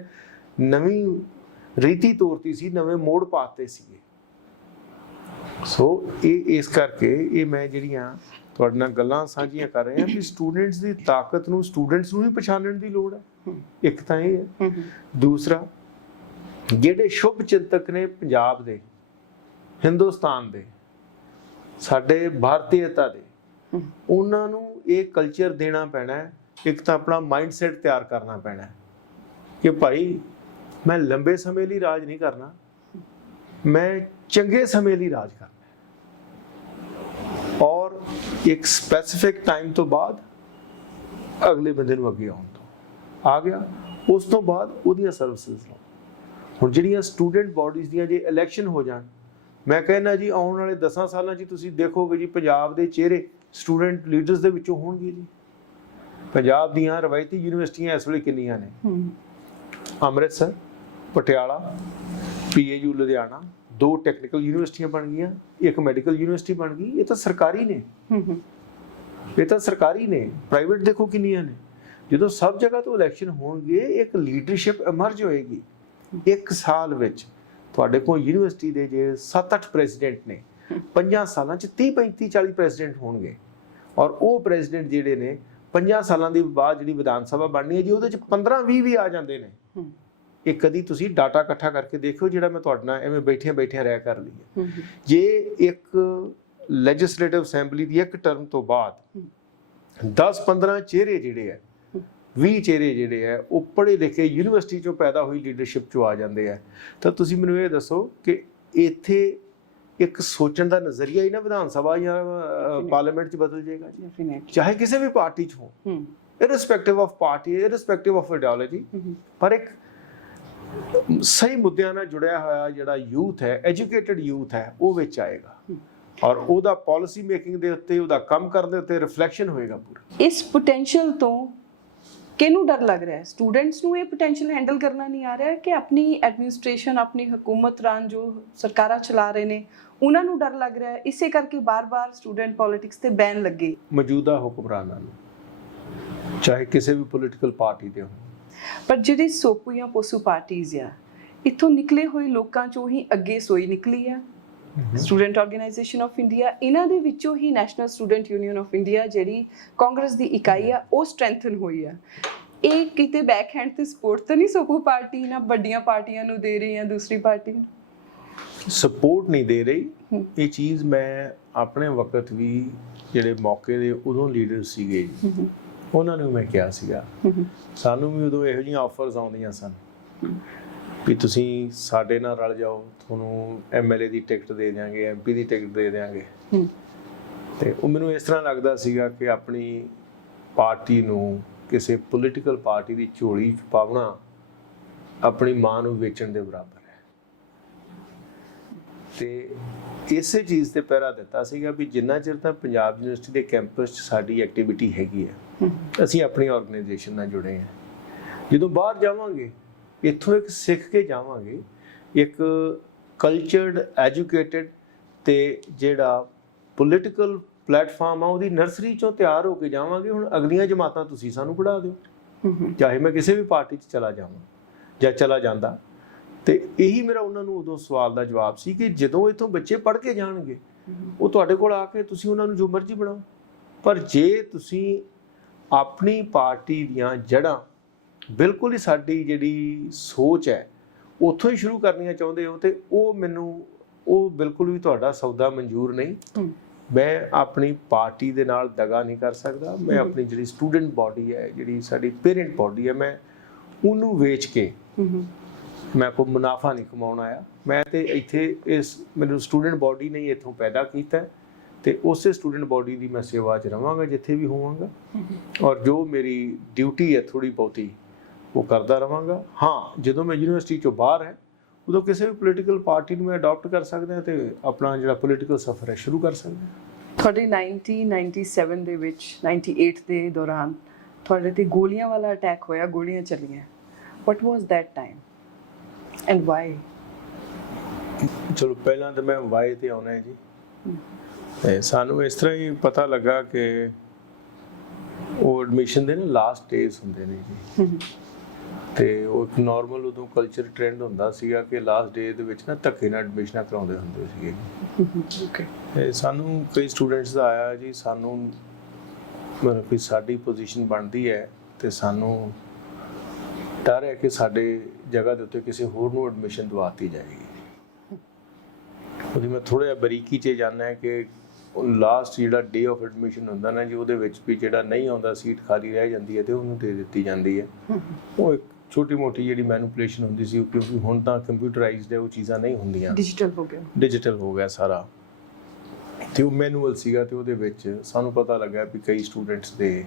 ਨਵੀਂ ਰੀਤੀ ਤੋਰਤੀ ਸੀ, ਨਵੇਂ ਮੋੜ ਪਾਤੇ ਸੀਗੇ। ਸੋ ਇਹ ਇਸ ਕਰਕੇ ਇਹ ਮੈਂ ਜਿਹੜੀਆਂ ਤੁਹਾਡੇ ਨਾਲ ਗੱਲਾਂ ਸਾਂਝੀਆਂ ਕਰ ਰਹੇ ਹਾਂ ਕਿ ਸਟੂਡੈਂਟਸ ਦੀ ਤਾਕਤ ਨੂੰ ਸਟੂਡੈਂਟਸ ਨੂੰ ਹੀ ਪਛਾਣਨ ਦੀ ਲੋੜ ਹੈ। ਇੱਕ ਤਾਂ ਇਹ ਹੈ। ਦੂਸਰਾ, ਜਿਹੜੇ ਸ਼ੁਭ ਚਿੰਤਕ ਨੇ ਪੰਜਾਬ ਦੇ, ਹਿੰਦੁਸਤਾਨ ਦੇ, ਸਾਡੇ ਭਾਰਤੀਅਤਾ ਦੇ, ਉਹਨਾਂ ਨੂੰ ਇਹ ਕਲਚਰ ਦੇਣਾ ਪੈਣਾ ਹੈ। ਇੱਕ ਤਾਂ ਆਪਣਾ ਮਾਈਂਡਸੈਟ ਤਿਆਰ ਕਰਨਾ ਪੈਣਾ ਹੈ ਕਿ ਭਾਈ ਮੈਂ ਲੰਬੇ ਸਮੇਂ ਲਈ ਰਾਜ ਨਹੀਂ ਕਰਨਾ, ਮੈਂ ਚੰਗੇ ਸਮੇਂ ਲਈ ਰਾਜ ਕਰਨਾ ਔਰ ਇੱਕ ਸਪੈਸੀਫਿਕ ਟਾਈਮ ਤੋਂ ਬਾਅਦ ਅਗਲੇ ਬੰਦੇ ਨੂੰ ਅੱਗੇ ਆਉਣ ਤੋਂ ਆ ਗਿਆ, ਉਸ ਤੋਂ ਬਾਅਦ ਉਹਦੀਆਂ ਸਰਵਿਸਿਜ਼ ਲਓ। ਹੁਣ ਜਿਹੜੀਆਂ ਸਟੂਡੈਂਟ ਬਾਡੀਜ਼ ਦੀਆਂ ਜੇ ਇਲੈਕਸ਼ਨ ਹੋ ਜਾਣ, ਮੈਂ ਕਹਿੰਦਾ ਜੀ ਆਉਣ ਵਾਲੇ 10 ਸਾਲਾਂ 'ਚ ਤੁਸੀਂ ਦੇਖੋਗੇ ਜੀ ਪੰਜਾਬ ਦੇ ਚਿਹਰੇ ਸਟੂਡੈਂਟ ਲੀਡਰਸ ਦੇ ਵਿੱਚੋਂ ਹੋਣਗੇ ਜੀ। ਪੰਜਾਬ ਦੀਆਂ ਰਵਾਇਤੀ ਯੂਨੀਵਰਸਿਟੀਆਂ ਇਸ ਵੇਲੇ ਕਿੰਨੀਆਂ ਨੇ? ਅੰਮ੍ਰਿਤਸਰ, ਪਟਿਆਲਾ, PAU ਲੁਧਿਆਣਾ, 2 ਟੈਕਨੀਕਲ ਯੂਨੀਵਰਸਿਟੀਆਂ ਬਣ ਗਈਆਂ, 1 ਮੈਡੀਕਲ ਯੂਨੀਵਰਸਿਟੀ ਬਣ ਗਈ। ਇਹ ਤਾਂ ਸਰਕਾਰੀ ਨੇ, ਇਹ ਤਾਂ ਸਰਕਾਰੀ ਨੇ। ਪ੍ਰਾਈਵੇਟ ਦੇਖੋ ਕਿੰਨੀਆਂ ਨੇ। ਜਦੋਂ ਸਭ ਜਗ੍ਹਾ ਤੋਂ ਇਲੈਕਸ਼ਨ ਹੋਣਗੇ, ਇੱਕ ਲੀਡਰਸ਼ਿਪ ਇਮਰਜ ਹੋਏਗੀ। 1 ਸਾਲ ਵਿੱਚ ਤੁਹਾਡੇ ਕੋਲ ਯੂਨੀਵਰਸਿਟੀ ਦੇ ਜੇ 7-8 ਪ੍ਰੈਜ਼ੀਡੈਂਟ ਨੇ, 5 ਸਾਲਾਂ 'ਚ 30, 35, 40 ਪ੍ਰੈਜ਼ੀਡੈਂਟ ਹੋਣਗੇ। ਔਰ ਉਹ ਪ੍ਰੈਜ਼ੀਡੈਂਟ ਜਿਹੜੇ ਨੇ 5 ਸਾਲਾਂ ਦੇ ਬਾਅਦ ਜਿਹੜੀ ਵਿਧਾਨ ਸਭਾ ਬਣਨੀ ਹੈ ਜੀ, ਉਹਦੇ 'ਚ 15-20 ਵੀ ਆ ਜਾਂਦੇ ਨੇ। ਇਹ ਕਦੀ ਤੁਸੀਂ ਡਾਟਾ ਇਕੱਠਾ ਕਰਕੇ ਦੇਖਿਓ, ਜਿਹੜਾ ਮੈਂ ਤੁਹਾਡੇ ਨਾਲ ਐਵੇਂ ਬੈਠਿਆਂ ਰਹਿ ਕਰ ਲਈ ਹੈ। ਜੇ ਇੱਕ ਲੈਜਿਸਲੇਟਿਵ ਅਸੈਂਬਲੀ ਦੀ ਇੱਕ ਟਰਮ ਤੋਂ ਬਾਅਦ 10-15 ਚਿਹਰੇ ਜਿਹੜੇ ਹੈ, 20 ਚਿਹਰੇ ਜਿਹੜੇ ਹੈ, ਉਹ ਪੜ੍ਹੇ ਲਿਖੇ ਯੂਨੀਵਰਸਿਟੀ 'ਚੋਂ ਪੈਦਾ ਹੋਈ ਲੀਡਰਸ਼ਿਪ 'ਚੋਂ ਆ ਜਾਂਦੇ ਆ, ਤਾਂ ਤੁਸੀਂ ਮੈਨੂੰ ਇਹ ਦੱਸੋ ਕਿ ਇੱਥੇ ਇੱਕ ਸੋਚਣ ਦਾ ਨਜ਼ਰੀਆ ਹੀ ਨਾ ਵਿਧਾਨ ਸਭਾ ਜਾਂ ਪਾਰਲੀਮੈਂਟ 'ਚ ਬਦਲ ਜਾਏਗਾ ਜੀ, ਚਾਹੇ ਕਿਸੇ ਵੀ ਪਾਰਟੀ 'ਚ ਹੋ, irrespective of party, irrespective of ideology. ਪਰ ਇੱਕ ਸਹੀ ਮੁੱਦਿਆਂ ਨਾਲ ਜੁੜਿਆ ਹੋਇਆ ਜਿਹੜਾ ਯੂਥ ਹੈ, ਐਜੂਕੇਟਿਡ ਯੂਥ ਹੈ, ਉਹ ਵਿੱਚ ਆਏਗਾ ਔਰ ਉਹਦਾ ਪਾਲਿਸੀ ਮੇਕਿੰਗ ਦੇ ਉੱਤੇ, ਉਹਦਾ ਕੰਮ ਕਰਨ ਦੇ ਉੱਤੇ ਰਿਫਲੈਕਸ਼ਨ ਹੋਏਗਾ ਪੂਰਾ। ਇਸ ਪੋਟੈਂਸ਼ੀਅਲ ਤੋਂ ਕਿਹਨੂੰ ਡਰ ਲੱਗ ਰਿਹਾ ਹੈ? ਸਟੂਡੈਂਟਸ ਨੂੰ ਇਹ ਪੋਟੈਂਸ਼ੀਅਲ ਹੈਂਡਲ ਕਰਨਾ ਨਹੀਂ ਆ ਰਿਹਾ ਕਿ ਆਪਣੀ ਐਡਮਿਨਿਸਟ੍ਰੇਸ਼ਨ, ਆਪਣੀ ਹਕੂਮਤ ਰਾਂ ਜੋ ਸਰਕਾਰਾਂ ਚਲਾ ਰਹੇ ਨੇ, ਉਹਨਾਂ ਨੂੰ ਡਰ ਲੱਗ ਰਿਹਾ ਹੈ? ਇਸੇ ਕਰਕੇ ਬਾਰ-ਬਾਰ ਸਟੂਡੈਂਟ ਪੋਲਿਟਿਕਸ ਤੇ ਬੈਨ ਲੱਗੇ। ਮੌਜੂਦਾ ਹੁਕਮਰਾਨਾਂ ਨੂੰ, ਚਾਹੇ ਕਿਸੇ ਵੀ ਪੋਲੀਟੀਕਲ ਪਾਰਟੀ ਦੇ ਹੋਣ, ਪਰ ਜਿਹੜੀ ਸੋਪੂ ਜਾਂ ਪੋਸੂ ਪਾਰਟੀਆਂ ਆ, ਇੱਥੋਂ ਨਿਕਲੇ ਹੋਏ ਲੋਕਾਂ ਚੋਂ ਹੀ ਅੱਗੇ ਸੋਈ ਨਿਕਲੀ ਆ। ਸਟੂਡੈਂਟ ਆਰਗੇਨਾਈਜੇਸ਼ਨ ਆਫ ਇੰਡੀਆ, ਇਹਨਾਂ ਦੇ ਵਿੱਚੋਂ ਹੀ National Student Union of India ਜਿਹੜੀ ਕਾਂਗਰਸ ਦੀ ਇਕਾਈ ਆ, ਉਹ ਸਟਰੈਂਥਨ ਹੋਈ ਆ। ਇਹ ਕਿਤੇ ਬੈਕ ਹੈਂਡ ਤੇ ਸਪੋਰਟ ਤਾਂ ਨਹੀਂ ਸੋਪੂ ਪਾਰਟੀ ਨਾ ਵੱਡੀਆਂ ਪਾਰਟੀਆਂ ਨੂੰ ਦੇ ਰਹੀ ਆ, ਦੂਸਰੀ ਪਾਰਟੀ ਨੂੰ ਸਪੋਰਟ ਨਹੀਂ ਦੇ ਰਹੀ। ਇਹ ਚੀਜ਼ ਮੈਂ ਆਪਣੇ ਵਕਤ ਵੀ ਜਿਹੜੇ ਮੌਕੇ ਦੇ ਉਦੋਂ ਲੀਡਰ ਸੀਗੇ, ਉਹਨਾਂ ਨੂੰ ਮੈਂ ਕਿਹਾ ਸੀਗਾ। ਸਾਨੂੰ ਵੀ ਉਦੋਂ ਇਹੋ ਜਿਹੀਆਂ ਆਫਰਸ ਆਉਂਦੀਆਂ ਸਨ ਵੀ ਤੁਸੀਂ ਸਾਡੇ ਨਾਲ ਰਲ ਜਾਓ, ਤੁਹਾਨੂੰ MLA ਦੀ ਟਿਕਟ ਦੇ ਦਿਆਂਗੇ, MP ਦੀ ਟਿਕਟ ਦੇ ਦਿਆਂਗੇ। ਤੇ ਉਹ ਮੈਨੂੰ ਇਸ ਤਰ੍ਹਾਂ ਲੱਗਦਾ ਸੀਗਾ ਕਿ ਆਪਣੀ ਪਾਰਟੀ ਨੂੰ ਕਿਸੇ ਪੋਲੀਟੀਕਲ ਪਾਰਟੀ ਦੀ ਝੋਲੀ 'ਚ ਪਾਉਣਾ ਆਪਣੀ ਮਾਂ ਨੂੰ ਵੇਚਣ ਦੇ ਬਰਾਬਰ ਹੈ। ਤੇ ਇਸੇ ਚੀਜ਼ ਤੇ ਪਹਿਰਾ ਦਿੱਤਾ ਸੀਗਾ ਵੀ ਜਿੰਨਾ ਚਿਰ ਤਾਂ ਪੰਜਾਬ ਯੂਨੀਵਰਸਿਟੀ ਦੇ ਕੈਂਪਸ 'ਚ ਸਾਡੀ ਐਕਟੀਵਿਟੀ ਹੈਗੀ ਹੈ, ਅਸੀਂ ਆਪਣੀ ਆਰਗੇਨਾਈਜੇਸ਼ਨ ਨਾਲ ਜੁੜੇ ਹਾਂ। ਜਦੋਂ ਬਾਹਰ ਜਾਵਾਂਗੇ, ਇੱਥੋਂ ਇੱਕ ਸਿੱਖ ਕੇ ਜਾਵਾਂਗੇ, ਇੱਕ ਕਲਚਰਡ, ਐਜੂਕੇਟਿਡ ਤੇ ਜਿਹੜਾ ਪੋਲੀਟੀਕਲ ਪਲੇਟਫਾਰਮ ਆ, ਉਹਦੀ ਨਰਸਰੀ 'ਚੋਂ ਤਿਆਰ ਹੋ ਕੇ ਜਾਵਾਂਗੇ। ਹੁਣ ਅਗਲੀਆਂ ਜਮਾਤਾਂ ਤੁਸੀਂ ਸਾਨੂੰ ਪੜ੍ਹਾ ਦਿਓ, ਚਾਹੇ ਮੈਂ ਕਿਸੇ ਵੀ ਪਾਰਟੀ 'ਚ ਚਲਾ ਜਾਵਾਂ ਜਾਂ ਚਲਾ ਜਾਂਦਾ। ਤੇ ਇਹੀ ਮੇਰਾ ਉਹਨਾਂ ਨੂੰ ਉਦੋਂ ਸਵਾਲ ਦਾ ਜਵਾਬ ਸੀ ਕਿ ਜਦੋਂ ਇੱਥੋਂ ਬੱਚੇ ਪੜ੍ਹ ਕੇ ਜਾਣਗੇ, ਉਹ ਤੁਹਾਡੇ ਕੋਲ ਆ ਕੇ ਤੁਸੀਂ ਉਹਨਾਂ ਨੂੰ ਜੋ ਮਰਜ਼ੀ ਬਣਾਓ। ਪਰ ਜੇ ਤੁਸੀਂ ਆਪਣੀ ਪਾਰਟੀ ਦੀਆਂ ਜੜ੍ਹਾਂ ਬਿਲਕੁਲ ਹੀ ਸਾਡੀ ਜਿਹੜੀ ਸੋਚ ਹੈ ਉੱਥੋਂ ਹੀ ਸ਼ੁਰੂ ਕਰਨੀਆਂ ਚਾਹੁੰਦੇ ਹੋ, ਤੇ ਉਹ ਬਿਲਕੁਲ ਵੀ ਤੁਹਾਡਾ ਸੌਦਾ ਮਨਜ਼ੂਰ ਨਹੀਂ। ਮੈਂ ਆਪਣੀ ਪਾਰਟੀ ਦੇ ਨਾਲ ਦਗਾ ਨਹੀਂ ਕਰ ਸਕਦਾ। ਮੈਂ ਆਪਣੀ ਜਿਹੜੀ ਸਟੂਡੈਂਟ ਬਾਡੀ ਹੈ, ਜਿਹੜੀ ਸਾਡੀ ਪੇਰੈਂਟ ਬਾਡੀ ਹੈ, ਮੈਂ ਉਹਨੂੰ ਵੇਚ ਕੇ ਮੈਂ ਕੋਈ ਮੁਨਾਫਾ ਨਹੀਂ ਕਮਾਉਣ ਆਇਆ। ਮੈਂ ਤੇ ਇੱਥੇ ਮੈਨੂੰ ਸਟੂਡੈਂਟ ਬਾਡੀ ਨੇ ਇੱਥੋਂ ਪੈਦਾ ਕੀਤਾ ਤੇ ਉਸੇ ਸਟੂਡੈਂਟ ਬਾਡੀ ਦੀ ਮੈਂ ਸੇਵਾ 'ਚ ਰਵਾਂਗਾ ਜਿੱਥੇ ਵੀ ਹੋਵਾਂਗਾ, ਔਰ ਜੋ ਮੇਰੀ ਡਿਊਟੀ ਹੈ ਥੋੜ੍ਹੀ ਬਹੁਤੀ ਉਹ ਕਰਦਾ ਰਵਾਂਗਾ। ਹਾਂ, ਜਦੋਂ ਮੈਂ ਯੂਨੀਵਰਸਿਟੀ 'ਚੋਂ ਬਾਹਰ ਹੈ, ਉਦੋਂ ਕਿਸੇ ਵੀ ਪੋਲੀਟੀਕਲ ਪਾਰਟੀ ਨੂੰ ਮੈਂ ਅਡਾਪਟ ਕਰ ਸਕਦਾ ਤੇ ਆਪਣਾ ਜਿਹੜਾ ਪੋਲੀਟੀਕਲ ਸਫ਼ਰ ਹੈ ਸ਼ੁਰੂ ਕਰ ਸਕਦਾ। ਤੁਹਾਡੇ 1997 ਦੇ ਵਿੱਚ, 98 ਦੇ ਦੌਰਾਨ ਤੁਹਾਡੇ ਤੇ ਗੋਲੀਆਂ ਵਾਲਾ ਅਟੈਕ ਹੋਇਆ, ਗੋਲੀਆਂ ਚੱਲੀਆਂ। What was that time and why? ਚਲੋ ਪਹਿਲਾਂ ਤਾਂ ਮੈਂ ਵਾਈ ਤੇ ਆਉਣਾ ਹੈ ਜੀ। ਤੇ ਸਾਨੂੰ ਇਸ ਤਰ੍ਹਾਂ ਹੀ ਪਤਾ ਲੱਗਾ ਕਿ ਉਹ ਐਡਮਿਸ਼ਨ ਦੇ ਨਾ ਲਾਸਟ ਡੇਜ਼ ਹੁੰਦੇ ਨੇ ਜੀ, ਤੇ ਉਹ ਇੱਕ ਨਾਰਮਲ ਉਦੋਂ ਕਲਚਰ ਟ੍ਰੈਂਡ ਹੁੰਦਾ ਸੀਗਾ ਕਿ ਲਾਸਟ ਡੇ ਦੇ ਵਿੱਚ ਨਾ ਧੱਕੇ ਨਾਲ ਐਡਮਿਸ਼ਨਾਂ ਕਰਾਉਂਦੇ ਹੁੰਦੇ ਸੀਗੇ। ਓਕੇ। ਤੇ ਸਾਨੂੰ ਕਈ ਸਟੂਡੈਂਟਸ ਦਾ ਆਇਆ ਜੀ, ਸਾਨੂੰ ਮਤਲਬ ਕਿ ਸਾਡੀ ਪੋਜੀਸ਼ਨ ਬਣਦੀ ਹੈ ਤੇ ਸਾਨੂੰ ਡਰ ਹੈ ਕਿ ਸਾਡੇ ਜਗ੍ਹਾ ਦੇ ਉੱਤੇ ਕਿਸੇ ਹੋਰ ਨੂੰ ਐਡਮਿਸ਼ਨ ਦਵਾਤੀ ਜਾਏਗੀ। ਉਹਦੀ ਮੈਂ ਥੋੜ੍ਹਾ ਜਿਹਾ ਬਰੀਕੀ 'ਚ ਜਾਣਨਾ ਹੈ ਕਿ ਲਾਸਟ ਜਿਹੜਾ ਡੇ ਆਫ ਐਡਮਿਸ਼ਨ ਹੁੰਦਾ ਨਾ ਜੀ, ਉਹਦੇ ਵਿੱਚ ਵੀ ਜਿਹੜਾ ਨਹੀਂ ਆਉਂਦਾ ਸੀਟ ਖਾਲੀ ਰਹਿ ਜਾਂਦੀ ਹੈ ਤੇ ਉਹਨੂੰ ਦੇ ਦਿੱਤੀ ਜਾਂਦੀ ਹੈ। ਉਹ ਇੱਕ ਛੋਟੀ ਮੋਟੀ ਜਿਹੜੀ ਮੈਨੂਪੂਲੇਸ਼ਨ ਹੁੰਦੀ ਸੀ, ਕਿਉਂਕਿ ਹੁਣ ਤਾਂ ਕੰਪਿਊਟਰਾਈਜ਼ਡ ਹੈ, ਉਹ ਚੀਜ਼ਾਂ ਨਹੀਂ ਹੁੰਦੀਆਂ, ਡਿਜੀਟਲ ਹੋ ਗਿਆ ਸਾਰਾ। ਤੇ ਉਹ ਮੈਨੂਅਲ ਸੀਗਾ ਤੇ ਉਹਦੇ ਵਿੱਚ ਸਾਨੂੰ ਪਤਾ ਲੱਗਾ ਵੀ ਕਈ ਸਟੂਡੈਂਟਸ ਦੇ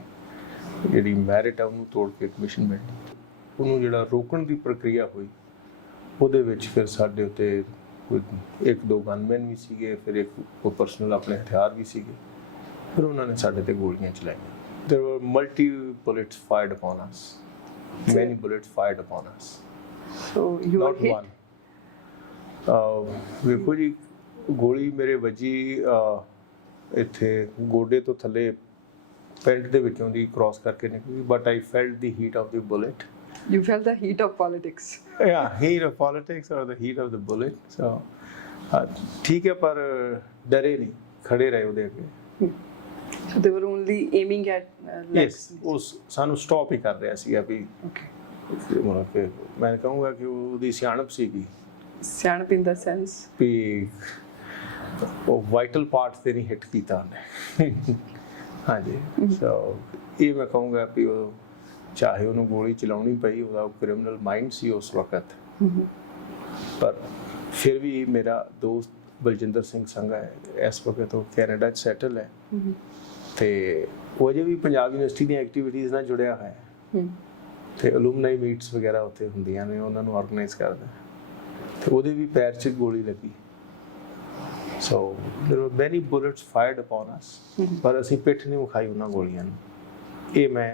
ਜਿਹੜੀ ਮੈਰਿਟ ਆ ਉਹਨੂੰ ਤੋੜ ਕੇ ਐਡਮਿਸ਼ਨ ਮਿਲਣੀ। ਉਹਨੂੰ ਜਿਹੜਾ ਰੋਕਣ ਦੀ ਪ੍ਰਕਿਰਿਆ ਹੋਈ, ਉਹਦੇ ਵਿੱਚ ਫਿਰ ਸਾਡੇ ਉੱਤੇ ਕੋਈ 1-2 ਗਨਮੈਨ ਵੀ ਸੀਗੇ, ਫਿਰ ਇੱਕ ਉਹ ਪਰਸਨਲ ਆਪਣੇ ਹਥਿਆਰ ਵੀ ਸੀਗੇ, ਫਿਰ ਉਹਨਾਂ ਨੇ ਸਾਡੇ ਤੇ ਗੋਲੀਆਂ ਚਲਾਈਆਂ। There were multi bullets fired upon us. Many bullets fired upon us. So you were Not hit? one. ਵੇਖੋ ਜੀ, ਗੋਲੀ ਮੇਰੇ ਵੱਜੀ ਇੱਥੇ ਗੋਡੇ ਤੋਂ ਥੱਲੇ ਪੈਂਟ ਦੇ ਵਿੱਚੋਂ ਦੀ ਕ੍ਰਾਸ ਕਰਕੇ ਨਿਕਲੀ, but I felt the heat of the bullet. You felt the heat of politics. Yeah, heat of politics or the heat of the bullet. So ठीक है, पर डरे नहीं, खड़े रहे ਉਹਦੇ ਅੱਗੇ। So they were only aiming at legs. Yes, ਉਹ ਸਾਨੂੰ ਸਟਾਪ ਹੀ ਕਰ ਰਿਹਾ ਸੀਗਾ ਵੀ। Okay. ਮਤਲਬ ਕਿ ਮੈਂ ਕਹੂੰਗਾ ਕਿ ਉਹਦੀ ਸਿਆਣਪ ਸੀਗੀ ਸਿਆਣਪ in the sense? ਵੀ ਉਹ ਵਾਈਟਲ ਪਾਰਟ ਤੇ ਨਹੀਂ ਹਿੱਟ ਕੀਤਾ ਉਹਨੇ। ਹਾਂਜੀ, ਸੋ ਇਹ ਮੈਂ ਕਹੂੰਗਾ ਵੀ ਉਹ ਚਾਹੇ ਉਹਨੂੰ ਗੋਲੀ ਚਲਾਉਣੀ ਪਈ, ਉਹਦਾ ਕ੍ਰਿਮੀਨਲ ਮਾਈਂਡ ਸੀ ਉਸ ਵਕਤ, ਪਰ ਫਿਰ ਵੀ ਮੇਰਾ ਦੋਸਤ ਬਲਜਿੰਦਰ ਸਿੰਘ ਸੰਘਾ ਹੈ, ਇਸ ਵਕਤ ਉਹ ਕੈਨੇਡਾ 'ਚ ਸੈਟਲ ਹੈ ਤੇ ਉਹ ਅਜੇ ਵੀ ਪੰਜਾਬ ਯੂਨੀਵਰਸਿਟੀ ਦੀਆਂ ਐਕਟੀਵਿਟੀਜ਼ ਨਾਲ ਜੁੜਿਆ ਹੋਇਆ ਹੈ ਤੇ ਅਲੂਮਨਾਈ ਮੀਟਸ ਵਗੈਰਾ ਉੱਥੇ ਹੁੰਦੀਆਂ ਨੇ, ਉਹਨਾਂ ਨੂੰ ਆਰਗੇਨਾਈਜ਼ ਕਰਦਾ ਤੇ ਉਹਦੇ ਵੀ ਪੈਰ 'ਚ ਗੋਲੀ ਲੱਗੀ। ਸੋ there were many bullets fired upon us, ਪਰ ਅਸੀਂ ਪਿੱਠ ਨਹੀਂ ਵਿਖਾਈ ਉਹਨਾਂ ਗੋਲੀਆਂ ਨੂੰ। ਇਹ ਮੈਂ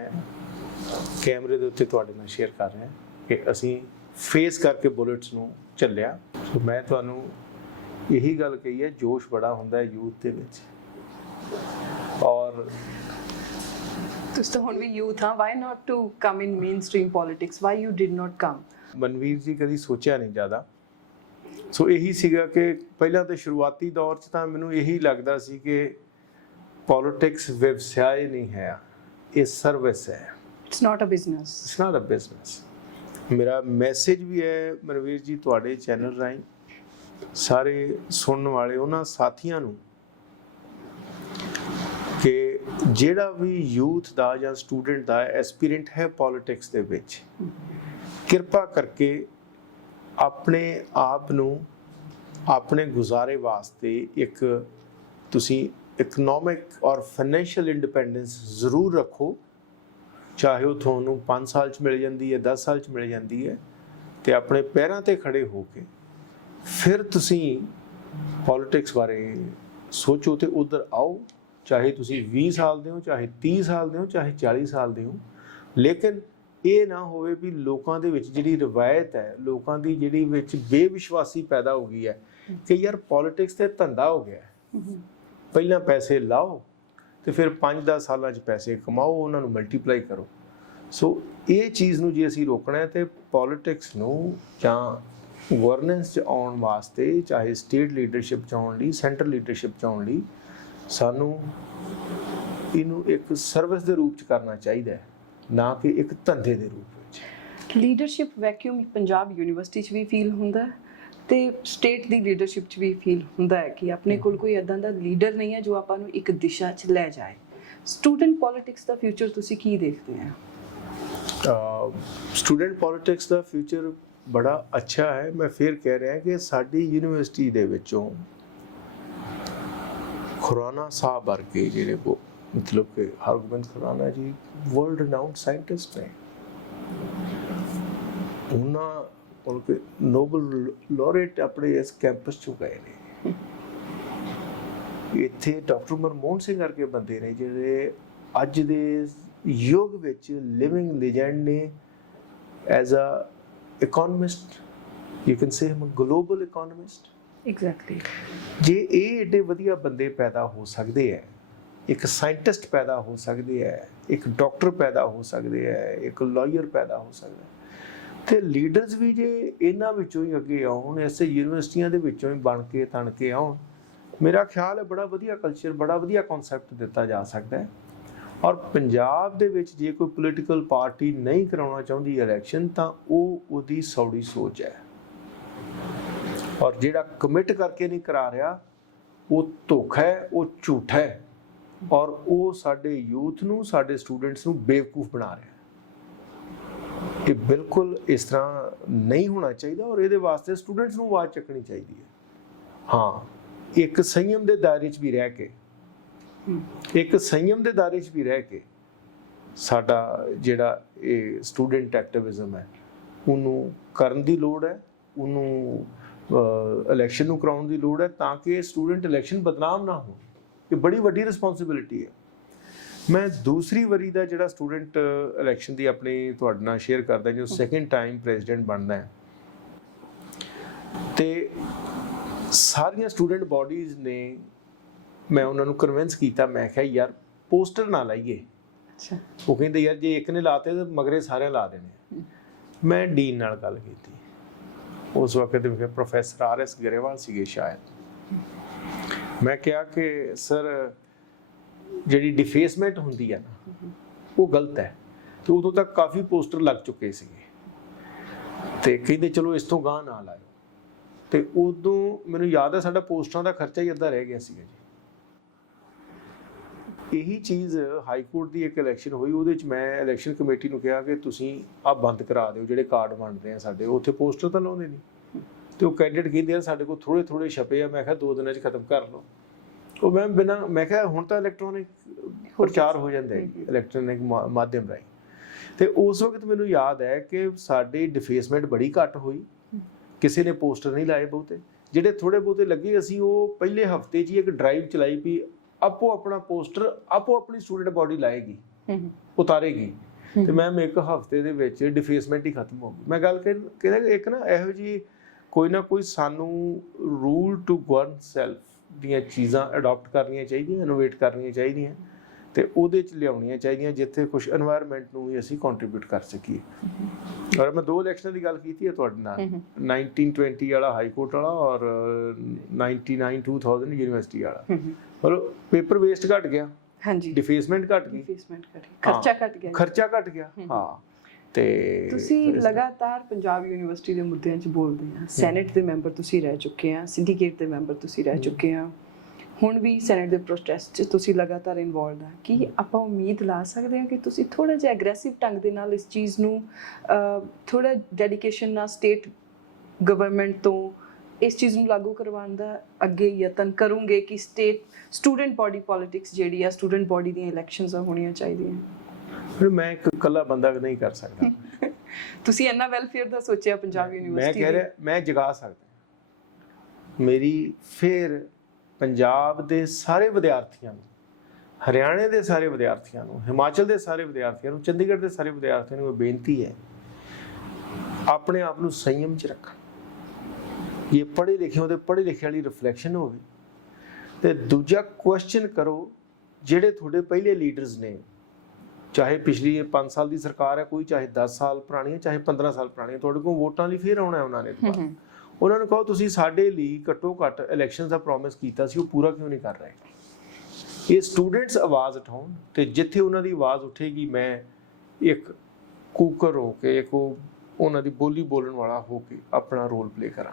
ਕੈਮਰੇ ਦੇ ਉੱਤੇ ਤੁਹਾਡੇ ਨਾਲ ਸ਼ੇਅਰ ਕਰ ਰਿਹਾ ਕਿ ਅਸੀਂ ਫੇਸ ਕਰਕੇ ਬੁਲੇਟਸ ਨੂੰ ਝੱਲਿਆ। ਸੋ ਮੈਂ ਤੁਹਾਨੂੰ ਇਹੀ ਗੱਲ ਕਹੀ ਹੈ, ਜੋਸ਼ ਬੜਾ ਹੁੰਦਾ ਹੈ ਯੂਥ ਦੇ ਵਿੱਚ, ਔਰ ਤੁਸੀਂ ਤਾਂ ਹੁਣ ਵੀ youth ਹਾਂ, why not to come in mainstream politics? Why you did not come? Manveer ਜੀ ਕਦੀ ਸੋਚਿਆ ਨਹੀਂ ਜ਼ਿਆਦਾ। ਸੋ ਇਹੀ ਸੀਗਾ ਕਿ ਪਹਿਲਾਂ ਤਾਂ ਸ਼ੁਰੂਆਤੀ ਦੌਰ 'ਚ ਤਾਂ ਮੈਨੂੰ ਇਹੀ ਲੱਗਦਾ ਸੀ ਕਿ ਪੋਲਿਟਿਕਸ ਵਿਵਸਾਇ ਨਹੀਂ ਹੈ, ਇਹ ਸਰਵਿਸ ਹੈ। It's not a business. It's not a business. ਮੇਰਾ ਮੈਸੇਜ ਵੀ ਹੈ ਮਨਵੀਰ ਜੀ ਤੁਹਾਡੇ ਚੈਨਲ ਰਾਹੀਂ ਸਾਰੇ ਸੁਣਨ ਵਾਲੇ ਉਹਨਾਂ ਸਾਥੀਆਂ ਨੂੰ ਕਿ ਜਿਹੜਾ ਵੀ ਯੂਥ ਦਾ ਜਾਂ ਸਟੂਡੈਂਟ ਦਾ ਐਸਪੀਰੈਂਟ ਹੈ ਪੋਲਿਟਿਕਸ ਦੇ ਵਿੱਚ, ਕਿਰਪਾ ਕਰਕੇ ਆਪਣੇ ਆਪ ਨੂੰ ਆਪਣੇ ਗੁਜ਼ਾਰੇ ਵਾਸਤੇ ਇੱਕ ਤੁਸੀਂ ਇਕਨੋਮਿਕ ਔਰ ਫਾਈਨੈਂਸ਼ੀਅਲ ਇੰਡੀਪੈਂਡੈਂਸ ਜ਼ਰੂਰ ਰੱਖੋ। ਚਾਹੇ ਉਹ ਤੁਹਾਨੂੰ 5 ਸਾਲ 'ਚ ਮਿਲ ਜਾਂਦੀ ਹੈ, 10 ਸਾਲ 'ਚ ਮਿਲ ਜਾਂਦੀ ਹੈ, ਤੇ ਆਪਣੇ ਪੈਰਾਂ ਤੇ ਖੜੇ ਹੋ ਕੇ ਫਿਰ ਤੁਸੀਂ ਪੋਲਿਟਿਕਸ ਬਾਰੇ ਸੋਚੋ ਤੇ ਉਧਰ ਆਓ। ਚਾਹੇ ਤੁਸੀਂ 20 ਸਾਲ ਦੇ ਹੋ, ਚਾਹੇ 30 ਸਾਲ ਦੇ ਹੋ, ਚਾਹੇ 40 ਸਾਲ ਦੇ ਹੋ, ਲੇਕਿਨ ਇਹ ਨਾ ਹੋਵੇ ਵੀ ਲੋਕਾਂ ਦੇ ਵਿੱਚ ਜਿਹੜੀ ਰਵਾਇਤ ਹੈ, ਲੋਕਾਂ ਦੀ ਜਿਹੜੀ ਵਿੱਚ ਬੇਵਿਸ਼ਵਾਸੀ ਪੈਦਾ ਹੋ ਗਈ ਹੈ ਕਿ ਯਾਰ ਪੋਲਿਟਿਕਸ ਤੇ ਧੰਦਾ ਹੋ ਗਿਆ, ਪਹਿਲਾਂ ਪੈਸੇ ਲਾਓ ਤੇ ਫਿਰ 5-10 ਸਾਲਾਂ 'ਚ ਪੈਸੇ ਕਮਾਓ, ਉਹਨਾਂ ਨੂੰ ਮਲਟੀਪਲਾਈ ਕਰੋ। ਸੋ ਇਹ ਚੀਜ਼ ਨੂੰ ਜੇ ਅਸੀਂ ਰੋਕਣਾ ਹੈ ਤੇ ਪੋਲਿਟਿਕਸ ਨੂੰ ਜਾਂ ਗਵਰਨੈਂਸ 'ਚ ਆਉਣ ਵਾਸਤੇ, ਚਾਹੇ ਸਟੇਟ ਲੀਡਰਸ਼ਿਪ 'ਚ ਆਉਣ ਲਈ, ਸੈਂਟਰਲ ਲੀਡਰਸ਼ਿਪ 'ਚ ਆਉਣ ਲਈ, ਸਾਨੂੰ ਇਹਨੂੰ ਇੱਕ ਸਰਵਿਸ ਦੇ ਰੂਪ 'ਚ ਕਰਨਾ ਚਾਹੀਦਾ ਹੈ, ਨਾ ਕਿ ਇੱਕ ਧੰਦੇ ਦੇ ਰੂਪ ਵਿੱਚ। ਲੀਡਰਸ਼ਿਪ ਵੈਕਿਊਮ ਪੰਜਾਬ ਯੂਨੀਵਰਸਿਟੀ 'ਚ ਵੀ ਫੀਲ ਹੁੰਦਾ ਹੈ ਤੇ ਸਟੇਟ ਦੀ ਲੀਡਰਸ਼ਿਪ 'ਚ ਵੀ ਫੀਲ ਹੁੰਦਾ ਹੈ ਕਿ ਆਪਣੇ ਕੋਲ ਕੋਈ ਇਦਾਂ ਦਾ ਲੀਡਰ ਨਹੀਂ ਹੈ ਜੋ ਆਪਾਂ ਨੂੰ ਇੱਕ ਦਿਸ਼ਾ 'ਚ ਲੈ ਜਾਏ। ਸਟੂਡੈਂਟ ਪੋਲਿਟਿਕਸ ਦਾ ਫਿਊਚਰ ਤੁਸੀਂ ਕੀ ਦੇਖਦੇ ਹੋ? ਸਟੂਡੈਂਟ ਪੋਲਿਟਿਕਸ ਦਾ ਫਿਊਚਰ ਬੜਾ ਅੱਛਾ ਹੈ। ਮੈਂ ਫਿਰ ਕਹਿ ਰਿਹਾ ਕਿ ਸਾਡੀ ਯੂਨੀਵਰਸਿਟੀ ਦੇ ਵਿੱਚੋਂ ਖੁਰਾਨਾ ਸਾਹਿਬ ਵਰਗੇ ਜਿਹੜੇ ਉਹ ਮਤਲਬ ਕਿ ਹਰਗੋਬਿੰਦ ਖੁਰਾਨਾ ਜੀ ਵਰਲਡ ਰਿਨਾਊਂਡ ਸਾਇੰਟਿਸਟ ਨੇ, ਉਹਨਾਂ ਕੋਲ ਨੋਬਲ ਲੋਰੇਟ ਆਪਣੇ ਇਸ ਕੈਂਪਸ 'ਚੋਂ ਗਏ ਨੇ। ਇੱਥੇ ਡਾਕਟਰ ਮਨਮੋਹਨ ਸਿੰਘ ਵਰਗੇ ਬੰਦੇ ਨੇ ਜਿਹੜੇ ਅੱਜ ਦੇ ਯੁੱਗ ਵਿੱਚ ਲਿਵਿੰਗ ਲੀਜੈਂਡ ਨੇ। As a economist, you can say I'm a global economist, exactly. ਜੇ ਇਹ ਏਡੇ ਵਧੀਆ ਬੰਦੇ ਪੈਦਾ ਹੋ ਸਕਦੇ ਹੈ, ਇੱਕ ਸਾਇੰਟਿਸਟ ਪੈਦਾ ਹੋ ਸਕਦੇ ਹੈ, ਇੱਕ ਡਾਕਟਰ ਪੈਦਾ ਹੋ ਸਕਦੇ ਹੈ, ਇੱਕ ਲਾਇਰ ਪੈਦਾ ਹੋ ਸਕਦਾ ਹੈ, ਤੇ ਲੀਡਰਸ ਵੀ ਜੇ ਇਹਨਾਂ ਵਿੱਚੋਂ ਹੀ ਅੱਗੇ ਆਉਣ, ਐਸੇ ਯੂਨੀਵਰਸਿਟੀਆਂ ਦੇ ਵਿੱਚੋਂ ਹੀ ਬਣ ਕੇ ਤਣ ਕੇ ਆਉਣ, ਮੇਰਾ ਖਿਆਲ ਹੈ ਬੜਾ ਵਧੀਆ ਕਲਚਰ, ਬੜਾ ਵਧੀਆ ਕਨਸੈਪਟ ਦਿੱਤਾ ਜਾ ਸਕਦਾ ਹੈ। ਔਰ ਪੰਜਾਬ ਦੇ ਵਿੱਚ ਜੇ ਕੋਈ ਪੋਲੀਟੀਕਲ ਪਾਰਟੀ ਨਹੀਂ ਕਰਾਉਣਾ ਚਾਹੁੰਦੀ ਇਲੈਕਸ਼ਨ, ਤਾਂ ਉਹ ਉਹਦੀ ਸੌੜੀ ਸੋਚ ਹੈ। ਔਰ ਜਿਹੜਾ ਕਮਿਟ ਕਰਕੇ ਨਹੀਂ ਕਰਾ ਰਿਹਾ, ਉਹ ਧੋਖਾ ਹੈ, ਉਹ ਝੂਠਾ ਹੈ, ਔਰ ਉਹ ਸਾਡੇ ਯੂਥ ਨੂੰ, ਸਾਡੇ ਸਟੂਡੈਂਟਸ ਨੂੰ ਬੇਵਕੂਫ ਬਣਾ ਰਿਹਾ। ਇਹ ਬਿਲਕੁਲ ਇਸ ਤਰ੍ਹਾਂ ਨਹੀਂ ਹੋਣਾ ਚਾਹੀਦਾ, ਔਰ ਇਹਦੇ ਵਾਸਤੇ ਸਟੂਡੈਂਟਸ ਨੂੰ ਆਵਾਜ਼ ਚੱਕਣੀ ਚਾਹੀਦੀ ਹੈ। ਹਾਂ, ਇੱਕ ਸੰਯਮ ਦੇ ਦਾਇਰੇ 'ਚ ਵੀ ਰਹਿ ਕੇ, ਸਾਡਾ ਜਿਹੜਾ ਇਹ ਸਟੂਡੈਂਟ ਐਕਟਿਵਿਜ਼ਮ ਹੈ, ਉਹਨੂੰ ਕਰਨ ਦੀ ਲੋੜ ਹੈ, ਉਹਨੂੰ ਇਲੈਕਸ਼ਨ ਨੂੰ ਕਰਾਉਣ ਦੀ ਲੋੜ ਹੈ, ਤਾਂ ਕਿ ਸਟੂਡੈਂਟ ਇਲੈਕਸ਼ਨ ਬਦਨਾਮ ਨਾ ਹੋ। ਇਹ ਬੜੀ ਵੱਡੀ ਰਿਸਪੌਂਸਿਬਿਲਿਟੀ ਹੈ। ਮੈਂ ਦੂਸਰੀ ਵਾਰੀ ਦਾ ਜਿਹੜਾ ਸਟੂਡੈਂਟ ਇਲੈਕਸ਼ਨ ਦੀ ਆਪਣੀ ਤੁਹਾਡੇ ਨਾਲ ਸ਼ੇਅਰ ਕਰਦਾ, ਜੋ ਸੈਕੰਡ ਟਾਈਮ ਪ੍ਰੈਜ਼ੀਡੈਂਟ ਬਣਦਾ ਹੈ, ਤੇ ਸਾਰੀਆਂ ਸਟੂਡੈਂਟ ਬਾਡੀਜ਼ ਨੇ, ਮੈਂ ਉਹਨਾਂ ਨੂੰ ਕਨਵਿੰਸ ਕੀਤਾ, ਮੈਂ ਕਿਹਾ ਯਾਰ ਪੋਸਟਰ ਨਾ ਲਾਈਏ। ਅੱਛਾ। ਉਹ ਕਹਿੰਦੇ ਯਾਰ ਜੇ ਇੱਕ ਨੇ ਲਾਤੇ ਤਾਂ ਮਗਰੇ ਸਾਰਿਆਂ ਲਾ ਦੇਣੇ। ਮੈਂ ਡੀਨ ਨਾਲ ਗੱਲ ਕੀਤੀ, ਉਸ ਵਕਤ ਦੇ ਵਿੱਚ ਪ੍ਰੋਫੈਸਰ RS ਗਰੇਵਾਲ ਸੀਗੇ ਸ਼ਾਇਦ। ਮੈਂ ਕਿਹਾ ਕਿ ਸਰ ਜਿਹੜੀ ਡਿਫੇਸਮੈਂਟ ਹੁੰਦੀ ਹੈ ਨਾ, ਉਹ ਗਲਤ ਹੈ, ਤੇ ਉਦੋਂ ਤੱਕ ਕਾਫੀ ਪੋਸਟਰ ਲੱਗ ਚੁੱਕੇ ਸੀਗੇ, ਤੇ ਕਹਿੰਦੇ ਚਲੋ ਇਸ ਤੋਂ ਗਾਂਹ ਨਾ ਲਾਇਓ। ਤੇ ਉਦੋਂ ਮੈਨੂੰ ਯਾਦ ਹੈ ਸਾਡਾ ਪੋਸਟਰਾਂ ਦਾ ਖਰਚਾ ਹੀ ਅੱਧਾ ਰਹਿ ਗਿਆ ਸੀਗਾ ਜੀ। ਇਹੀ ਚੀਜ਼ ਹਾਈ ਕੋਰਟ ਦੀ ਇੱਕ ਇਲੈਕਸ਼ਨ ਹੋਈ, ਉਹਦੇ ਵਿੱਚ ਮੈਂ ਇਲੈਕਸ਼ਨ ਕਮੇਟੀ ਨੂੰ ਕਿਹਾ ਕਿ ਤੁਸੀਂ ਆਹ ਬੰਦ ਕਰਾ ਦਿਓ, ਜਿਹੜੇ ਕਾਰਡ ਬਣਦੇ ਆ ਸਾਡੇ, ਉੱਥੇ ਪੋਸਟਰ ਤਾਂ ਲਾਉਂਦੇ ਨਹੀਂ। ਤੇ ਉਹ ਕੈਂਡੀਡੇਟ ਕਹਿੰਦੇ ਆ ਸਾਡੇ ਕੋਲ ਥੋੜੇ ਛਪੇ ਆ। ਮੈਂ ਕਿਹਾ 2 ਦਿਨਾਂ 'ਚ ਖਤਮ ਕਰ ਲਓ। ਉਹ ਮੈਂ ਕਿਹਾ ਹੁਣ ਤਾਂ ਇਲੈਕਟ੍ਰੋਨਿਕ ਪ੍ਰਚਾਰ ਹੋ ਜਾਂਦਾ ਹੈ, ਇਲੈਕਟ੍ਰੋਨਿਕ ਮਾਧਿਅਮ ਰਾਹੀਂ। ਤੇ ਉਸ ਵਕਤ ਮੈਨੂੰ ਯਾਦ ਹੈ ਕਿ ਸਾਡੀ ਡਿਫੇਸਮੈਂਟ ਬੜੀ ਘੱਟ ਹੋਈ, ਕਿਸੇ ਨੇ ਪੋਸਟਰ ਨਹੀਂ ਲਾਏ ਬਹੁਤੇ, ਜਿਹੜੇ ਥੋੜੇ ਬਹੁਤੇ ਲੱਗੇ ਅਸੀਂ ਉਹ ਪਹਿਲੇ ਹਫਤੇ 'ਚ ਹੀ ਇੱਕ ਡਰਾਈਵ ਚਲਾਈ ਵੀ ਆਪੋ ਆਪਣਾ ਪੋਸਟਰ ਆਪੋ ਆਪਣੀ ਸਟੂਡੈਂਟ ਬਾਡੀ ਲਾਏਗੀ, ਉਤਾਰੇਗੀ। ਤੇ ਮੈਮ ਇੱਕ ਹਫਤੇ ਦੇ ਵਿੱਚ ਡਿਫੇਸਮੈਂਟ ਹੀ ਖਤਮ ਹੋ ਗਈ। ਮੈਂ ਗੱਲ ਕਹਿੰਦਾ ਇੱਕ ਨਾ ਇਹੋ ਜਿਹੀ ਕੋਈ ਨਾ ਕੋਈ ਸਾਨੂੰ ਰੂਲ ਟੂ ਗਵਰਨ ਸੈਲਫ ਦੀਆਂ ਚੀਜ਼ਾਂ ਅਡਾਪਟ ਕਰਨੀਆਂ ਚਾਹੀਦੀਆਂ, ਇਨੋਵੇਟ ਕਰਨੀਆਂ ਚਾਹੀਦੀਆਂ, ਤੇ ਉਹਦੇ 'ਚ ਲਿਆਉਣੀਆਂ ਚਾਹੀਦੀਆਂ ਜਿੱਥੇ ਕੁਝ এনवायरमेंट ਨੂੰ ਵੀ ਅਸੀਂ ਕੰਟਰੀਬਿਊਟ ਕਰ ਸਕੀਏ। ਔਰ ਮੈਂ 2 ਇਲੈਕਸ਼ਨਾਂ ਦੀ ਗੱਲ ਕੀਤੀ ਹੈ ਤੁਹਾਡੇ ਨਾਲ, 1920 ਵਾਲਾ ਹਾਈ ਕੋਰਟ ਵਾਲਾ ਔਰ 99-2000 ਯੂਨੀਵਰਸਿਟੀ ਵਾਲਾ। ਮਤਲਬ ਪੇਪਰ ਵੇਸਟ ਘਟ ਗਿਆ, ਹਾਂਜੀ, ਡਿਫੇਸਮੈਂਟ ਘਟ ਗਈ, ਖਰਚਾ ਘਟ ਗਿਆ। ਹਾਂ, ਤੇ ਤੁਸੀਂ ਲਗਾਤਾਰ ਪੰਜਾਬ ਯੂਨੀਵਰਸਿਟੀ ਦੇ ਮੁੱਦਿਆਂ 'ਚ ਬੋਲਦੇ ਆ। ਸੈਨੇਟ ਦੇ ਮੈਂਬਰ ਤੁਸੀਂ ਰਹਿ ਚੁੱਕੇ ਆ, ਸਿੰਡੀਕੇਟ ਦੇ ਮੈਂਬਰ ਤੁਸੀਂ ਰਹਿ ਚੁੱਕੇ ਆ, ਹੁਣ ਵੀ ਸੈਨੇਟ ਦੇ ਪ੍ਰੋਟੈਸਟ 'ਚ ਤੁਸੀਂ ਲਗਾਤਾਰ ਇਨਵੋਲਵਡ ਆ। ਕੀ ਆਪਾਂ ਉਮੀਦ ਲਾ ਸਕਦੇ ਹਾਂ ਕਿ ਤੁਸੀਂ ਥੋੜਾ ਜਿਹਾ ਐਗਰੈਸਿਵ ਢੰਗ ਦੇ ਨਾਲ ਇਸ ਚੀਜ਼ ਨੂੰ ਥੋੜਾ ਡੈਡੀਕੇਸ਼ਨ ਨਾਲ ਸਟੇਟ ਗਵਰਨਮੈਂਟ ਤੋਂ ਇਸ ਚੀਜ਼ ਨੂੰ ਲਾਗੂ ਕਰਵਾਉਣ ਦਾ ਅੱਗੇ ਯਤਨ ਕਰੋਗੇ ਕਿ ਸਟੂਡੈਂਟ ਬਾਡੀ ਪੋਲਿਟਿਕਸ ਜਿਹੜੀ ਆ, ਸਟੂਡੈਂਟ ਬਾਡੀ ਦੀਆਂ ਇਲੈਕਸ਼ਨਸ ਹੋਣੀਆਂ ਚਾਹੀਦੀਆਂ? ਫਿਰ ਮੈਂ ਇੱਕ ਇਕੱਲਾ ਬੰਦਾ ਨਹੀਂ ਕਰ ਸਕਦਾ। ਤੁਸੀਂ ਇੰਨਾ ਵੈਲਫੇਅਰ ਦਾ ਸੋਚਿਆ ਪੰਜਾਬ ਯੂਨੀਵਰਸਿਟੀ? ਮੈਂ ਕਹਿ ਰਿਹਾ ਮੈਂ ਜਗਾ ਸਕਦਾ। ਮੇਰੀ ਫਿਰ ਪੰਜਾਬ ਦੇ ਸਾਰੇ ਵਿਦਿਆਰਥੀਆਂ ਨੂੰ, ਹਰਿਆਣੇ ਦੇ ਸਾਰੇ ਵਿਦਿਆਰਥੀਆਂ ਨੂੰ, ਹਿਮਾਚਲ ਦੇ ਸਾਰੇ ਵਿਦਿਆਰਥੀਆਂ ਨੂੰ, ਚੰਡੀਗੜ੍ਹ ਦੇ ਸਾਰੇ ਵਿਦਿਆਰਥੀਆਂ ਨੂੰ ਬੇਨਤੀ ਹੈ ਆਪਣੇ ਆਪ ਨੂੰ ਸੰਯਮ 'ਚ ਰੱਖਣ। ਇਹ ਪੜ੍ਹੇ ਲਿਖੇ ਉਹਦੇ ਪੜ੍ਹੇ ਲਿਖੇ ਵਾਲੀ ਰਿਫਲੈਕਸ਼ਨ ਹੋਵੇ। ਤੇ ਦੂਜਾ ਕੁਐਸਚਨ ਕਰੋ ਜਿਹੜੇ ਤੁਹਾਡੇ ਪਹਿਲੇ ਲੀਡਰਸ ਨੇ, ਚਾਹੇ ਪਿਛਲੀ 5 ਸਾਲ ਦੀ ਸਰਕਾਰ ਹੈ ਕੋਈ, ਚਾਹੇ 10 ਸਾਲ ਪੁਰਾਣੀ ਹੈ, ਚਾਹੇ 15 ਸਾਲ ਪੁਰਾਣੀ ਹੈ, ਤੁਹਾਡੇ ਕੋਲ ਵੋਟਾਂ ਲਈ ਫਿਰ ਆਉਣਾ ਉਹਨਾਂ ਨੇ। ਉਹਨਾਂ ਨੂੰ ਕਹੋ ਤੁਸੀਂ ਸਾਡੇ ਲਈ ਘੱਟੋ ਘੱਟ ਇਲੈਕਸ਼ਨ ਦਾ ਪ੍ਰੋਮਿਸ ਕੀਤਾ ਸੀ, ਉਹ ਪੂਰਾ ਕਿਉਂ ਨਹੀਂ ਕਰ ਰਹੇ? ਇਹ ਸਟੂਡੈਂਟਸ ਆਵਾਜ਼ ਉਠਾਉਣ, ਤੇ ਜਿੱਥੇ ਉਹਨਾਂ ਦੀ ਆਵਾਜ਼ ਉੱਠੇਗੀ ਮੈਂ ਇੱਕ ਕੂਕਰ ਹੋ ਕੇ, ਇੱਕ ਉਹਨਾਂ ਦੀ ਬੋਲੀ ਬੋਲਣ ਵਾਲਾ ਹੋ ਕੇ ਆਪਣਾ ਰੋਲ ਪਲੇ ਕਰਾਂ।